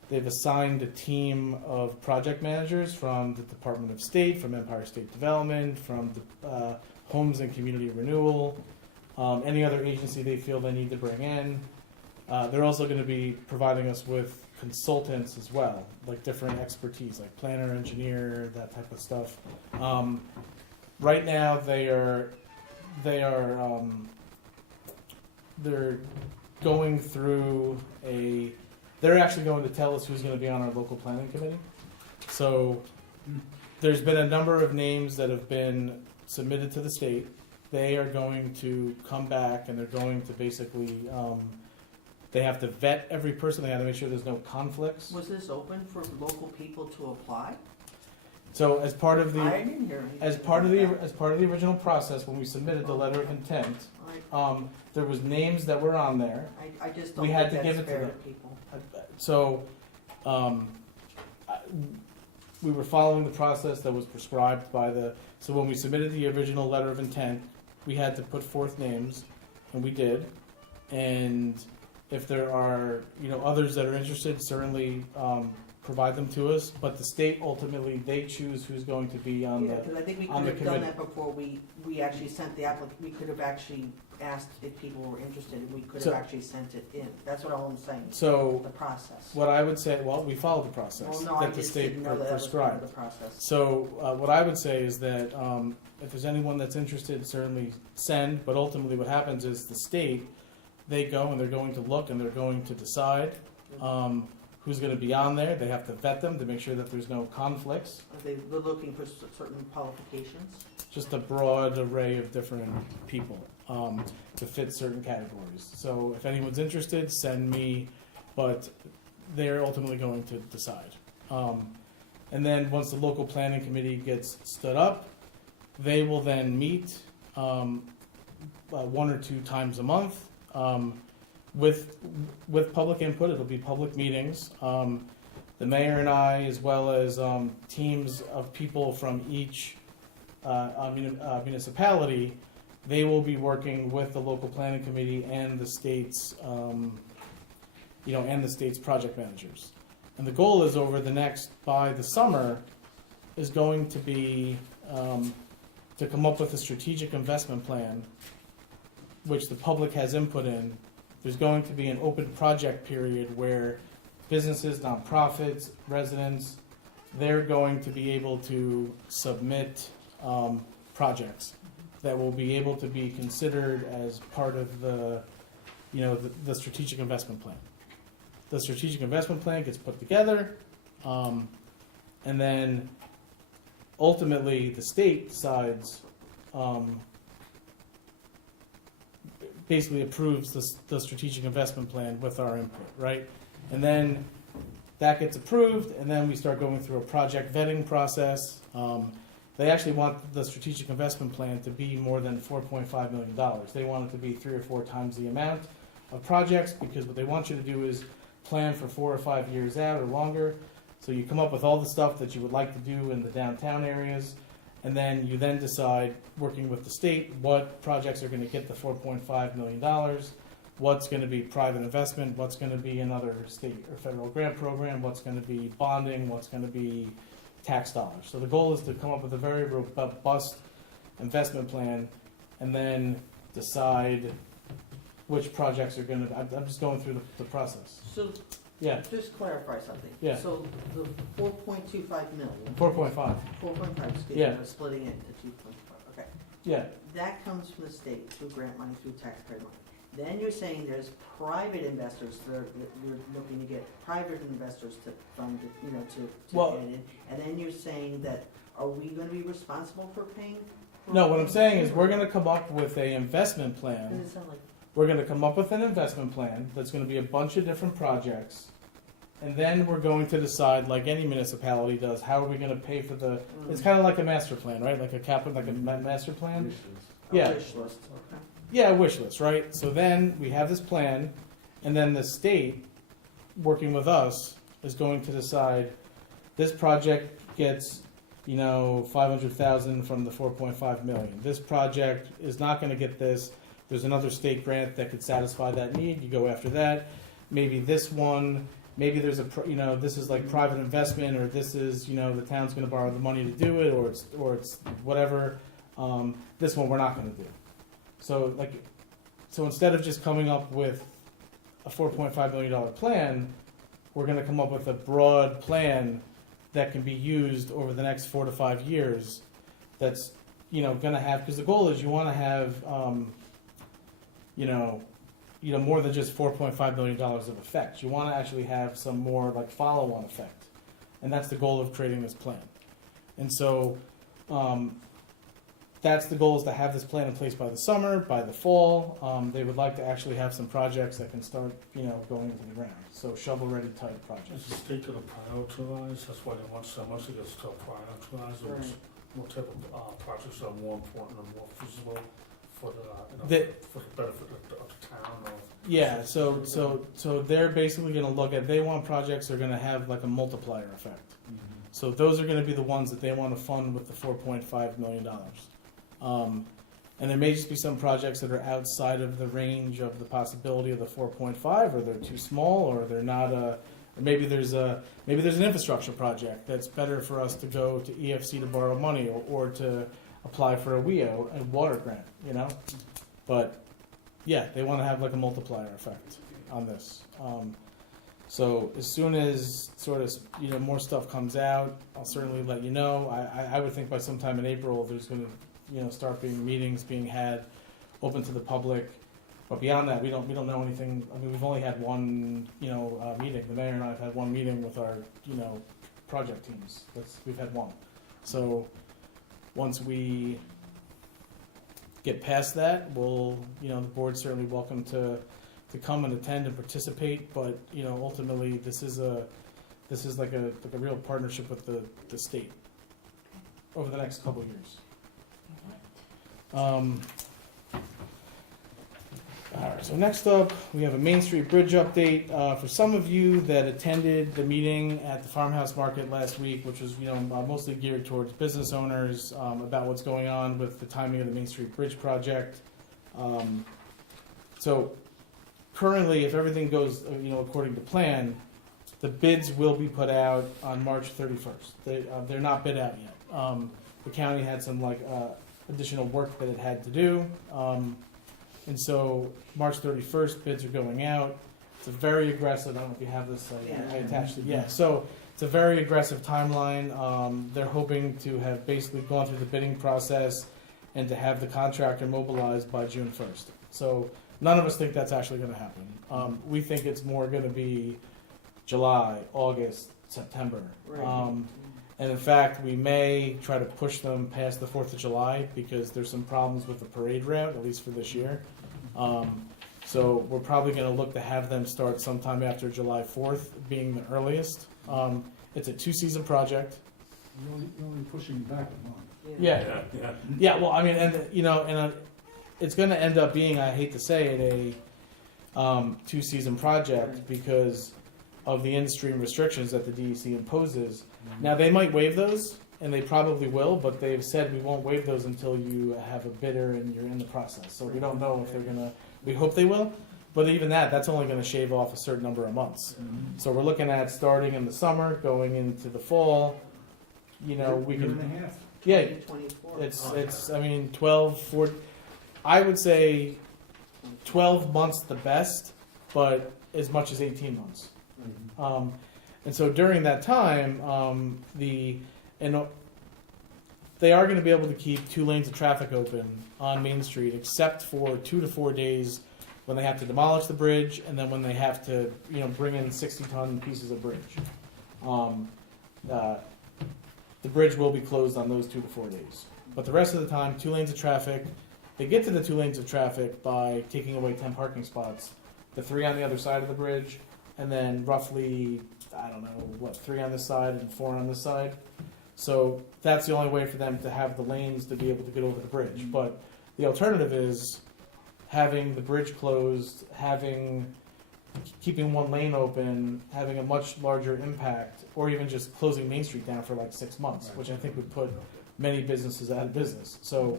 they've assigned a team of project managers from the Department of State, from Empire State Development, from the Homes and Community Renewal, any other agency they feel they need to bring in. They're also going to be providing us with consultants as well, like different expertise, like planner, engineer, that type of stuff. Right now, they're going through they're actually going to tell us who's going to be on our local planning committee. So there's been a number of names that have been submitted to the state. They are going to come back and they're going to basically, they have to vet every person. They have to make sure there's no conflicts. Was this open for local people to apply? So as part of I didn't hear anything. as part of the original process, when we submitted the letter of intent, there was names that were on there. I just don't We think had to that's give it to fair them. to people. So, we were following the process that was prescribed by so when we submitted the original letter of intent, we had to put forth names, and we did. And if there are, others that are interested, certainly, provide them to us. But the state ultimately, they choose who's going to be on Yeah, because I think we on could the have done committee. that before we actually sent the we could have actually asked if people were interested, and we could So- have actually sent it in. That's what all I'm saying, So, the process. what I would say, well, we followed the process Well, no, I that the just state didn't know that was part prescribed. of the process. So what I would say is that if there's anyone that's interested, certainly send. But ultimately, what happens is the state, they go and they're going to look and they're going to decide who's going to be on there. They have to vet them to make sure that there's no conflicts. They're looking for certain qualifications. Just a broad array of different people to fit certain categories. So if anyone's interested, send me. But they're ultimately going to decide. And then once the local planning committee gets stood up, they will then meet 1 or 2 times a month with public input. It'll be public meetings. The mayor and I, as well as teams of people from each municipality, they will be working with the local planning committee and the state's, and the state's project managers. And the goal is by the summer, is going to be to come up with a strategic investment plan, which the public has input in. There's going to be an open project period where businesses, nonprofits, residents, they're going to be able to submit projects that will be able to be considered as part of the strategic investment plan. The strategic investment plan gets put together, and then ultimately, the state decides, basically approves the strategic investment plan with our input, right? And then that gets approved, and then we start going through a project vetting process. They actually want the strategic investment plan to be more than $4.5 million. They want it to be 3 or 4 times the amount of projects, because what they want you to do is plan for 4 or 5 years out or longer. So you come up with all the stuff that you would like to do in the downtown areas, and then you then decide, working with the state, what projects are going to get the $4.5 million, what's going to be private investment, what's going to be another state or federal grant program, what's going to be bonding, what's going to be tax dollars. So the goal is to come up with a very robust investment plan, and then decide which projects are going to. I'm just going through the process. So, Yeah, just clarify something. Yeah. So the 4.25 million. 4.5. 4.5, excuse me, Yeah. I'm splitting it into 2.5, okay. Yeah, That comes from the state through grant money, through taxpayer money. Then you're saying there's private investors that you're looking to get private investors to fund, it, you know, to Well- get in. And then you're saying that, are we gonna be responsible for paying? for no, what I'm paying saying is for we're it? going to come up with a investment Does plan. it sound like, We're going to come up with an investment plan that's going to be a bunch of different projects. And then we're going to decide, like any municipality does, how are we going to pay for the. It's kind of like a master plan, right? Like a master plan. a Yeah. wish list, okay. Yeah, a wish list, right? So then we have this plan, and then the state, working with us, is going to decide this project gets, you know, 500,000 from the 4.5 million. This project is not going to get this. There's another state grant that could satisfy that need. You go after that. Maybe this one. Maybe there's this is like private investment, or this is, the town's going to borrow the money to do it, or it's whatever. This one we're not going to do. So instead of just coming up with a $4.5 million plan, we're going to come up with a broad plan that can be used over the next 4 to 5 years. That's going to have, because the goal is you want to have more than just $4.5 million of effect. You want to actually have some more like follow-on effect, and that's the goal of creating this plan. And so that's the goal, is to have this plan in place by the summer, by the fall. They would like to actually have some projects that can start, going into the ground. So shovel-ready type Is projects. the state gonna prioritize, that's why they want so much, they gotta still prioritize, or Right. what type of projects are more important or more feasible for for the benefit of the town, or? Yeah, so they're basically going to look at, they want projects that are going to have like a multiplier effect. So those are going to be the ones that they want to fund with the $4.5 million. And there may just be some projects that are outside of the range of the possibility of the 4.5, or they're too small, or they're not or maybe there's an infrastructure project that's better for us to go to EFC to borrow money, or to apply for a WEO, a water grant, But yeah, they want to have like a multiplier effect on this. So as soon as sort of more stuff comes out, I'll certainly let you know. I would think by sometime in April there's going to start being meetings being had, open to the public. But beyond that, we don't know anything. I mean, we've only had one meeting. The mayor and I have had one meeting with our project teams. We've had one. So once we get past that, we'll the board's certainly welcome to come and attend and participate. But ultimately, this is like a real partnership with the state over the next couple of years. All right, so next up, we have a Main Street Bridge update. For some of you that attended the meeting at the Farmhouse Market last week, which was mostly geared towards business owners, about what's going on with the timing of the Main Street Bridge project. So currently, if everything goes according to plan, the bids will be put out on March 31st. They're not bid out yet. The county had some additional work that it had to do. And so March 31st, bids are going out. It's a very aggressive, I don't know if you have this, I attached it. Yeah, so it's a very aggressive timeline. They're hoping to have basically gone through the bidding process and to have the contractor mobilized by June 1st. So none of us think that's actually going to happen. We think it's more going to be July, August, September. Right. And in fact, we may try to push them past the 4th of July because there's some problems with the parade route, at least for this year. So we're probably going to look to have them start sometime after July 4th, being the earliest. It's a 2-season project. You're only pushing back a month. Yeah. Yeah, well, I mean, and it's going to end up being, I hate to say it, a 2-season project because of the in-stream restrictions that the DEC imposes. Now, they might waive those, and they probably will, but they've said we won't waive those until you have a bidder and you're in the process. So we don't know if they're going to, we hope they will, but even that's only going to shave off a certain number of months. So we're looking at starting in the summer, going into the fall, we Year can, and a half. yeah, 2024. it's, I mean, 12, 14, I would say 12 months the best, but as much as 18 months. And so during that time, they are going to be able to keep 2 lanes of traffic open on Main Street, except for 2 to 4 days when they have to demolish the bridge, and then when they have to, bring in 60-ton pieces of bridge. The bridge will be closed on those 2 to 4 days. But the rest of the time, 2 lanes of traffic. They get to the 2 lanes of traffic by taking away 10 parking spots, the 3 on the other side of the bridge, and then roughly, 3 on this side and 4 on this side. So that's the only way for them to have the lanes to be able to get over the bridge. But the alternative is having the bridge closed, keeping 1 lane open, having a much larger impact, or even just closing Main Street down for like 6 months, which I think would put many businesses out of business. So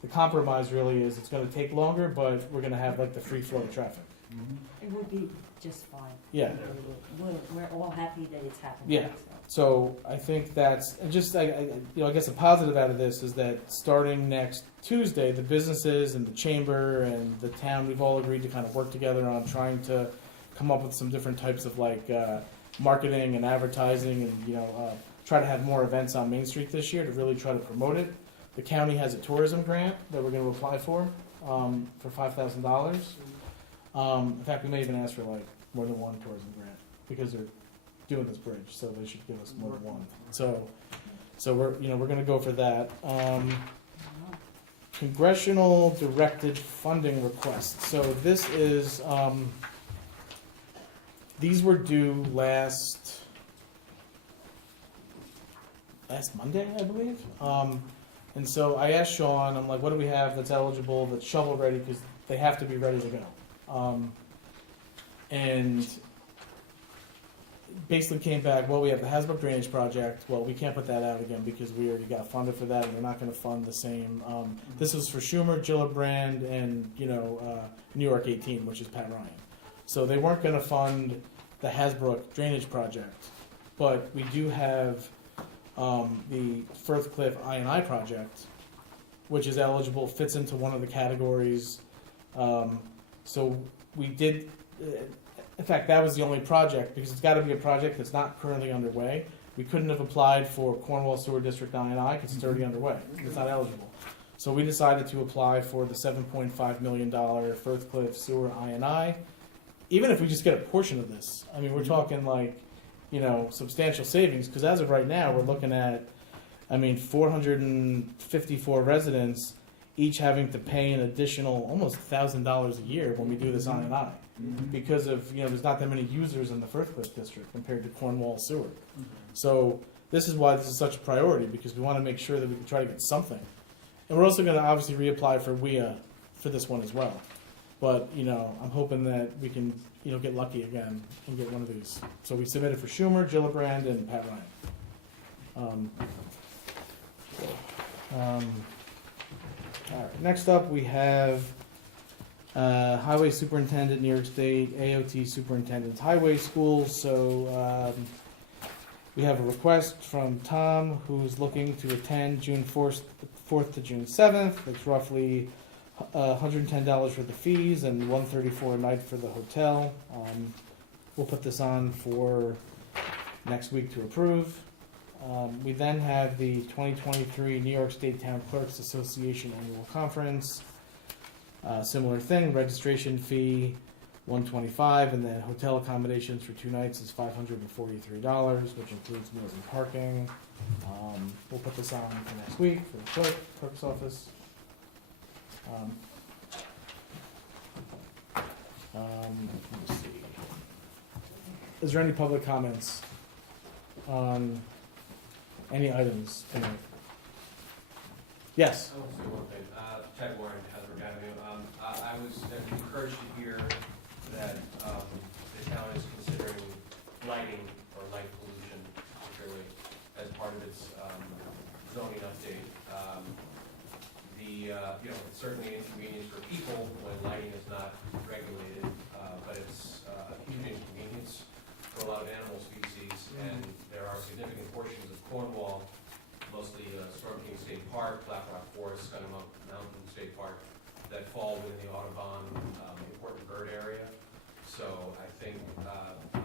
the compromise really is it's going to take longer, but we're going to have like the free flow of traffic. It would be just fine. Yeah. We're all happy that it's happening. Yeah. So I think that's and just I guess a positive out of this is that starting next Tuesday, the businesses and the chamber and the town, we've all agreed to kind of work together on trying to come up with some different types of marketing and advertising and try to have more events on Main Street this year to really try to promote it. The county has a tourism grant that we're going to apply for $5,000. In fact, we may even ask for more than 1 tourism grant because they're doing this bridge, so they should give us more than 1. So we're going to go for that. Congressional directed funding request. So this is these were due last Monday, I believe. And so I asked Sean, I'm like, what do we have that's eligible, that's shovel ready, because they have to be ready to go. And basically came back, well, we have the Hasbrook Drainage Project. Well, we can't put that out again because we already got funded for that, and we're not going to fund the same. This was for Schumer, Gillibrand, and New York 18, which is Pat Ryan. So they weren't going to fund the Hasbrook Drainage Project, but we do have the Firth Cliff I&I project, which is eligible, fits into one of the categories. So we did. In fact, that was the only project, because it's got to be a project that's not currently underway. We couldn't have applied for Cornwall Sewer District I&I because it's already underway. It's not eligible. So we decided to apply for the $7.5 million Firth Cliff Sewer I&I. Even if we just get a portion of this, I mean, we're talking substantial savings, because as of right now, we're looking at, 454 residents each having to pay an additional almost $1,000 a year when we do this I&I. Because of, there's not that many users in the Firth Cliff district compared to Cornwall Sewer. So this is why this is such a priority, because we want to make sure that we can try to get something. And we're also going to obviously reapply for WIA for this one as well. But, I'm hoping that we can, get lucky again and get one of these. So we submitted for Schumer, Gillibrand, and Pat Ryan. All right, next up we have Highway Superintendent, New York State, AOT Superintendent, Highway Schools. So we have a request from Tom, who's looking to attend June 4th to June 7th. It's roughly $110 for the fees and $134 a night for the hotel. We'll put this on for next week to approve. We then have the 2023 New York State Town Clerks Association Annual Conference. Similar thing, registration fee $125, and then hotel accommodations for 2 nights is $543, which includes meals and parking. We'll put this on for next week for the clerk's office. Let me see. Is there any public comments on any items tonight? Yes. I want to say one thing. Ted Warren, Heather Avenue. I was encouraged to hear that the town is considering lighting or light pollution, particularly as part of its zoning update. It's certainly an inconvenience for people when lighting is not regulated, but it's a huge inconvenience for a lot of animal species, and there are significant portions of Cornwall, mostly Storm King State Park, Black Rock Forest, Sky Mountain State Park, that fall within the Audubon important bird area. So I think I'm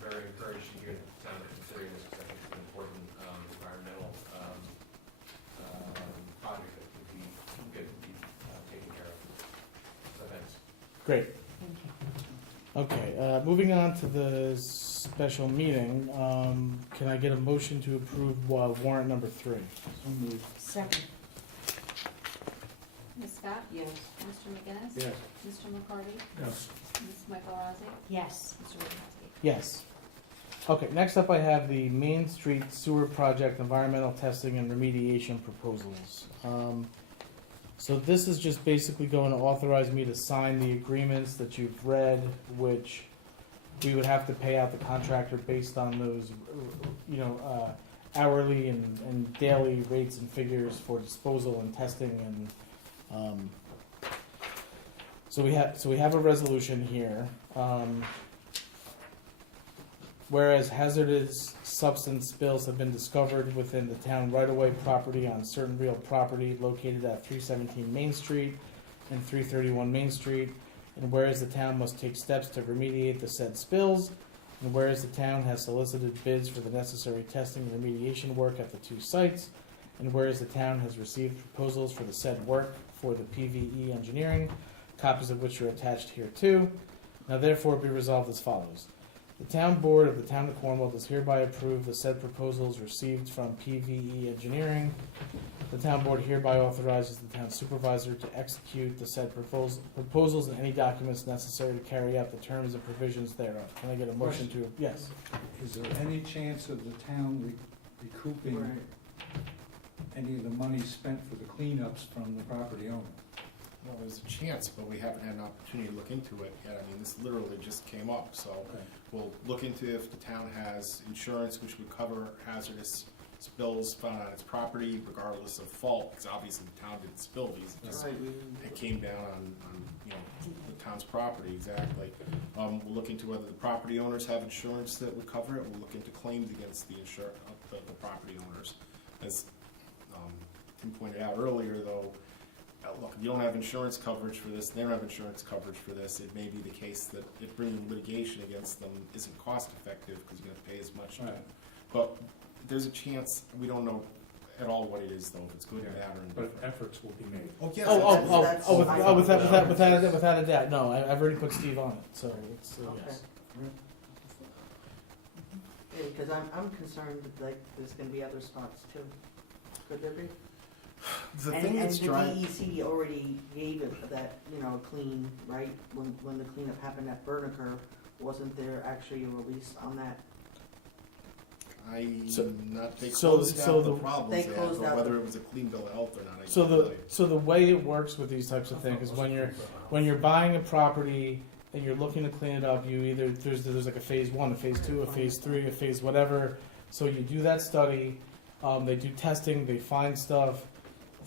very encouraged to hear that the town is considering this, because I think it's an important environmental project that could be taken care of. So thanks. Great. Okay, moving on to the special meeting, can I get a motion to approve warrant number 3? Second. Ms. Scott? Yes. Mr. McGinnis? Yes. Mr. McCarty? Yes. Ms. Michael Rossi? Yes. Mr. Wojciechowski? Yes. Okay, next up I have the Main Street Sewer Project Environmental Testing and Remediation Proposals. So this is just basically going to authorize me to sign the agreements that you've read, which we would have to pay out the contractor based on those, hourly and daily rates and figures for disposal and testing and, so we have a resolution here. Whereas hazardous substance spills have been discovered within the town right-of-way property on certain real property located at 317 Main Street and 331 Main Street, and whereas the town must take steps to remediate the said spills, and whereas the town has solicited bids for the necessary testing and remediation work at the 2 sites, and whereas the town has received proposals for the said work for the PVE engineering, copies of which are attached here too, now therefore be resolved as follows. The town board of the town of Cornwall does hereby approve the said proposals received from PVE Engineering. The town board hereby authorizes the town supervisor to execute the said proposals and any documents necessary to carry out the terms and provisions thereof. Can I get a motion to, yes? Is there any chance of the town recouping any of the money spent for the cleanups from the property owner? Well, there's a chance, but we haven't had an opportunity to look into it yet. I mean, this literally just came up, so we'll look into if the town has insurance which would cover hazardous spills found on its property regardless of fault, because obviously the town didn't spill these. It came down on the town's property, exactly. We'll look into whether the property owners have insurance that would cover it. We'll look into claims against the property owners. As Tim pointed out earlier, though, look, if you don't have insurance coverage for this, they don't have insurance coverage for this, it may be the case that if bringing litigation against them isn't cost effective because you're going to pay as much. Right. But there's a chance, we don't know at all what it is, though, if it's good, bad, or indifferent. But efforts will be made. Oh, yes. Without a doubt. No, I've already put Steve on it, so it's, yes. Yeah, because I'm concerned that, like, there's gonna be other spots too. Could there be? The And thing that's the driving, DEC already gave it that, clean, right? When the cleanup happened at Berniker, wasn't there actually a release on that? they so closed the- out the problems They they had, closed but out whether the- it was a clean bill of health or not, I So can't tell you. the way it works with these types of things is when you're buying a property and you're looking to clean it up, you either there's like a phase 1, a phase 2, a phase 3, a phase whatever. So you do that study, they do testing, they find stuff.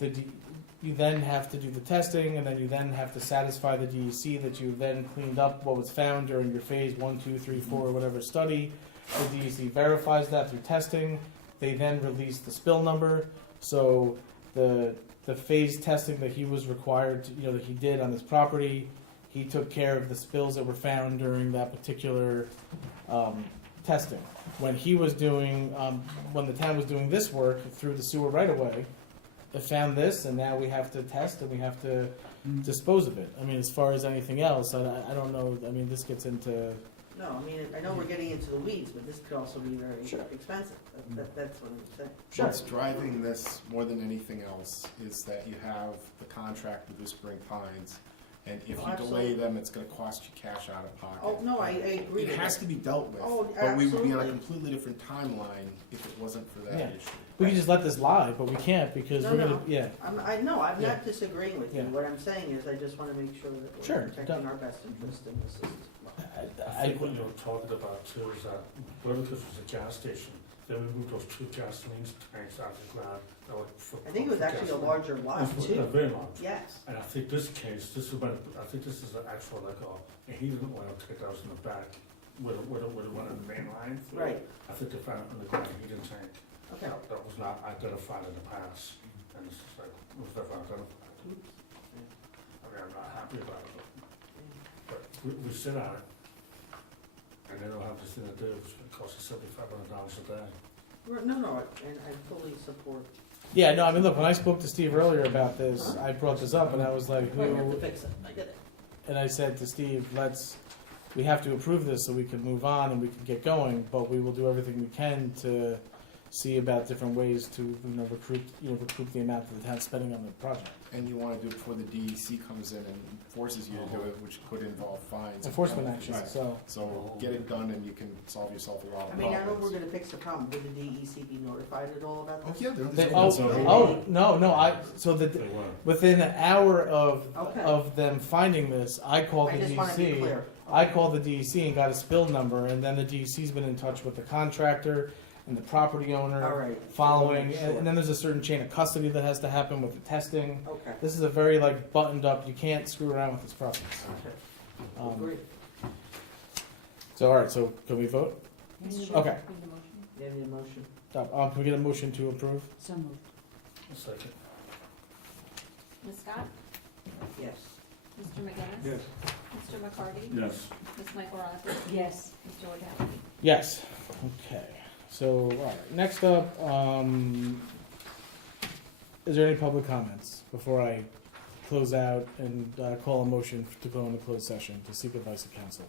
You then have to do the testing, and then you then have to satisfy the DEC that you then cleaned up what was found during your phase 1, 2, 3, 4, whatever study. The DEC verifies that through testing. They then release the spill number. So the phase testing that he was required to, that he did on his property, he took care of the spills that were found during that particular testing. When he was doing, when the town was doing this work through the sewer right away, it found this, and now we have to test and we have to dispose of it. I mean, as far as anything else, I don't know, I mean, this gets into, No, I mean, I know we're getting into the weeds, but this could also be very Sure. expensive. That's what I'm saying. Sure. What's driving this more than anything else is that you have the contract with Whispering Pines, and if Oh, you delay absolutely. them, it's gonna cost you cash out of pocket. Oh, no, I agree It with has that. to be dealt with, Oh, but we would be on a absolutely. completely different timeline if it wasn't for that Yeah. issue. we could just let this lie, but we can't because No, we're gonna, no. yeah. I'm not Yeah. disagreeing with you. Yeah. What I'm saying is I just wanna make sure that Sure, we're protecting don't- our best interest in the system. I think what you were talking about too is that whether this was a gas station, they removed those 2 gasoline tanks out of the ground. that were for- I think it was for actually a gasoline. larger lot It was too. very large. Yes. And I think this case, I think this is an actual like a heating oil tank that was in the back with one of the main line. through. Right. I think they found it in the ground heating tank. Okay. That was not identified in the past, and it's just like, it was never identified. I mean, I'm not happy about it, but we sit on it, and they don't have this thing to do, it's gonna cost us $7,500 a day. No, and I fully support. Yeah, no, I mean, look, when I spoke to Steve earlier about this, I brought this up and I was like, We have to who, fix it. I get it. and I said to Steve, we have to approve this so we can move on and we can get going, but we will do everything we can to see about different ways to, recoup the amount that the town's spending on the project. And you wanna do it before the DEC comes in and forces you to do it, which could involve fines. and Enforcement penalties. action, so, So get it done and you can solve yourself a lot I of mean, I know we're problems. gonna fix the problem. Would the DEC be notified at all about Oh, this? yeah, they, there's. no, within an hour of, Okay. of them finding this, I called I the just wanna be DEC. clear. I called the DEC and got a spill number, and then the DEC's been in touch with the contractor and the property owner. All right. Following, Sure. and then there's a certain chain of custody that has to happen with the testing. Okay. This is a very buttoned up. You can't screw around with this process. Okay. Agree. So all right. So can we vote? Yes, sure. Okay. Need a motion? You have any motion? Can we get a motion to approve? So moved. A second. Ms. Scott? Yes. Mr. McGinnis? Yes. Mr. McCarty? Yes. Ms. Michael Rossi? Yes. Mr. Wojciechowski? Yes. Okay. So all right. Next up, is there any public comments before I close out and call a motion to go into closed session to seek advice of counsel?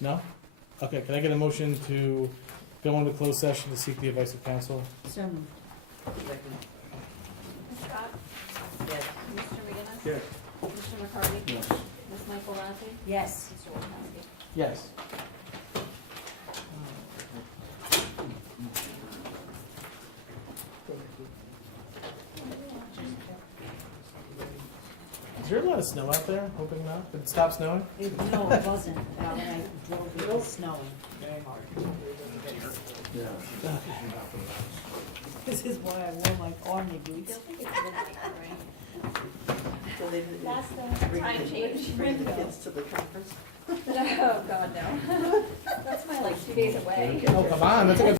No? Okay. Can I get a motion to go into closed session to seek the advice of counsel? So moved. Second. Ms. Scott? Yes. Mr. McGinnis? Yes. Mr. McCarty? Yes. Ms. Michael Rossi? Yes. Mr. Wojciechowski? Yes. Thank you. Is there a lot of snow out there? Hoping not. Did it stop snowing? No, it wasn't. When I drove, it was snowing very hard. Yeah. This is why I wore my army boots. It's midnight, right? So they didn't That's the bring time the- change Bring the window. kids to the conference? Oh, God, no. That's my 2 days away. Oh, come on. That's like a